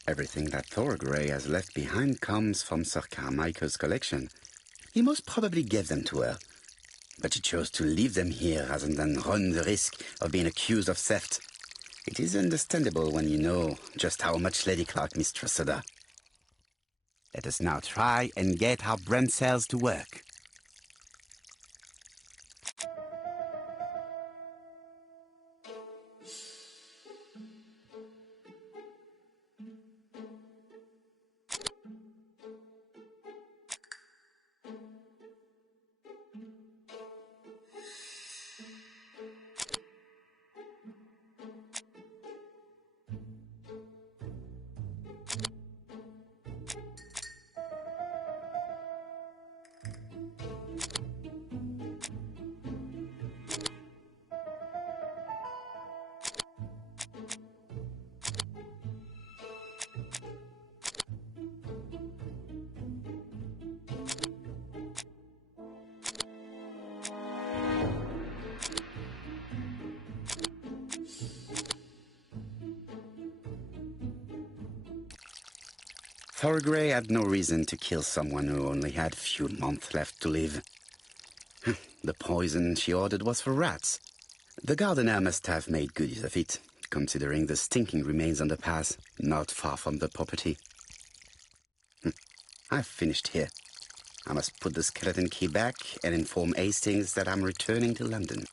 Everything that Thorgray has left behind comes from Sir Carmichael's collection. He most probably gave them to her, but she chose to leave them here rather than run the risk of being accused of theft. It is understandable when you know just how much Lady Clark mistrusted her. Let us now try and get our brain cells to work. Thorgray had no reason to kill someone who only had few months left to live. The poison she ordered was for rats. The gardener must have made good use of it, considering the stinking remains on the path, not far from the property. I've finished here. I must put the skeleton key back and inform Hastings that I'm returning to London.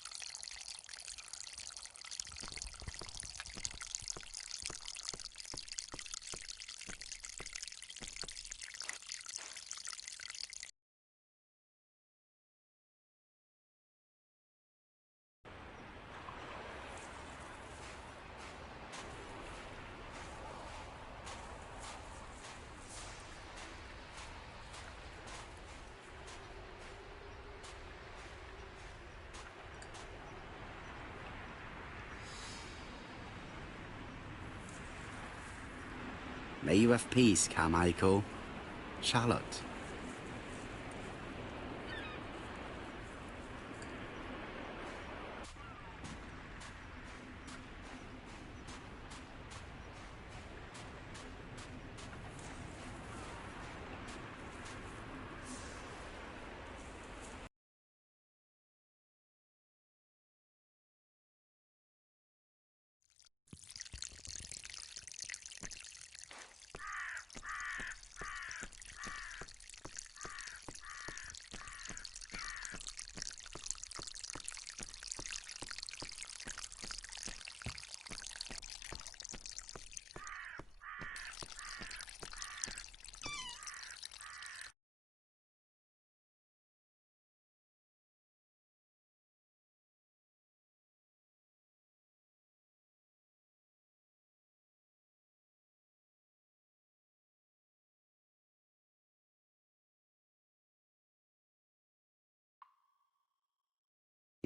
May you have peace, Carmichael. Charlotte.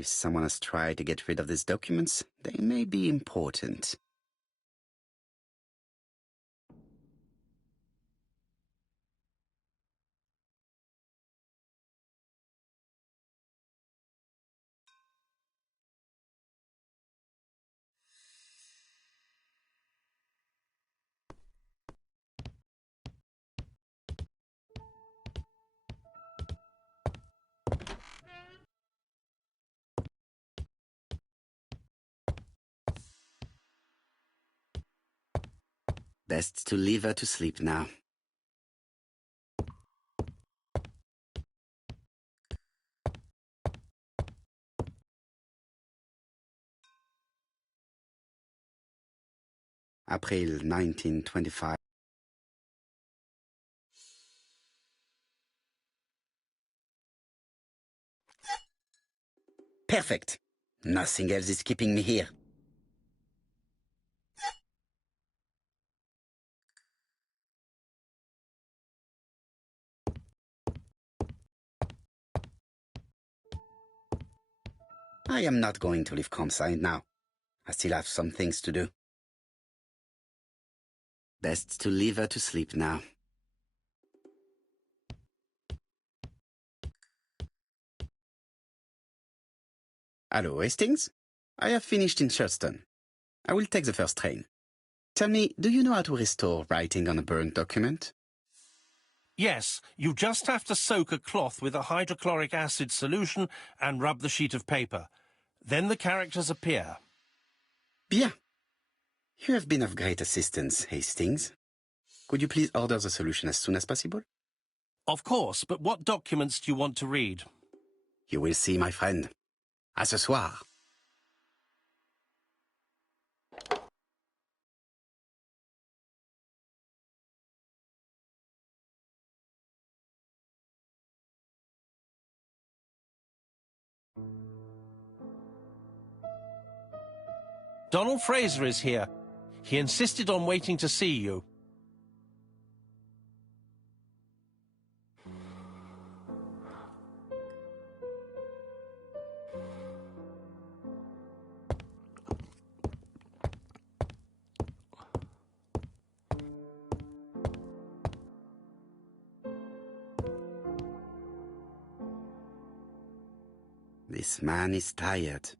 If someone has tried to get rid of these documents, they may be important. Best to leave her to sleep now. April 1925. Perfect. Nothing else is keeping me here. I am not going to leave campsite now. I still have some things to do. Best to leave her to sleep now. Hello, Hastings? I have finished in Xythorn. I will take the first train. Tell me, do you know how to restore writing on a burnt document? Yes, you just have to soak a cloth with a hydrochloric acid solution and rub the sheet of paper. Then the characters appear. Bien. You have been of great assistance, Hastings. Could you please order the solution as soon as possible? Of course, but what documents do you want to read? You will see, my friend. À ce soir. Donald Fraser is here. He insisted on waiting to see you. This man is tired.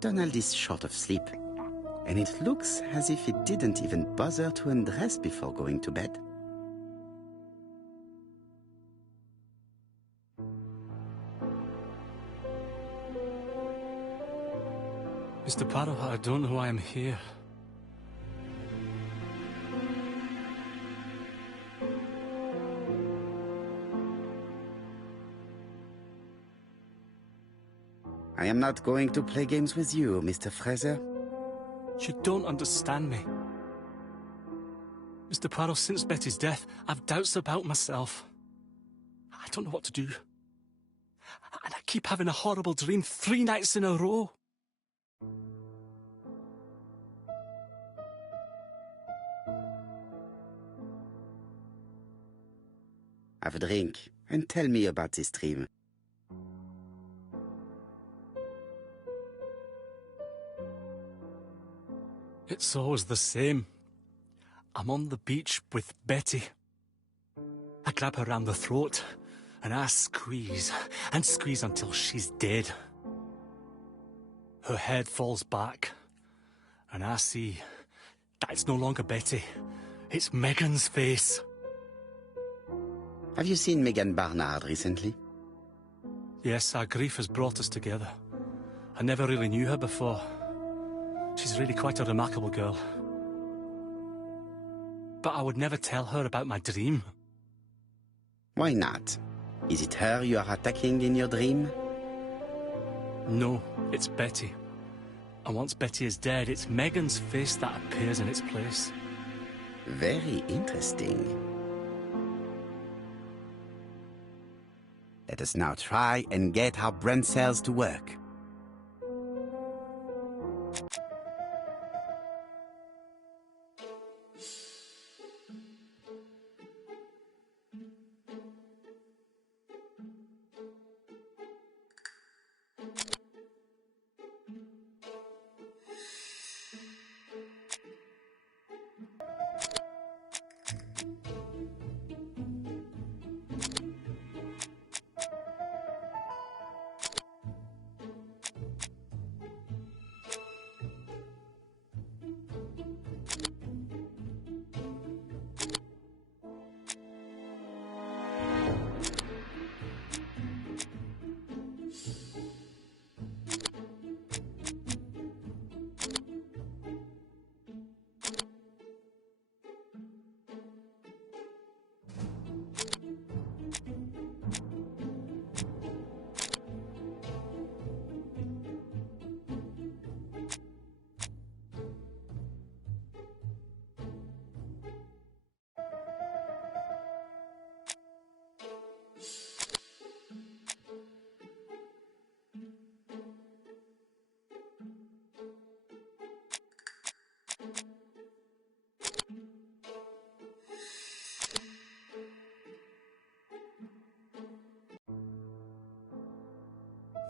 Donald is short of sleep, and it looks as if he didn't even bother to undress before going to bed. Mr. Poirot, I don't know why I'm here. I am not going to play games with you, Mr. Fraser. You don't understand me. Mr. Poirot, since Betty's death, I've doubts about myself. I don't know what to do. And I keep having a horrible dream 3 nights in a row. Have a drink and tell me about this dream. It's always the same. I'm on the beach with Betty. I grab her round the throat and I squeeze and squeeze until she's dead. Her head falls back and I see that it's no longer Betty. It's Megan's face. Have you seen Megan Barnard recently? Yes, our grief has brought us together. I never really knew her before. She's really quite a remarkable girl. But I would never tell her about my dream. Why not? Is it her you are attacking in your dream? No, it's Betty. And once Betty is dead, it's Megan's face that appears in its place. Very interesting. Let us now try and get our brain cells to work.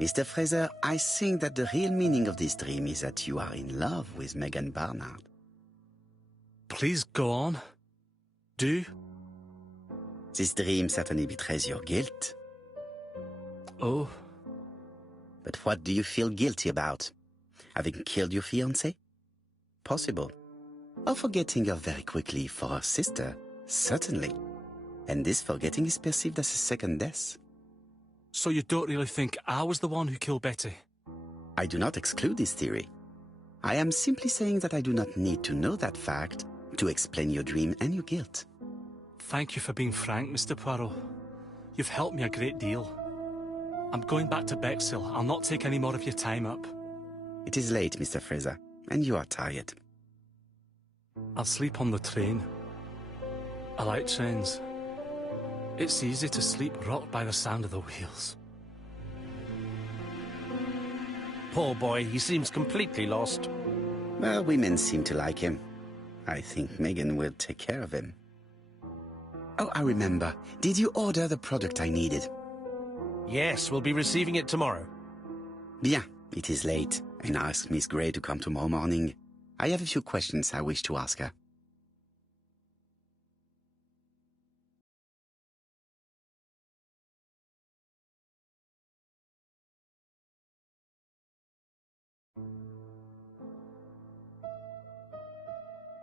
Mr. Fraser, I think that the real meaning of this dream is that you are in love with Megan Barnard. Please go on. Do. This dream certainly betrays your guilt. Oh. But what do you feel guilty about? Having killed your fiancé? Possible. Or forgetting her very quickly for her sister? Certainly. And this forgetting is perceived as a second death. So you don't really think I was the one who killed Betty? I do not exclude this theory. I am simply saying that I do not need to know that fact to explain your dream and your guilt. Thank you for being frank, Mr. Poirot. You've helped me a great deal. I'm going back to Bexhill. I'll not take any more of your time up. It is late, Mr. Fraser, and you are tired. I'll sleep on the train. I like trains. It's easy to sleep rocked by the sound of the wheels. Poor boy, he seems completely lost. Well, women seem to like him. I think Megan will take care of him. Oh, I remember. Did you order the product I needed? Yes, we'll be receiving it tomorrow. Bien, it is late, and I asked Miss Grey to come tomorrow morning. I have a few questions I wish to ask her.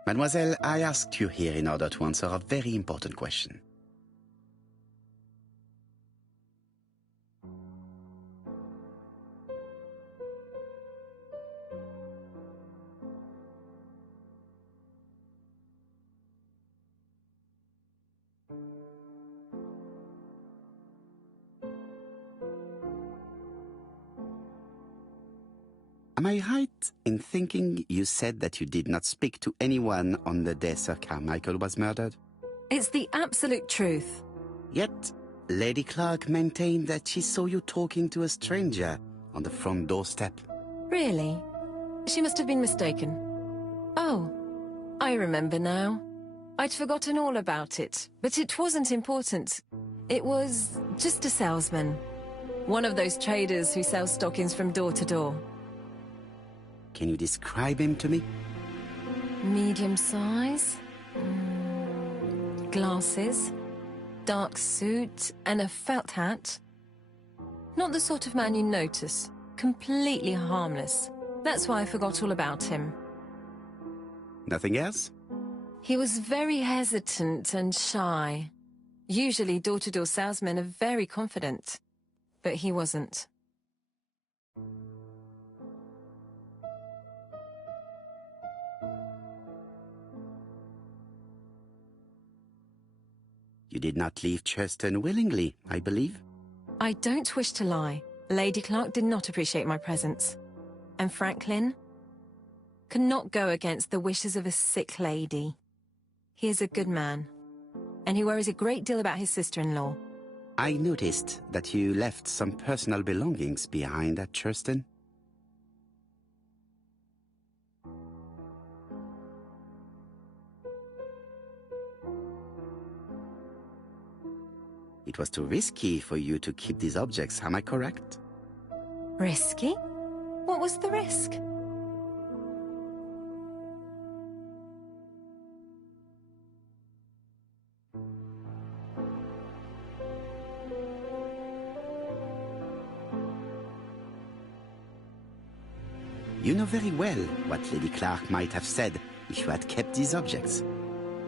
Mademoiselle, I asked you here in order to answer a very important question. Am I right in thinking you said that you did not speak to anyone on the day Sir Carmichael was murdered? It's the absolute truth. Yet, Lady Clark maintained that she saw you talking to a stranger on the front doorstep. Really? She must have been mistaken. Oh, I remember now. I'd forgotten all about it, but it wasn't important. It was just a salesman. One of those traders who sell stockings from door to door. Can you describe him to me? Medium size, glasses, dark suit, and a felt hat. Not the sort of man you notice. Completely harmless. That's why I forgot all about him. Nothing else? He was very hesitant and shy. Usually door-to-door salesmen are very confident, but he wasn't. You did not leave Churston willingly, I believe. I don't wish to lie. Lady Clark did not appreciate my presence. And Franklin could not go against the wishes of a sick lady. He is a good man, and he worries a great deal about his sister-in-law. I noticed that you left some personal belongings behind at Churston. It was too risky for you to keep these objects, am I correct? Risky? What was the risk? You know very well what Lady Clark might have said if you had kept these objects.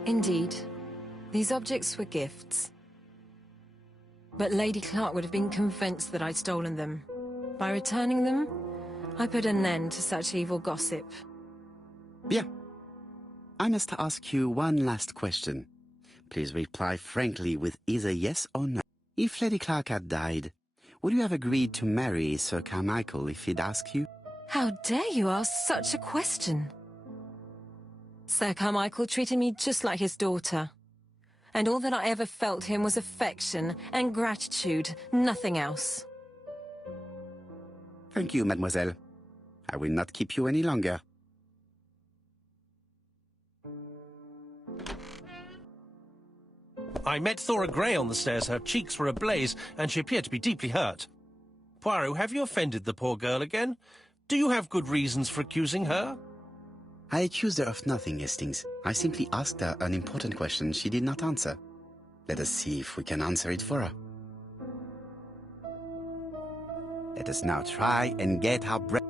Indeed. These objects were gifts. But Lady Clark would have been convinced that I'd stolen them. By returning them, I put an end to such evil gossip. Bien. I must ask you one last question. Please reply frankly with either yes or no. If Lady Clark had died, would you have agreed to marry Sir Carmichael if he'd asked you? How dare you ask such a question? Sir Carmichael treated me just like his daughter. And all that I ever felt him was affection and gratitude, nothing else. Thank you, mademoiselle. I will not keep you any longer. I met Thora Grey on the stairs. Her cheeks were ablaze, and she appeared to be deeply hurt. Poirot, have you offended the poor girl again? Do you have good reasons for accusing her? I accused her of nothing, Hastings. I simply asked her an important question she did not answer. Let us see if we can answer it for her. Let us now try and get our breath.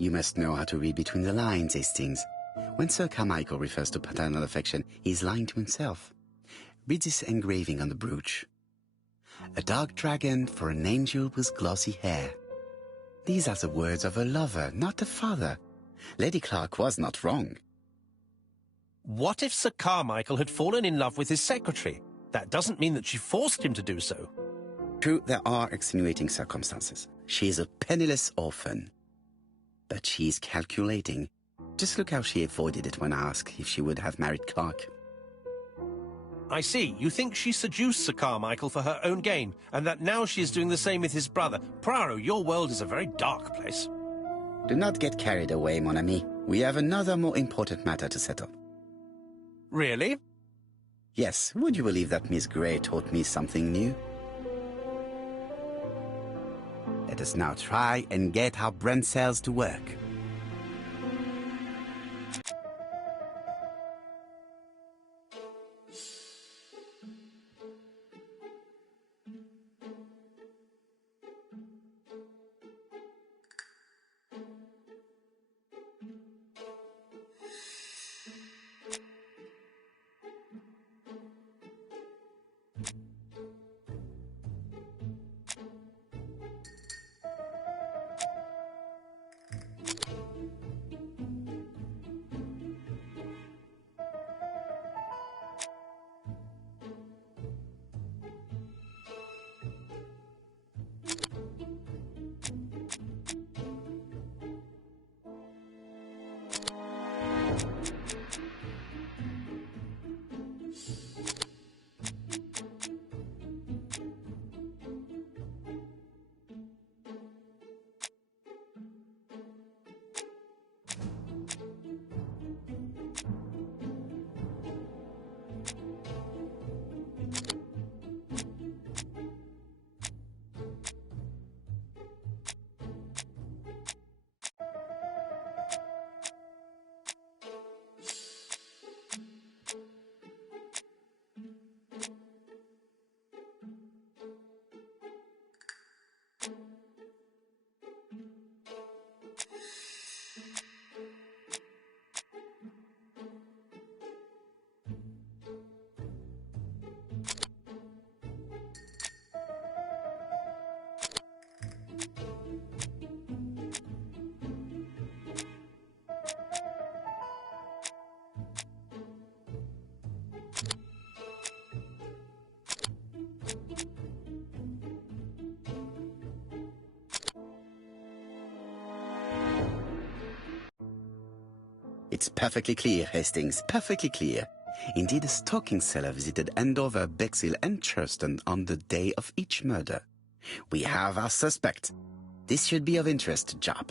You must know how to read between the lines, Hastings. When Sir Carmichael refers to paternal affection, he is lying to himself. Read this engraving on the brooch. A dark dragon for an angel with glossy hair. These are the words of a lover, not a father. Lady Clark was not wrong. What if Sir Carmichael had fallen in love with his secretary? That doesn't mean that she forced him to do so. True, there are extenuating circumstances. She is a penniless orphan. But she is calculating. Just look how she avoided it when asked if she would have married Clark. I see. You think she seduced Sir Carmichael for her own gain, and that now she is doing the same with his brother. Poirot, your world is a very dark place. Do not get carried away, mon ami. We have another more important matter to settle. Really? Yes, would you believe that Miss Grey taught me something new? Let us now try and get our brain cells to work. It's perfectly clear, Hastings, perfectly clear. Indeed, a stalking seller visited Andover, Bexhill and Churston on the day of each murder. We have our suspect. This should be of interest, Jop.